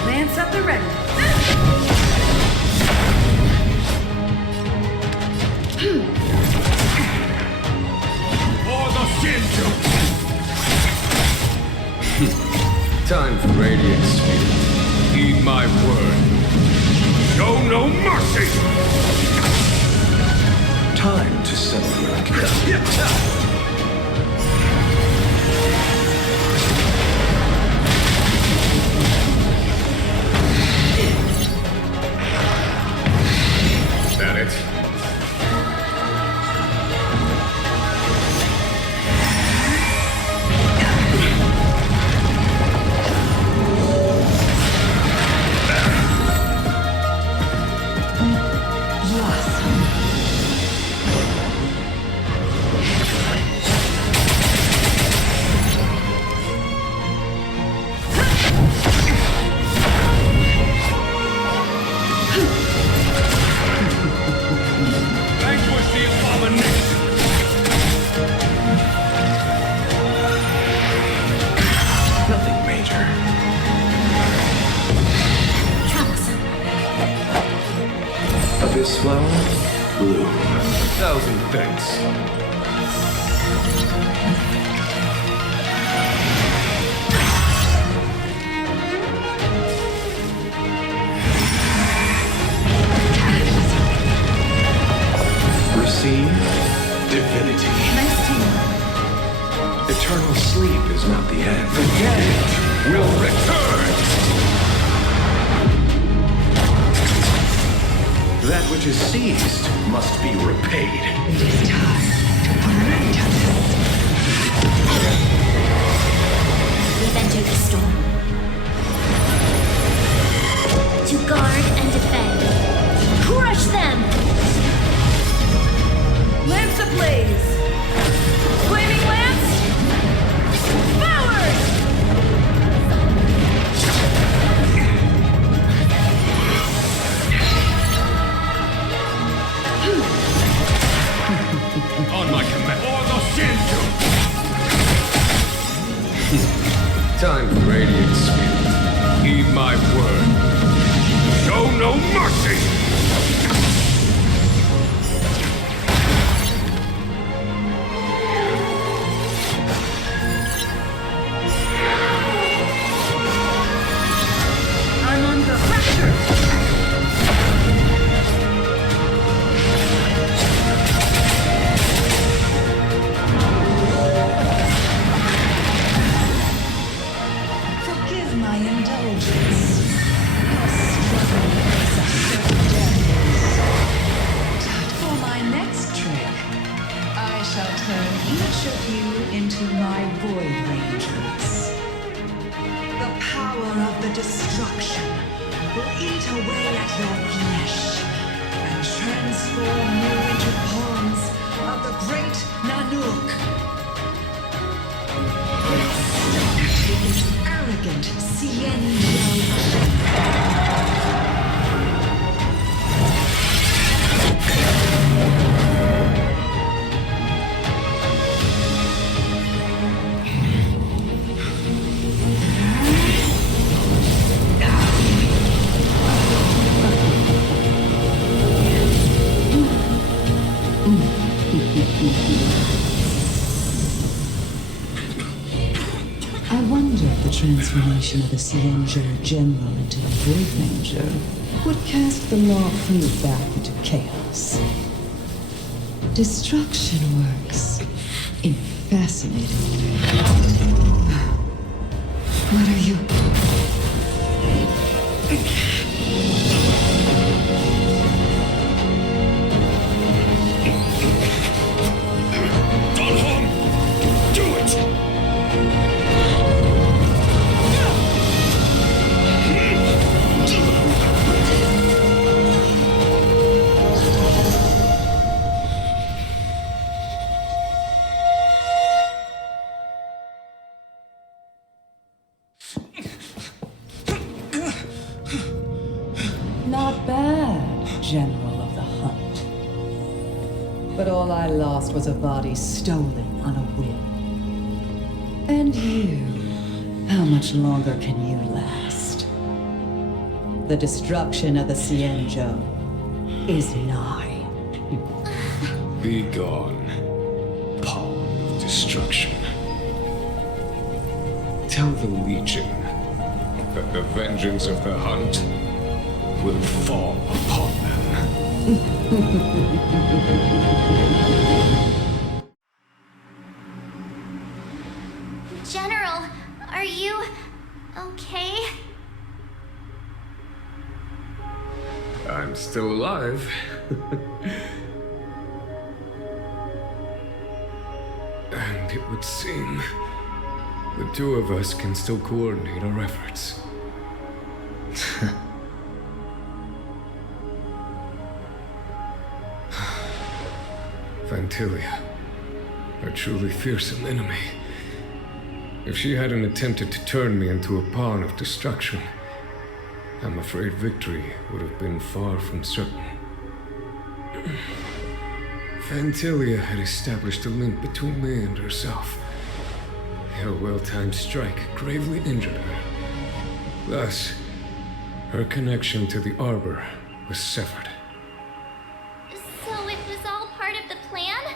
Lance at the ready. For the Shinju! Time for radiant spirit. Heed my word. Show no mercy! Time to settle your account. That it? Vanquish the abomination! Nothing major. Troublesome. Abyss flower, bloom. 1,000 thanks. Receive divinity. Nice team. Eternal sleep is not the end. The dead will return. That which is seized must be repaid. It is time to put an end to this. We've entered the storm. To guard and defend. Crush them! Lance ablaze! Flaming lance! Forward! On my command. For the Shinju! Time for radiant spirit. Heed my word. Show no mercy! I'm under pressure! Forgive my indulgence. Your struggle is a certain death. For my next trick, I shall turn each of you into my Void Rangers. The power of the destruction will eat away at your flesh and transform you into pawns of the great Nanook. This arrogant the transformation of the Xianzhou General into a Void Ranger would cast the Law Food back into chaos. Destruction works in a fascinating way. What are you? Do it! Not bad, General of the Hunt. But all I lost was a body stolen on a whim. And you, how much longer can you last? The destruction of the Xianzhou is nigh. Be gone, pawn of destruction. Tell the Legion that the vengeance of the Hunt will fall upon them. General, are you okay? I'm still alive. And it would seem the two of us can still coordinate our efforts. Vantilia, a truly fearsome enemy. If she hadn't attempted to turn me into a pawn of destruction, I'm afraid victory would have been far from certain. Vantilia had established a link between me and herself. Her well-timed strike gravely injured her. Thus, her connection to the Arbor was severed. So it was all part of the plan?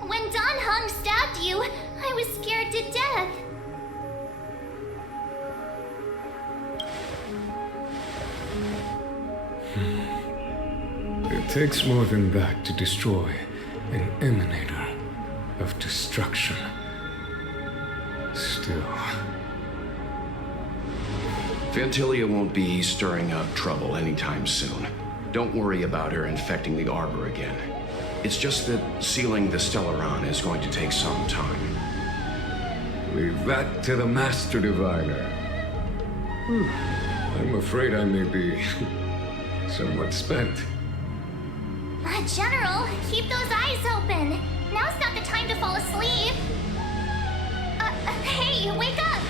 When Don Hung stabbed you, I was scared to death. It takes more than that to destroy an emanator of destruction. Still. Vantilia won't be stirring up trouble anytime soon. Don't worry about her infecting the Arbor again. It's just that sealing the Stellaron is going to take some time. Leave that to the Master Diviner. I'm afraid I may be somewhat spent. General, keep those eyes open. Now's not the time to fall asleep. Hey, wake up!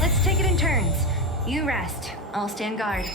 Let's take it in turns. You rest. I'll stand guard.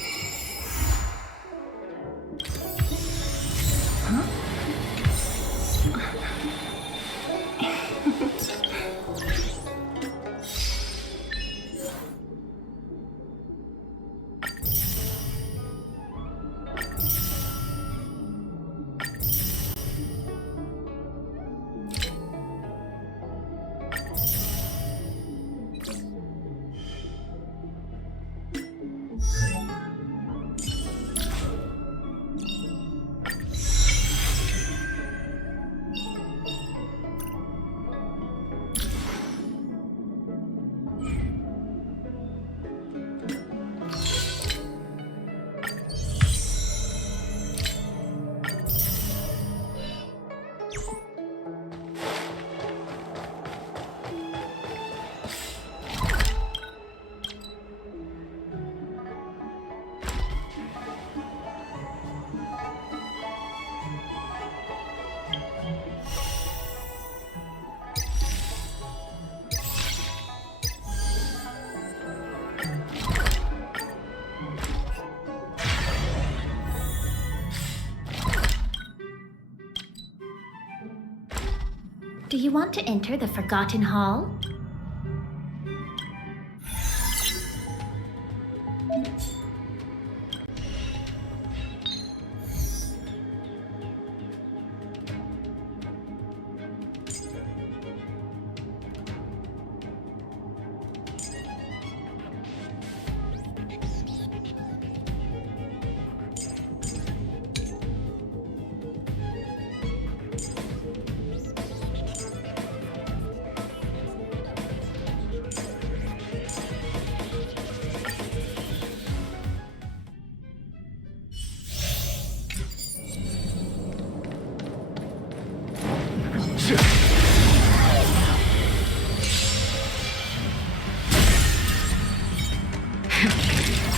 Do you want to enter the Forgotten Hall?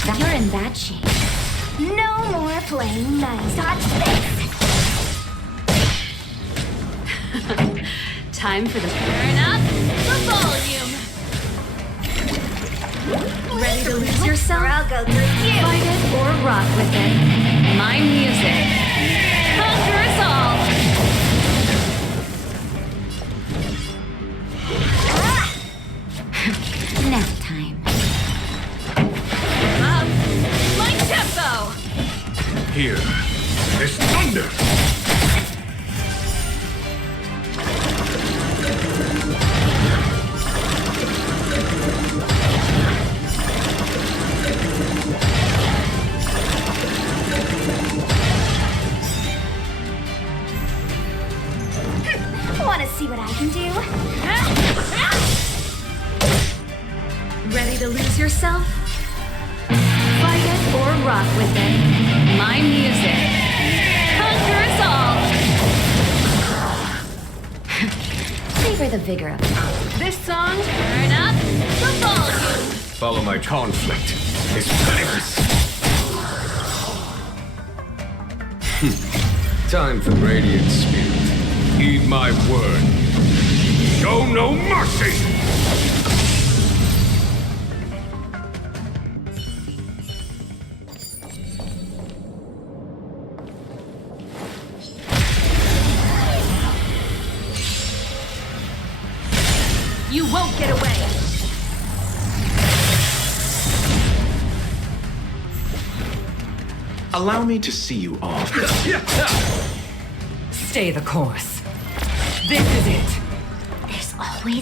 You're in bad shape. No more playing nice. Touch this! Time for the... Turn up the volume. Ready to lose yourself? Or I'll go through you. Fight it or rock with it. My music. Conquer us all. Nap time. My tempo. Here is thunder! Wanna see what I can do? Ready to lose yourself? Fight it or rock with it. My music. Conquer us all. Savor the vigor of it. This song, turn up the volume. Follow my conflict. It's purpose. Time for Radiant Spirit. Heed my word. Show no mercy! You won't get away! Allow me to see you off. Stay the course. This is it. There's always...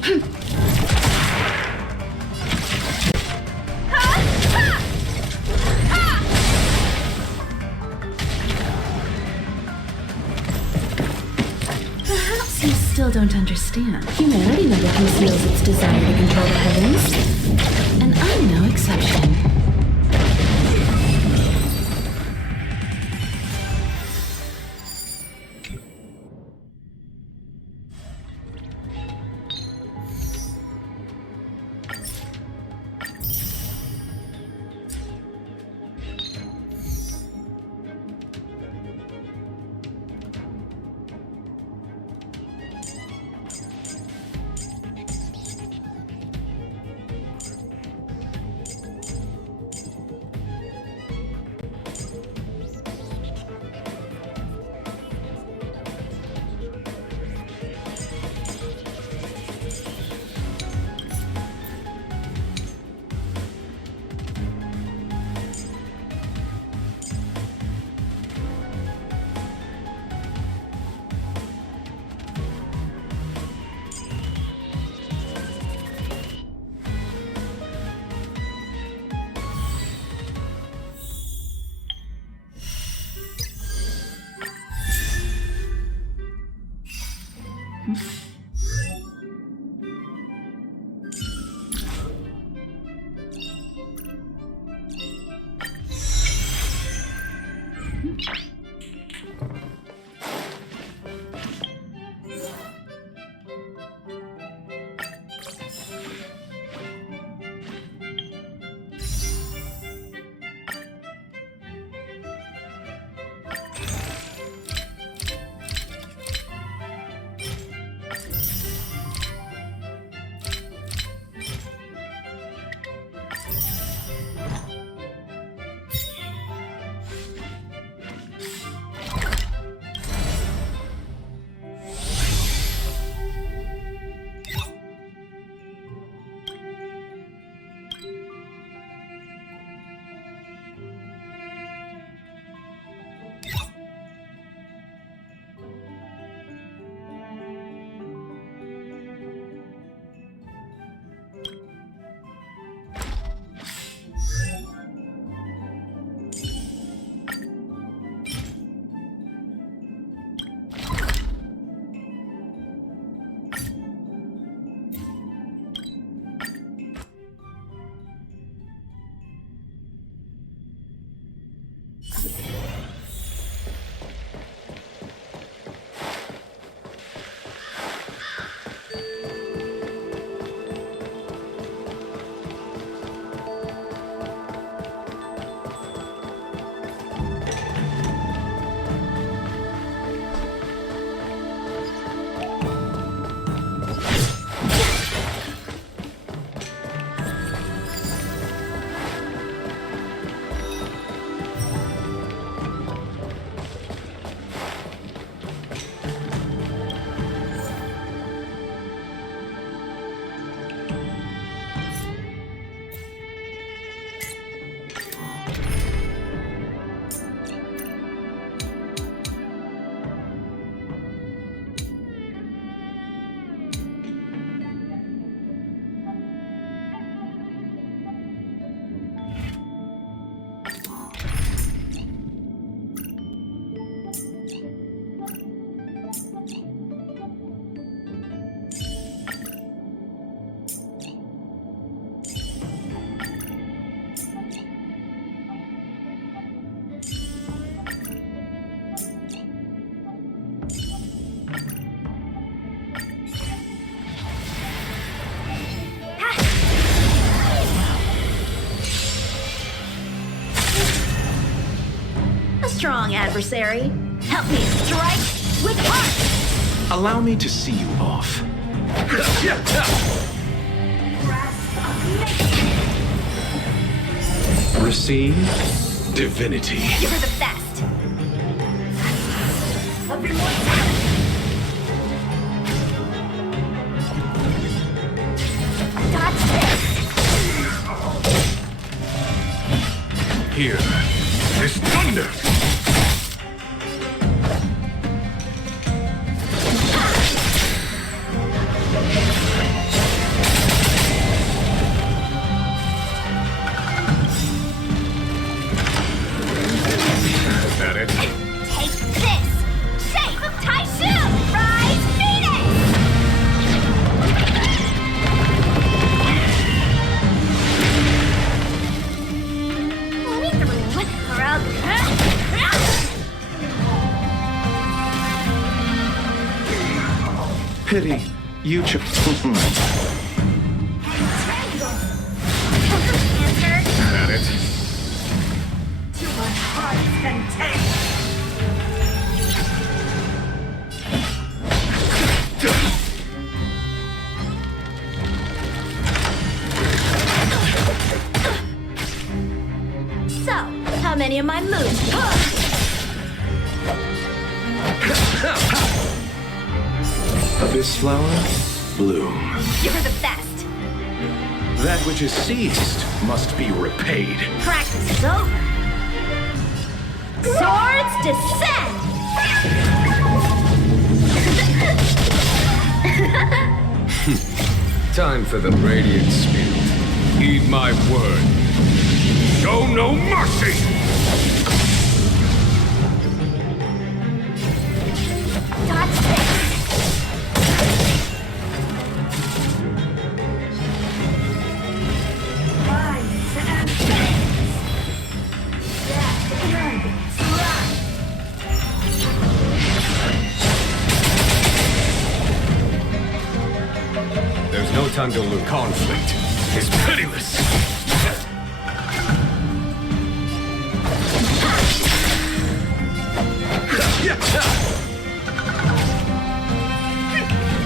Perhaps you still don't understand. Humanity never conceals its desire to control the heavens. And I'm no exception. strong adversary. Help me strike with heart. Allow me to see you off. Receive divinity. You're the best. Dodge this. Here is thunder. Is that it? Take this! Shape of Taishu! Rise, Phoenix! Let me through, or I'll... Pity. You chose. That it? To my heart's content. So, how many of my moves? Abyss flower, bloom. You're the best. That which is seized must be repaid. Practice is over. Swords descend! Time for the radiant spirit. Heed my word. Show no mercy! Dodge this! There's no time to lose. Conflict is pitiless.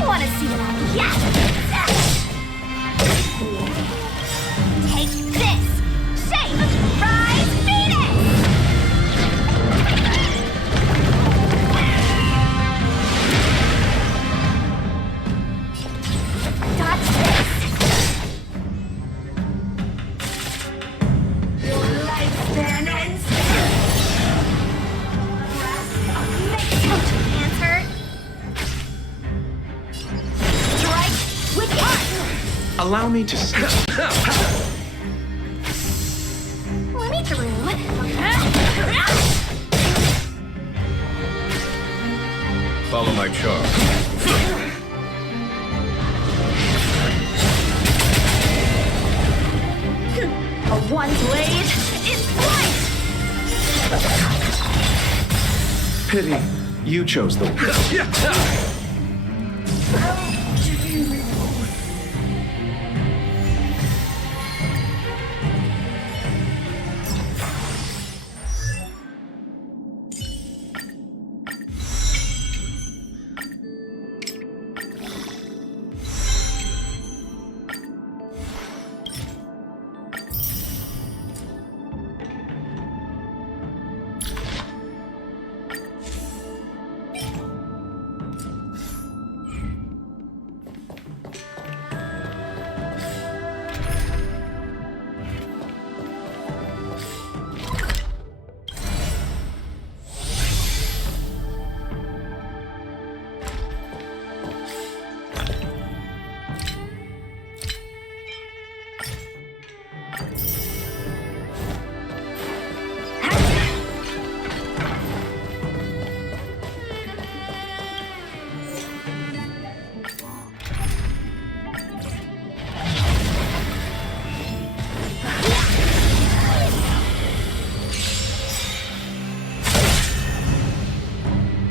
Wanna see what I got? Take this! Shape! Rise, Phoenix! Dodge this! Your lifespan ends. Hands hurt. Strike with heart! Allow me to see. Let me through. Follow my charm. A one blade is flight! Pity. You chose the.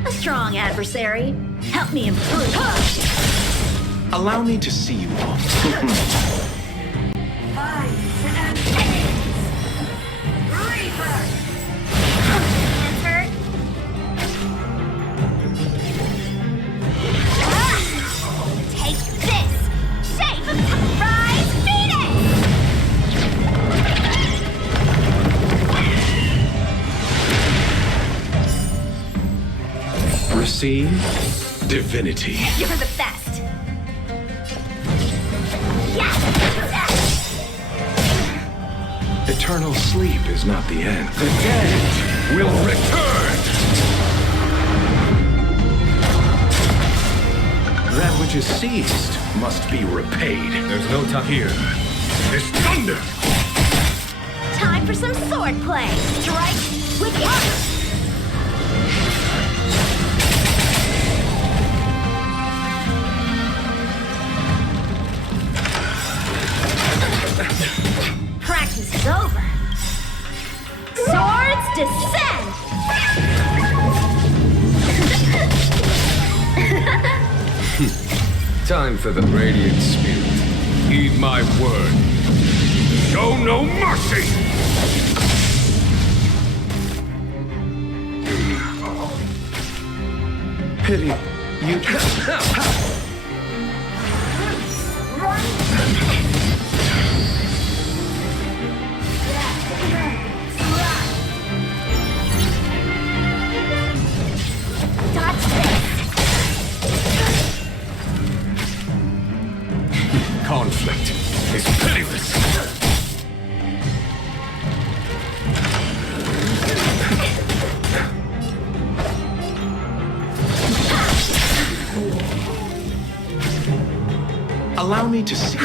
A strong adversary. Help me improve. Allow me to see you off. Answer. See? Divinity. You're the best. Eternal sleep is not the end. The dead will return! That which is seized must be repaid. There's no time here. This thunder! Time for some sword play. Strike with heart. Practice is over. Swords descend! Time for the radiant spirit. Heed my word. Show no mercy! Pity. You... Conflict is pitiless. Allow me to see.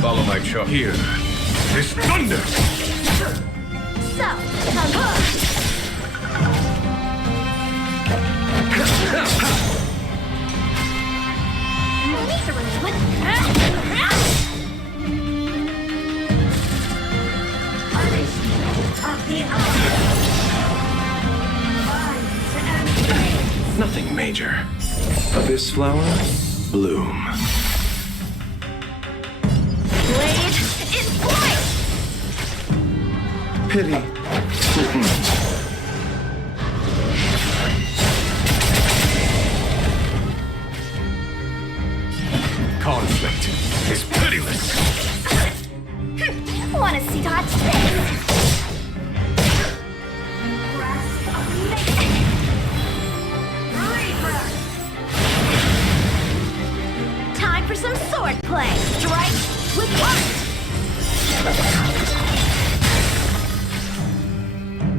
Follow my charge. Here. This thunder! So, Nothing major. Abyss flower, bloom. blade in flight! Pity. Conflict is pitiless. Wanna see Dodge face? Time for some sword play. Strike with heart.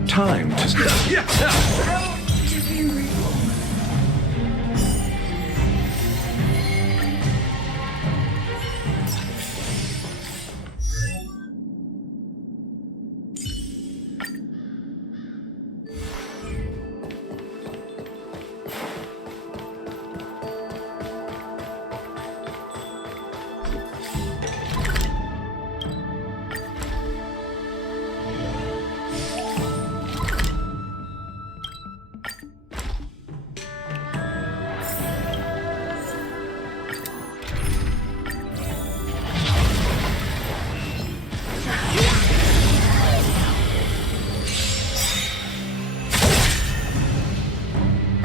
Time to...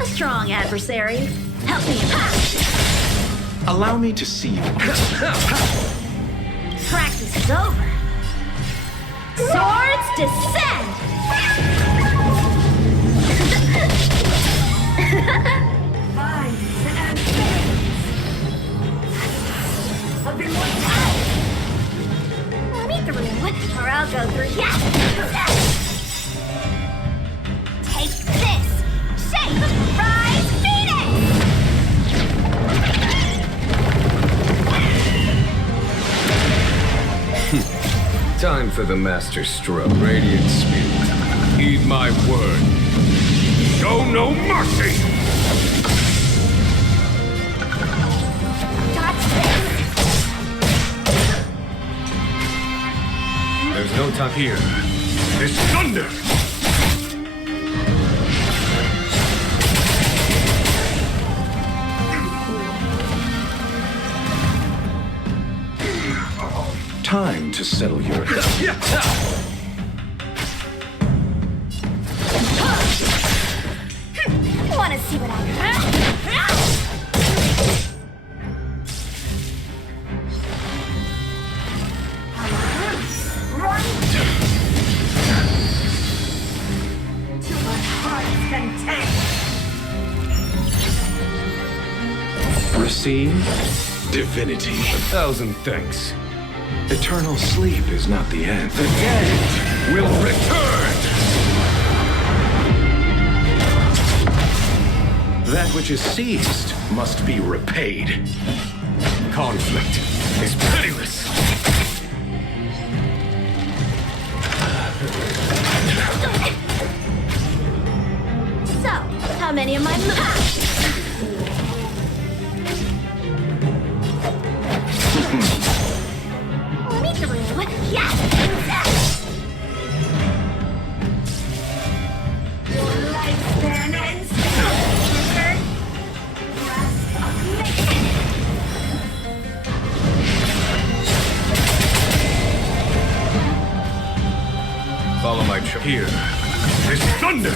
A strong adversary. Help me. Allow me to see you. Practice is over. Swords descend! Let me through, or I'll go through. Take this! Shape! Rise, Phoenix! Time for the master stroke. Radiant spirit. Heed my word. Show no mercy! There's no time here. This thunder! Time to settle your... want to see what I To my heart's content. Receive divinity. 1,000 thanks. Eternal sleep is not the end. The dead will return! That which is seized must be repaid. Conflict is pitiless. So, how many of my moves? Me through. Yes! Your lifespan ends here. Grasp of nature. Follow my trail. Here is thunder!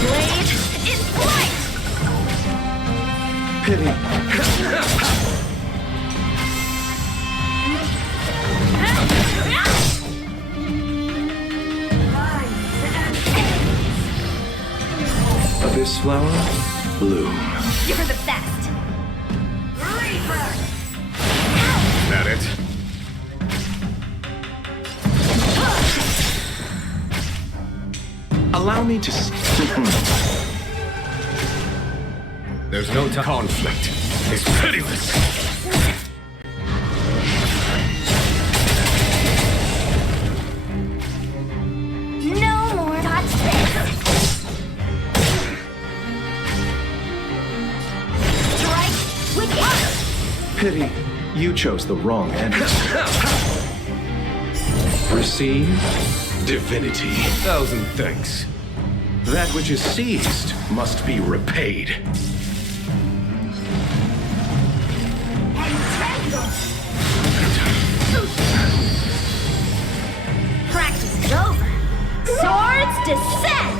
Blade in flight! Pity. Abyss flower, bloom. You're the best. That it? Allow me to... There's no time. Conflict is pitiless. No more touch this. Strike with it. Pity, you chose the wrong ending. Receive divinity. 1,000 thanks. That which is seized must be repaid. Practice is over. Swords descend!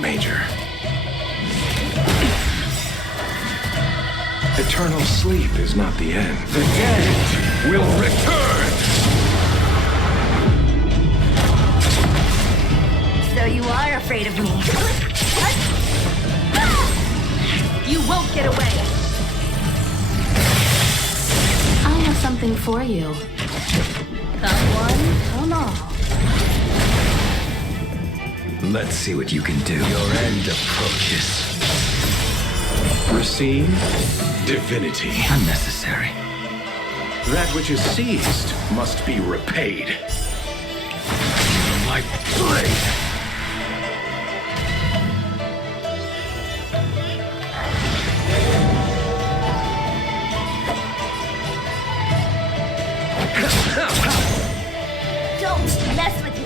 Major. Eternal sleep is not the end. The dead will return! So you are afraid of me. You won't get away! I have something for you. Come one, come all. Let's see what you can do. Your end approaches. Receive divinity. Unnecessary. That which is seized must be repaid. My blade! Don't mess with me.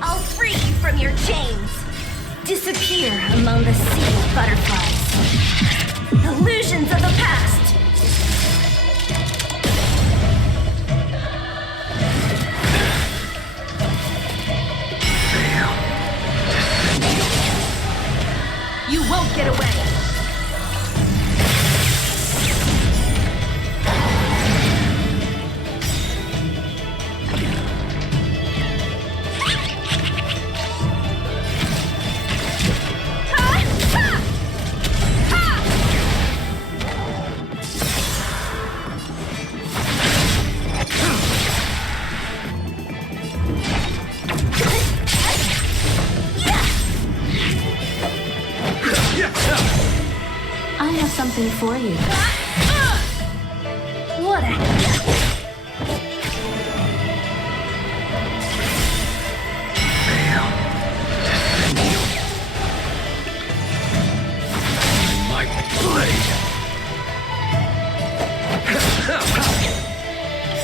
I'll free you from your chains. Disappear among the sea of butterflies. Illusions of the past. You won't get away! I have something for you. What a... My blade!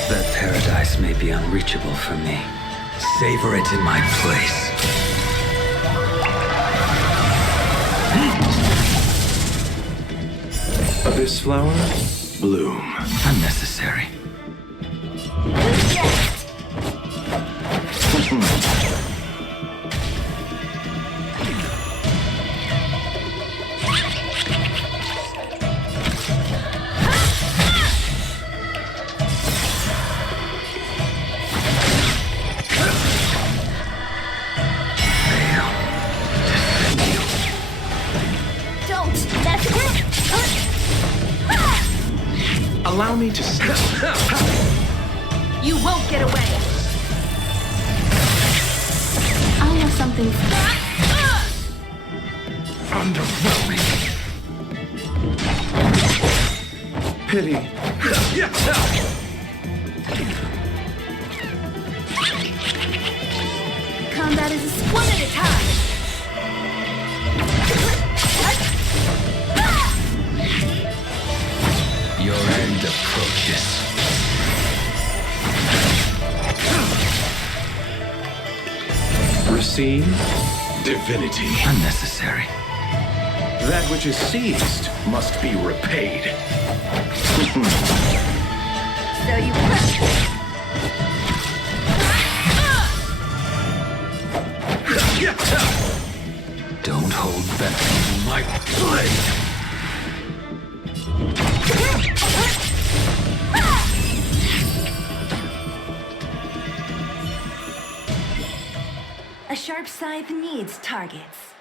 That paradise may be unreachable for me. Savor it in my place. Abyss flower, bloom. Unnecessary. Don't mess with... Allow me to step. You won't get away! I have something for Underwhelming. Pity. Combat is one at a time! Your end approaches. Receive divinity. Unnecessary. That which is seized must be repaid. So you... Don't hold back. My blade! A sharp scythe needs targets.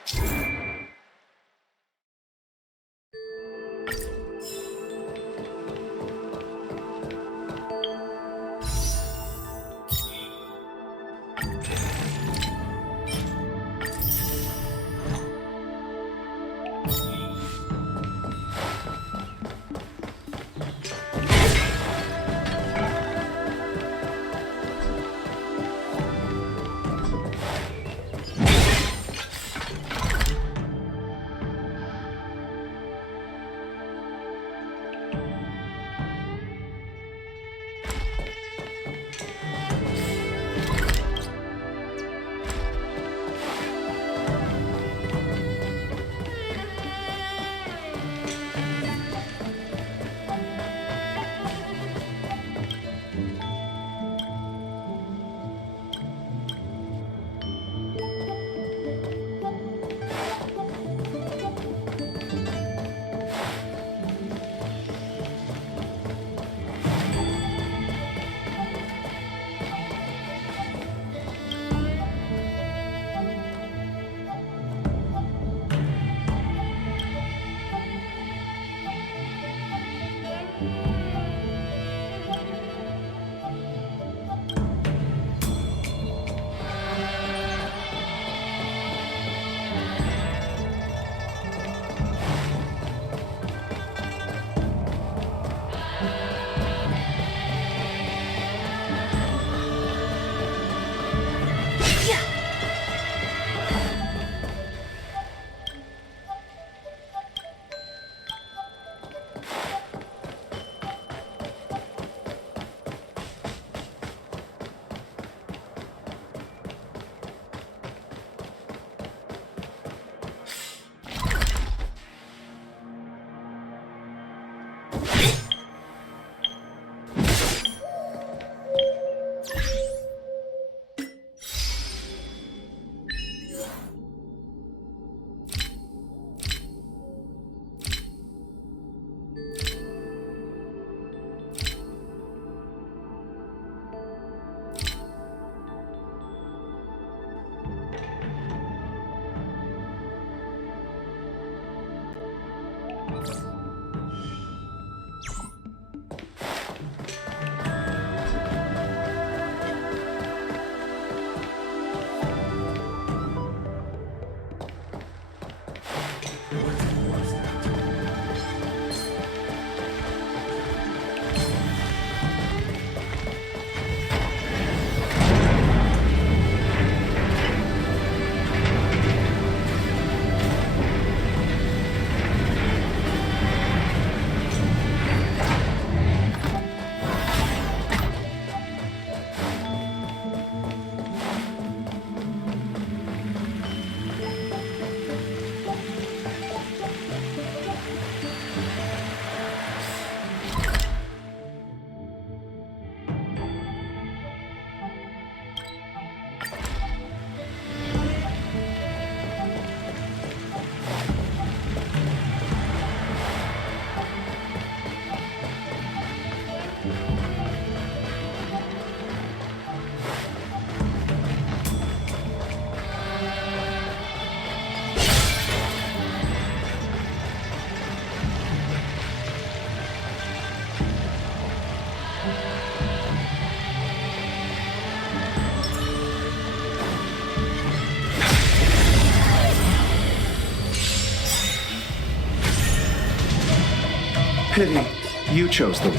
Pity. You chose the...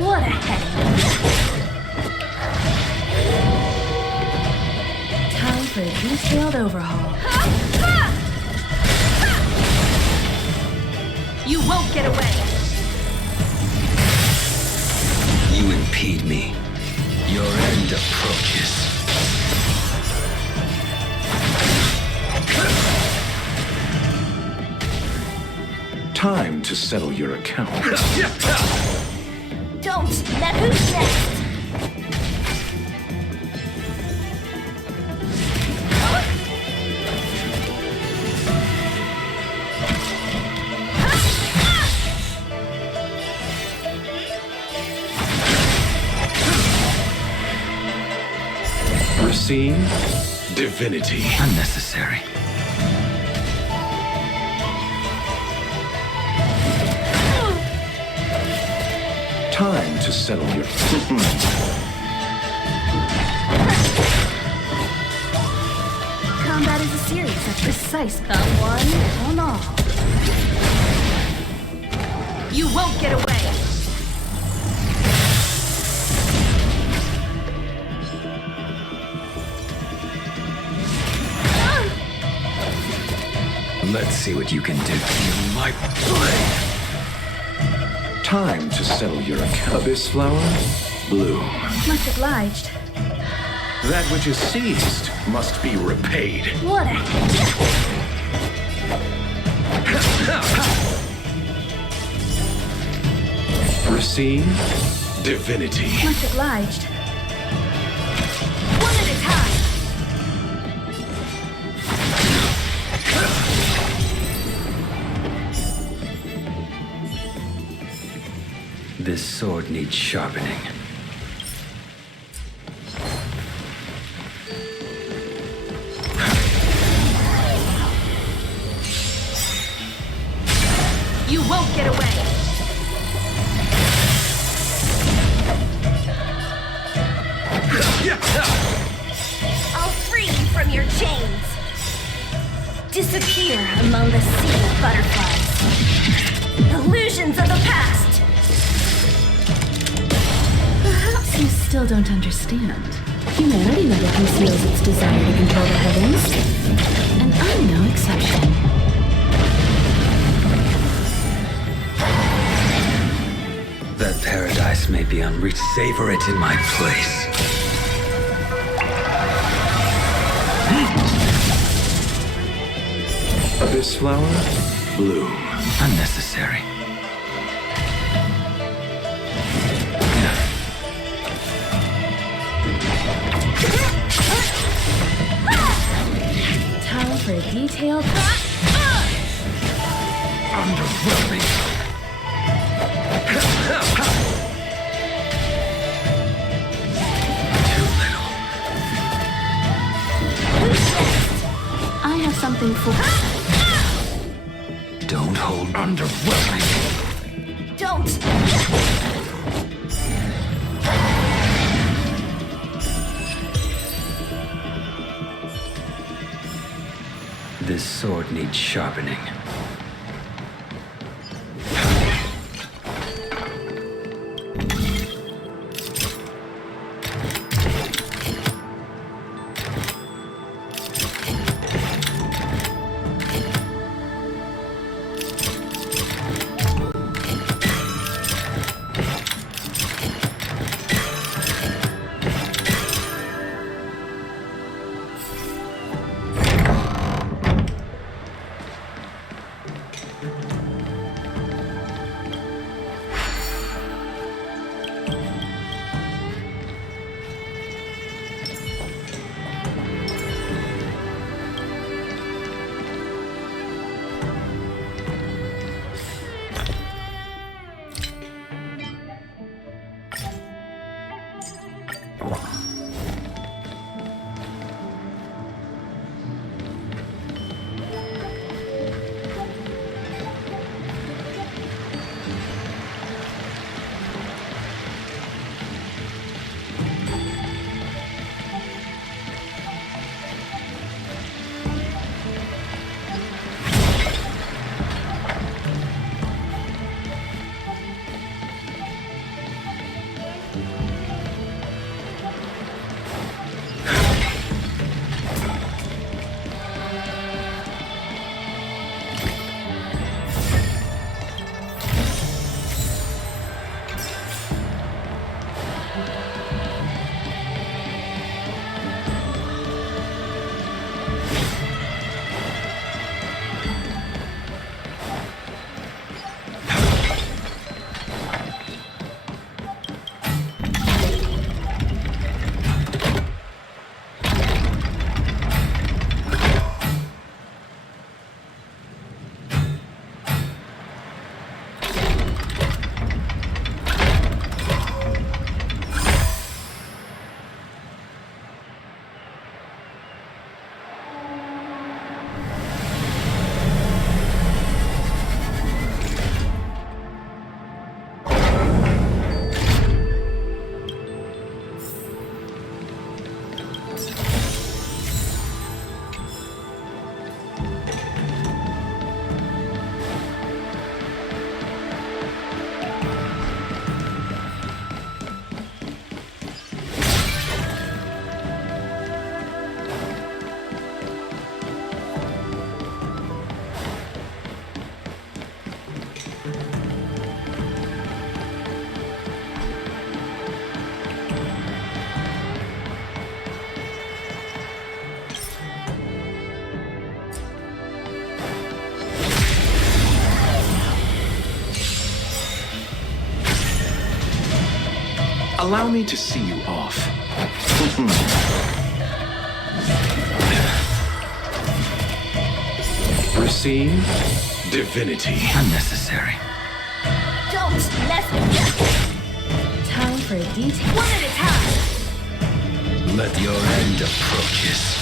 What a headache. Time for a detailed overhaul. You won't get away! You impede me. Your end approaches. Time to settle your account. Don't! Now who's next? Receive divinity. Unnecessary. Time to settle your... Combat is a series of precise one on all. You won't get away! Let's see what you can do. You might play. Time to settle your account. Abyss flower, bloom. Much obliged. That which is seized must be repaid. What a... Receive divinity. Much obliged. One at a time! This sword needs sharpening. You won't get away! I'll free you from your chains. Disappear among the sea of butterflies. Illusions of the past. Perhaps you still don't understand. Humanity never conceals its desire to control the heavens. And I'm no exception. That paradise may be unreached. Savor it in my place. Abyss flower, bloom. Unnecessary. Time for a detailed... Underwhelming. Too little. I have something for... Don't hold. Underwhelming. Don't! This sword needs sharpening. Allow me to see you off. Receive divinity. Unnecessary. Don't mess with me. Time for a detail. One at a time. Let your end approach us.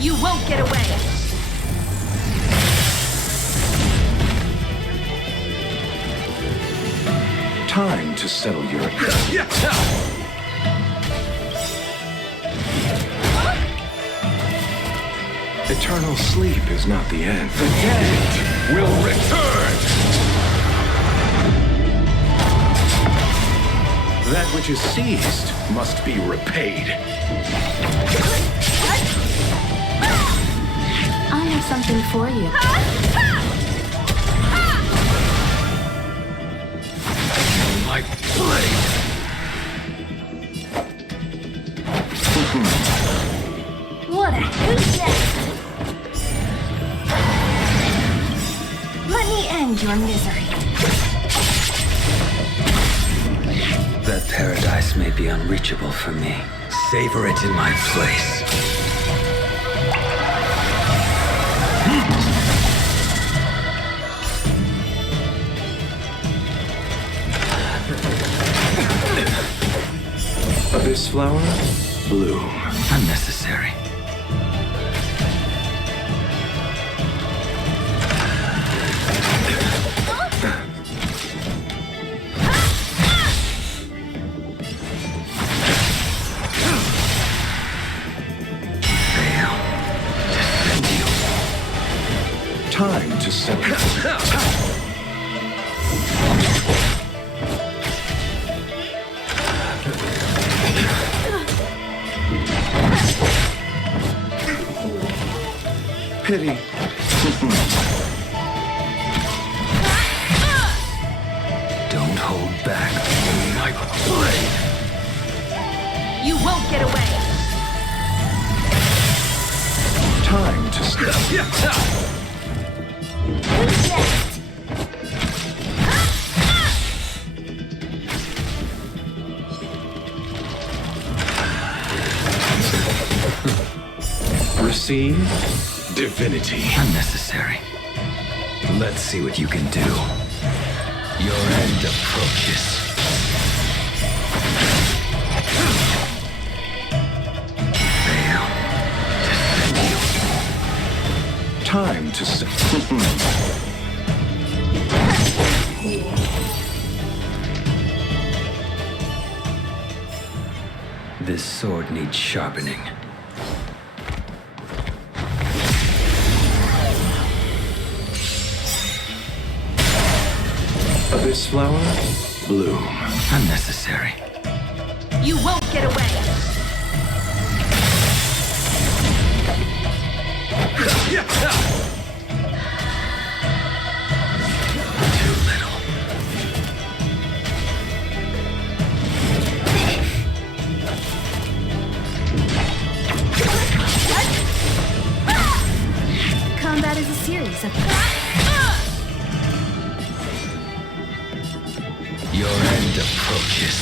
You won't get away! Time to settle your... Eternal sleep is not the end. The dead will return! That which is seized must be repaid. I have something for you. My blade! What a who's next? Let me end your misery. That paradise may be unreachable for me. Savor it in my place. Abyss flower, bloom. Unnecessary. Time to separate. Pity. Don't hold back, my blade. You won't get away! Time to step. Who's next? Receive divinity. Unnecessary. Let's see what you can do. Your end approaches. Fail. Defend you. Time to set. This sword needs sharpening. Abyss flower, bloom. Unnecessary. You won't get away! Too little. Combat is a series of... Your end approaches.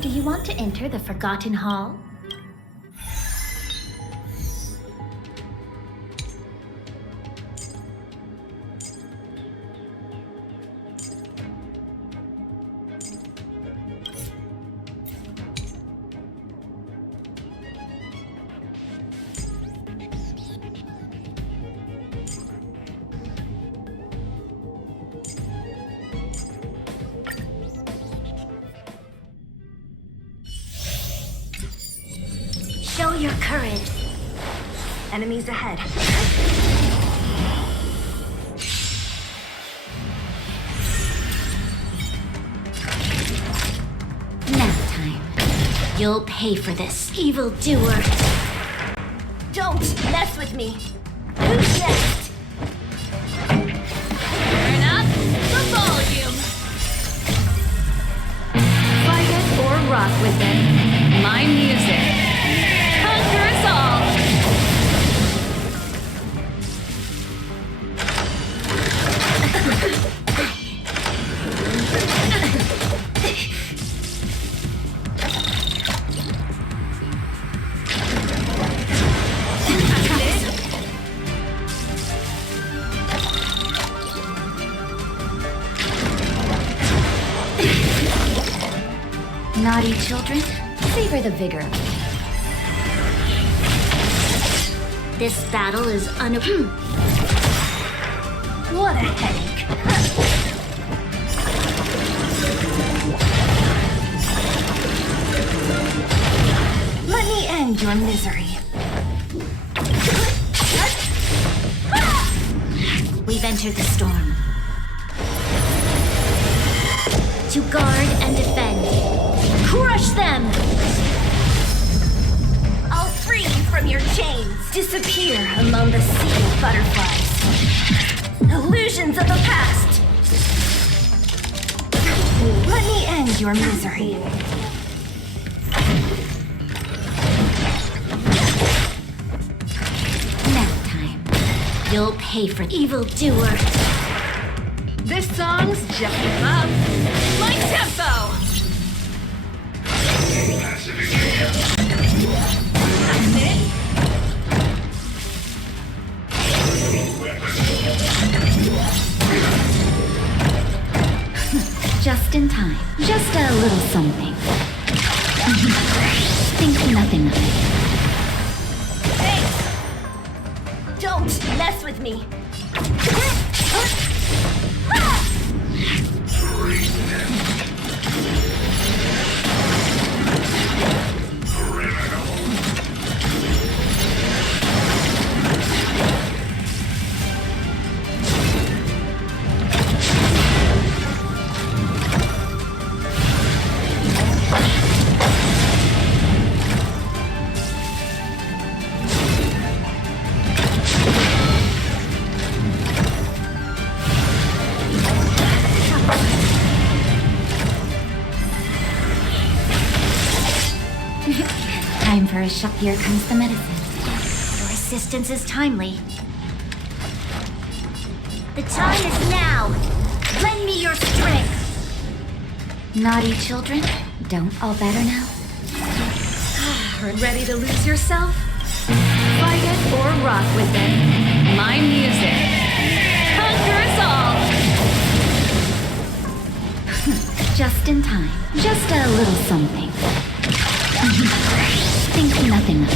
Do you want to enter the Forgotten Hall? Show your courage. Enemies ahead. Nap time. You'll pay for this, evildoer. Don't mess with me. Who's next? Turn up the volume. Fight it or rock with it. My music. Conquer us all. Naughty children, savor the vigor of it. This battle is What a headache. Let me end your misery. We've entered the storm. To guard and defend. Crush them! I'll free you from your chains. Disappear among the sea of butterflies. Illusions of the past. Let me end your misery. Nap time. You'll pay for evildoer. This song's just above my tempo. That's it. Just in time. Just a little something. Think nothing of it. Thanks. Don't mess with me. Time for a shot. Here comes the medicine. Your assistance is timely. The time is now. Lend me your strength. Naughty children, don't all better now? Ready to lose yourself? Fight it or rock with it. My music. Conquer us all. Just in time. Just a little something. Think nothing of it.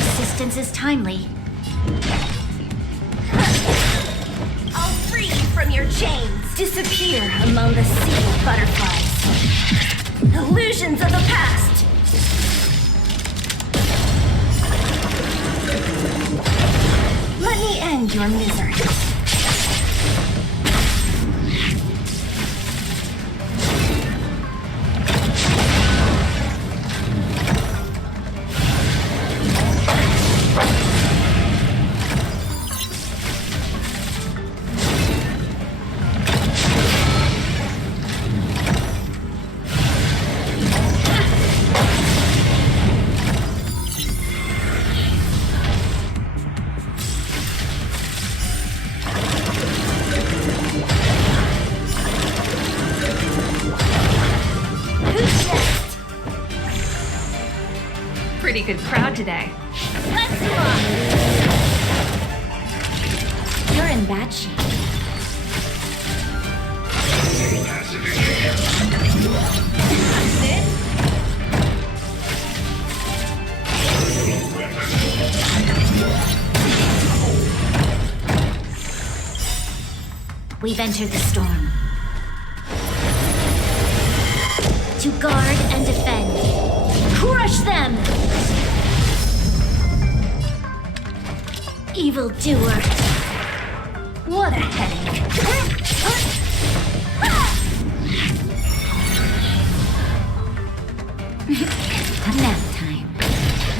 Assistance is timely. I'll free you from your chains. Disappear among the sea of butterflies. Illusions of the past. Let me end your misery. Pretty good crowd today. Let's rock. You're in bad shape. That's it. We've entered the storm. To guard and defend. Crush them! Evildoer. What a headache. Nap time.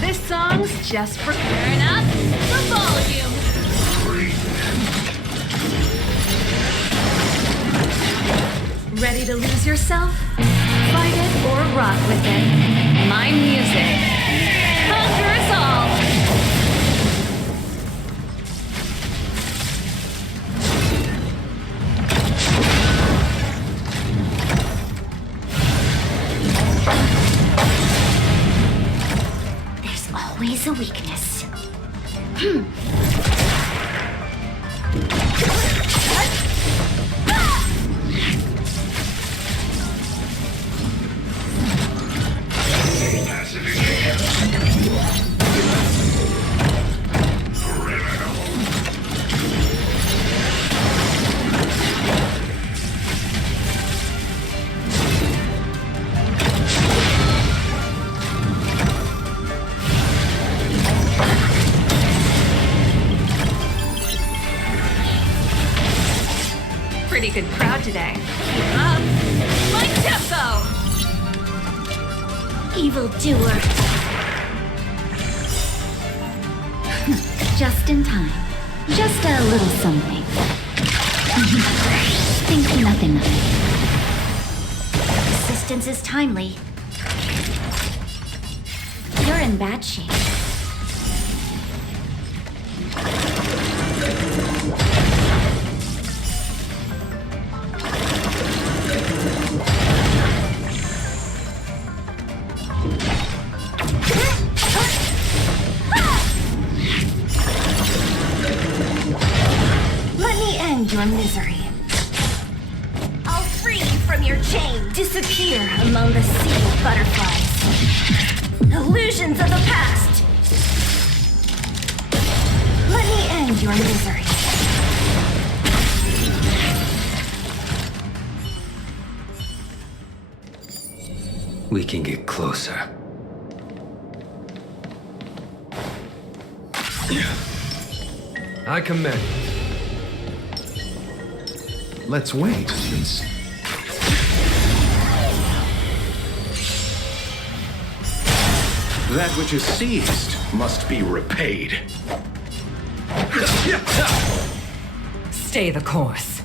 This song's just for turn up the volume. Ready to lose yourself? Fight it or rock with it. My music. Conquer us all. There's always a weakness. pretty good crowd today. Keep up. My tempo! Evil doer. Just in time. Just a little something. Think nothing of it. Assistance is timely. You're in bad shape. Let me end your misery. I'll free you from your chain. Disappear among the sea of butterflies. Illusions of the past. Let me end your misery. We can get closer. I commend. Let's wait. That which is seized must be repaid. Stay the course.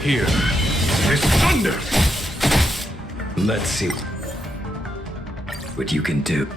Here is thunder! Let's see what you can do.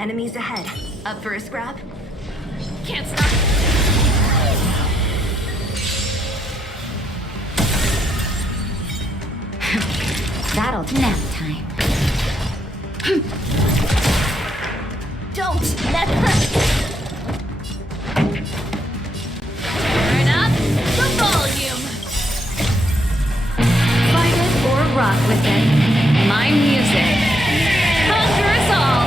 Enemies ahead. Up for a scrap? Can't stop. That'll nap time. Don't let her. Turn up the volume. Fight it or rock with it. My music. Conquer us all.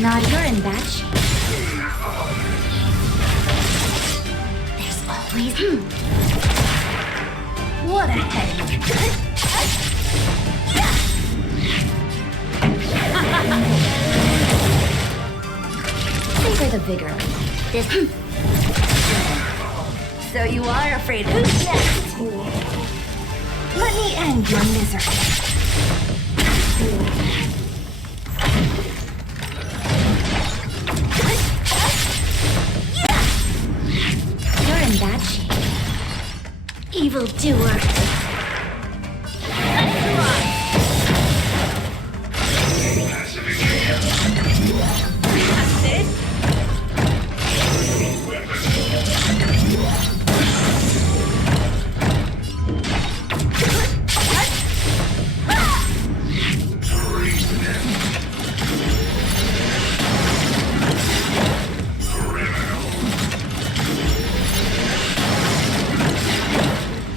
Not you're in bad shape. There's always... What a headache. Savor the vigor. This... So you are afraid. Who's next? Let me end your misery. You're in bad shape. Evil doer. That's it.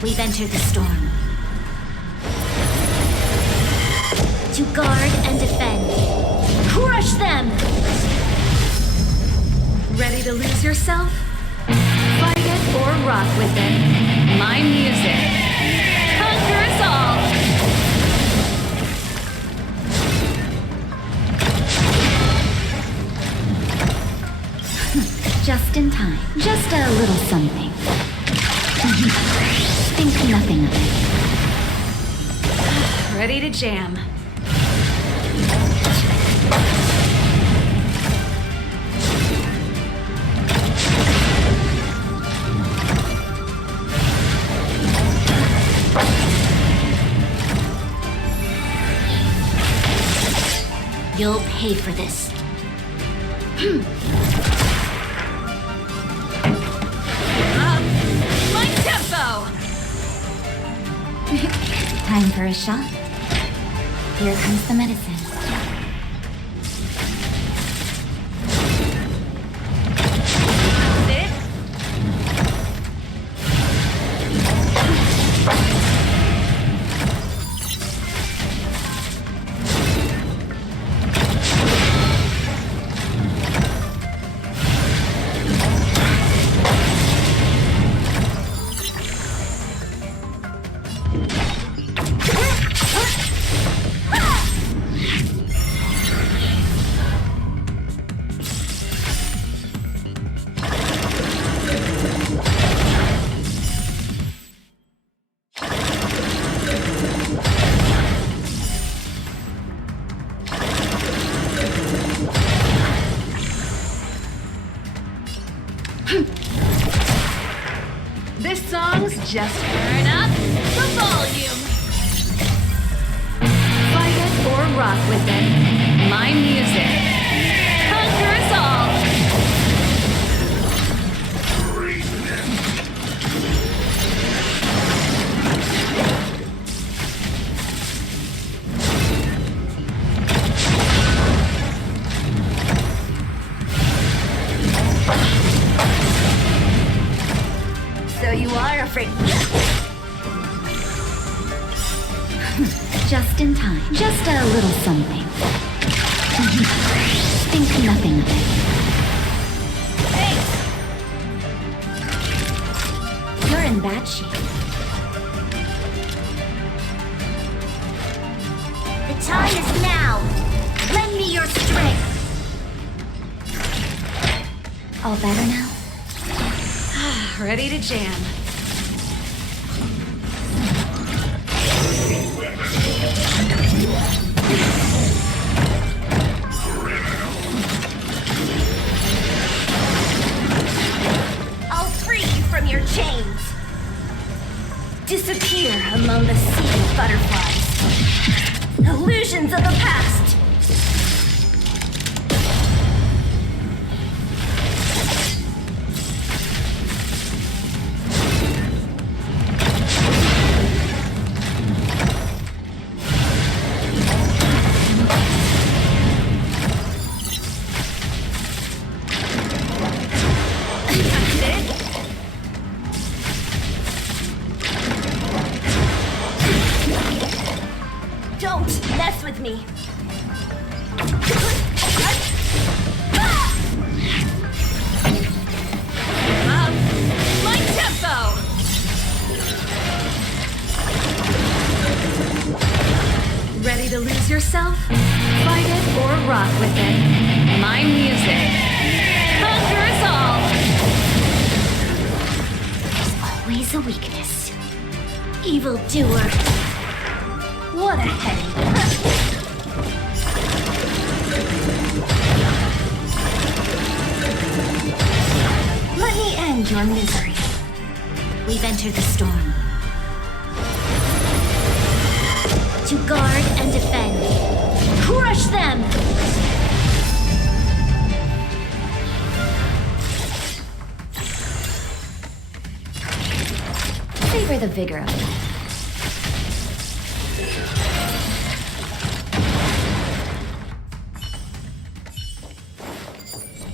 We've entered the storm. To guard and defend. Crush them! Ready to lose yourself? Fight it or rock with it. My music. Conquer us all. Just in time. Just a little something. Think nothing of it. Ready to jam. pay for this. My tempo! Time for a shot. Here comes the medicine. This song's just turn up the volume. Fight it or rock with it. My music conquers all. So you are afraid. Just in time. Just a little something. Think nothing of it. Hey! You're in bad shape. The time is now. Lend me your strength. All better now? Ready to jam. I'll free you from your chains. Disappear among the sea of butterflies. Illusions of the past. Don't mess with me. My tempo! Ready to lose yourself? Fight it or rock with it. My music conquers all. There's always a weakness. Evildoer. What a headache. Let me end your misery. We've entered the storm. To guard and defend. Crush them! Savor the vigor of it.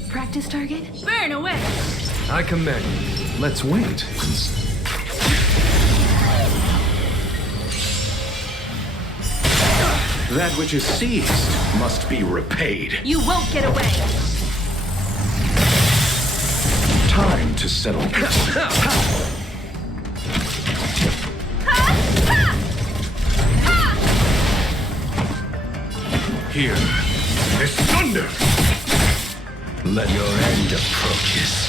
Practice target? Burn away! I commend you. Let's wait. That which is seized must be repaid. You won't get away! Time to settle this. Here, is thunder! Let your end approach us.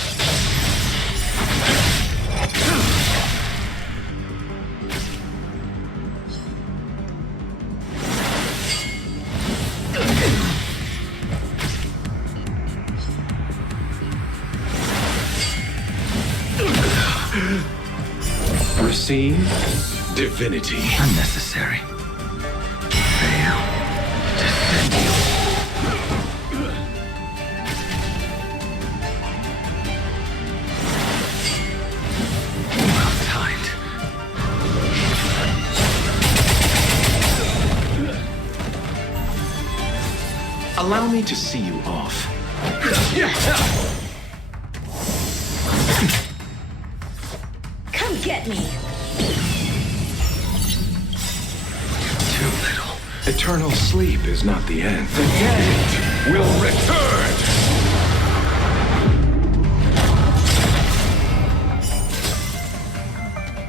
Receive divinity. Unnecessary. Fail. Defend you. Allow me to see you off. Come get me! Too little. Eternal sleep is not the end. The dead will return!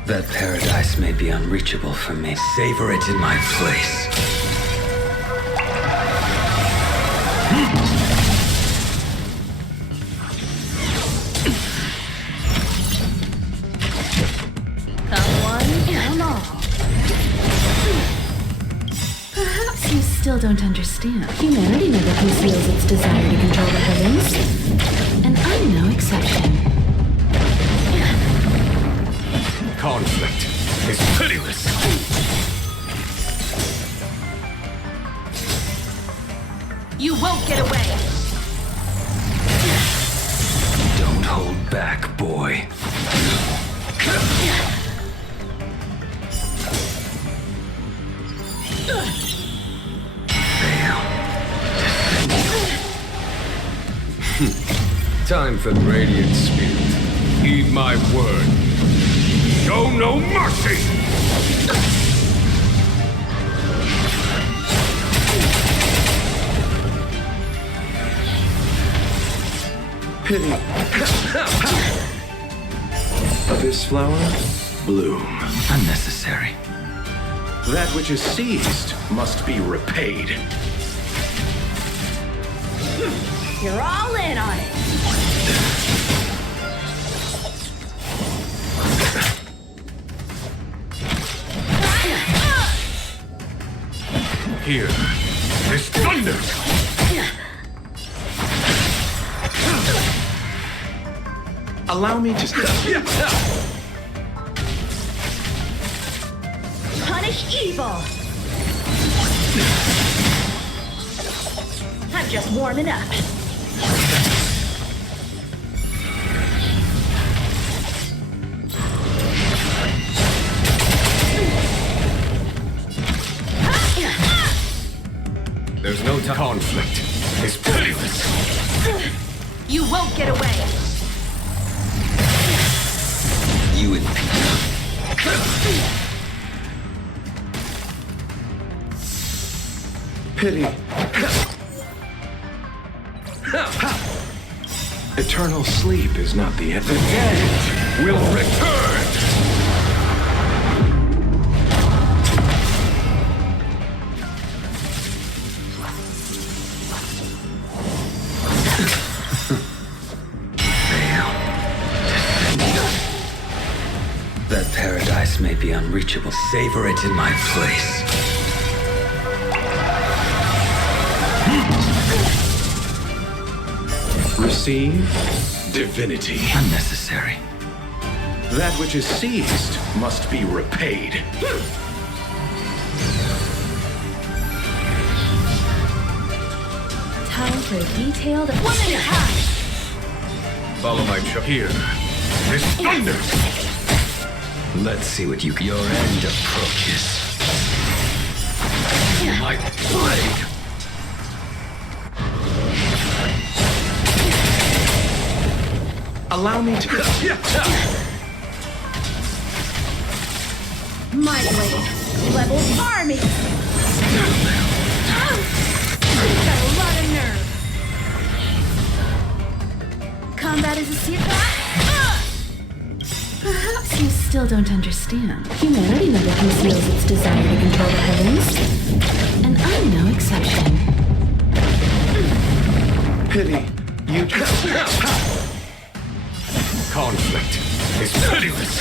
That paradise may be unreachable for me. Savor it in my place. Come one, come all. Perhaps you still don't understand. Humanity never conceals its desire to control the heavens. And I'm no exception. Conflict is pitiless. You won't get away! Don't hold back, boy. Time for Radiant Spirit. Heed my word. Show no mercy! Pity. Abyss flower, bloom. Unnecessary. That which is seized must be repaid. You're all in on it! Here, this thunders! Allow me to... Punish evil! I'm just warming up. There's no time. Conflict is pitiless. You won't get away! You and Pity. Eternal sleep is not the end. The dead will return! that paradise may be unreachable. Savor it in my place. Receive divinity. Unnecessary. That which is seized must be repaid. Time for a detailed... One at a time! Follow my trail. Here, this thunders! Let's see what you... Your end approaches. My blade! Allow me to... My blade levels armies! Got a lot of nerve. Combat is a secret. Perhaps you still don't understand. Humanity never conceals its desire to control the heavens. And I'm no exception. Pity. You... Conflict is pitiless.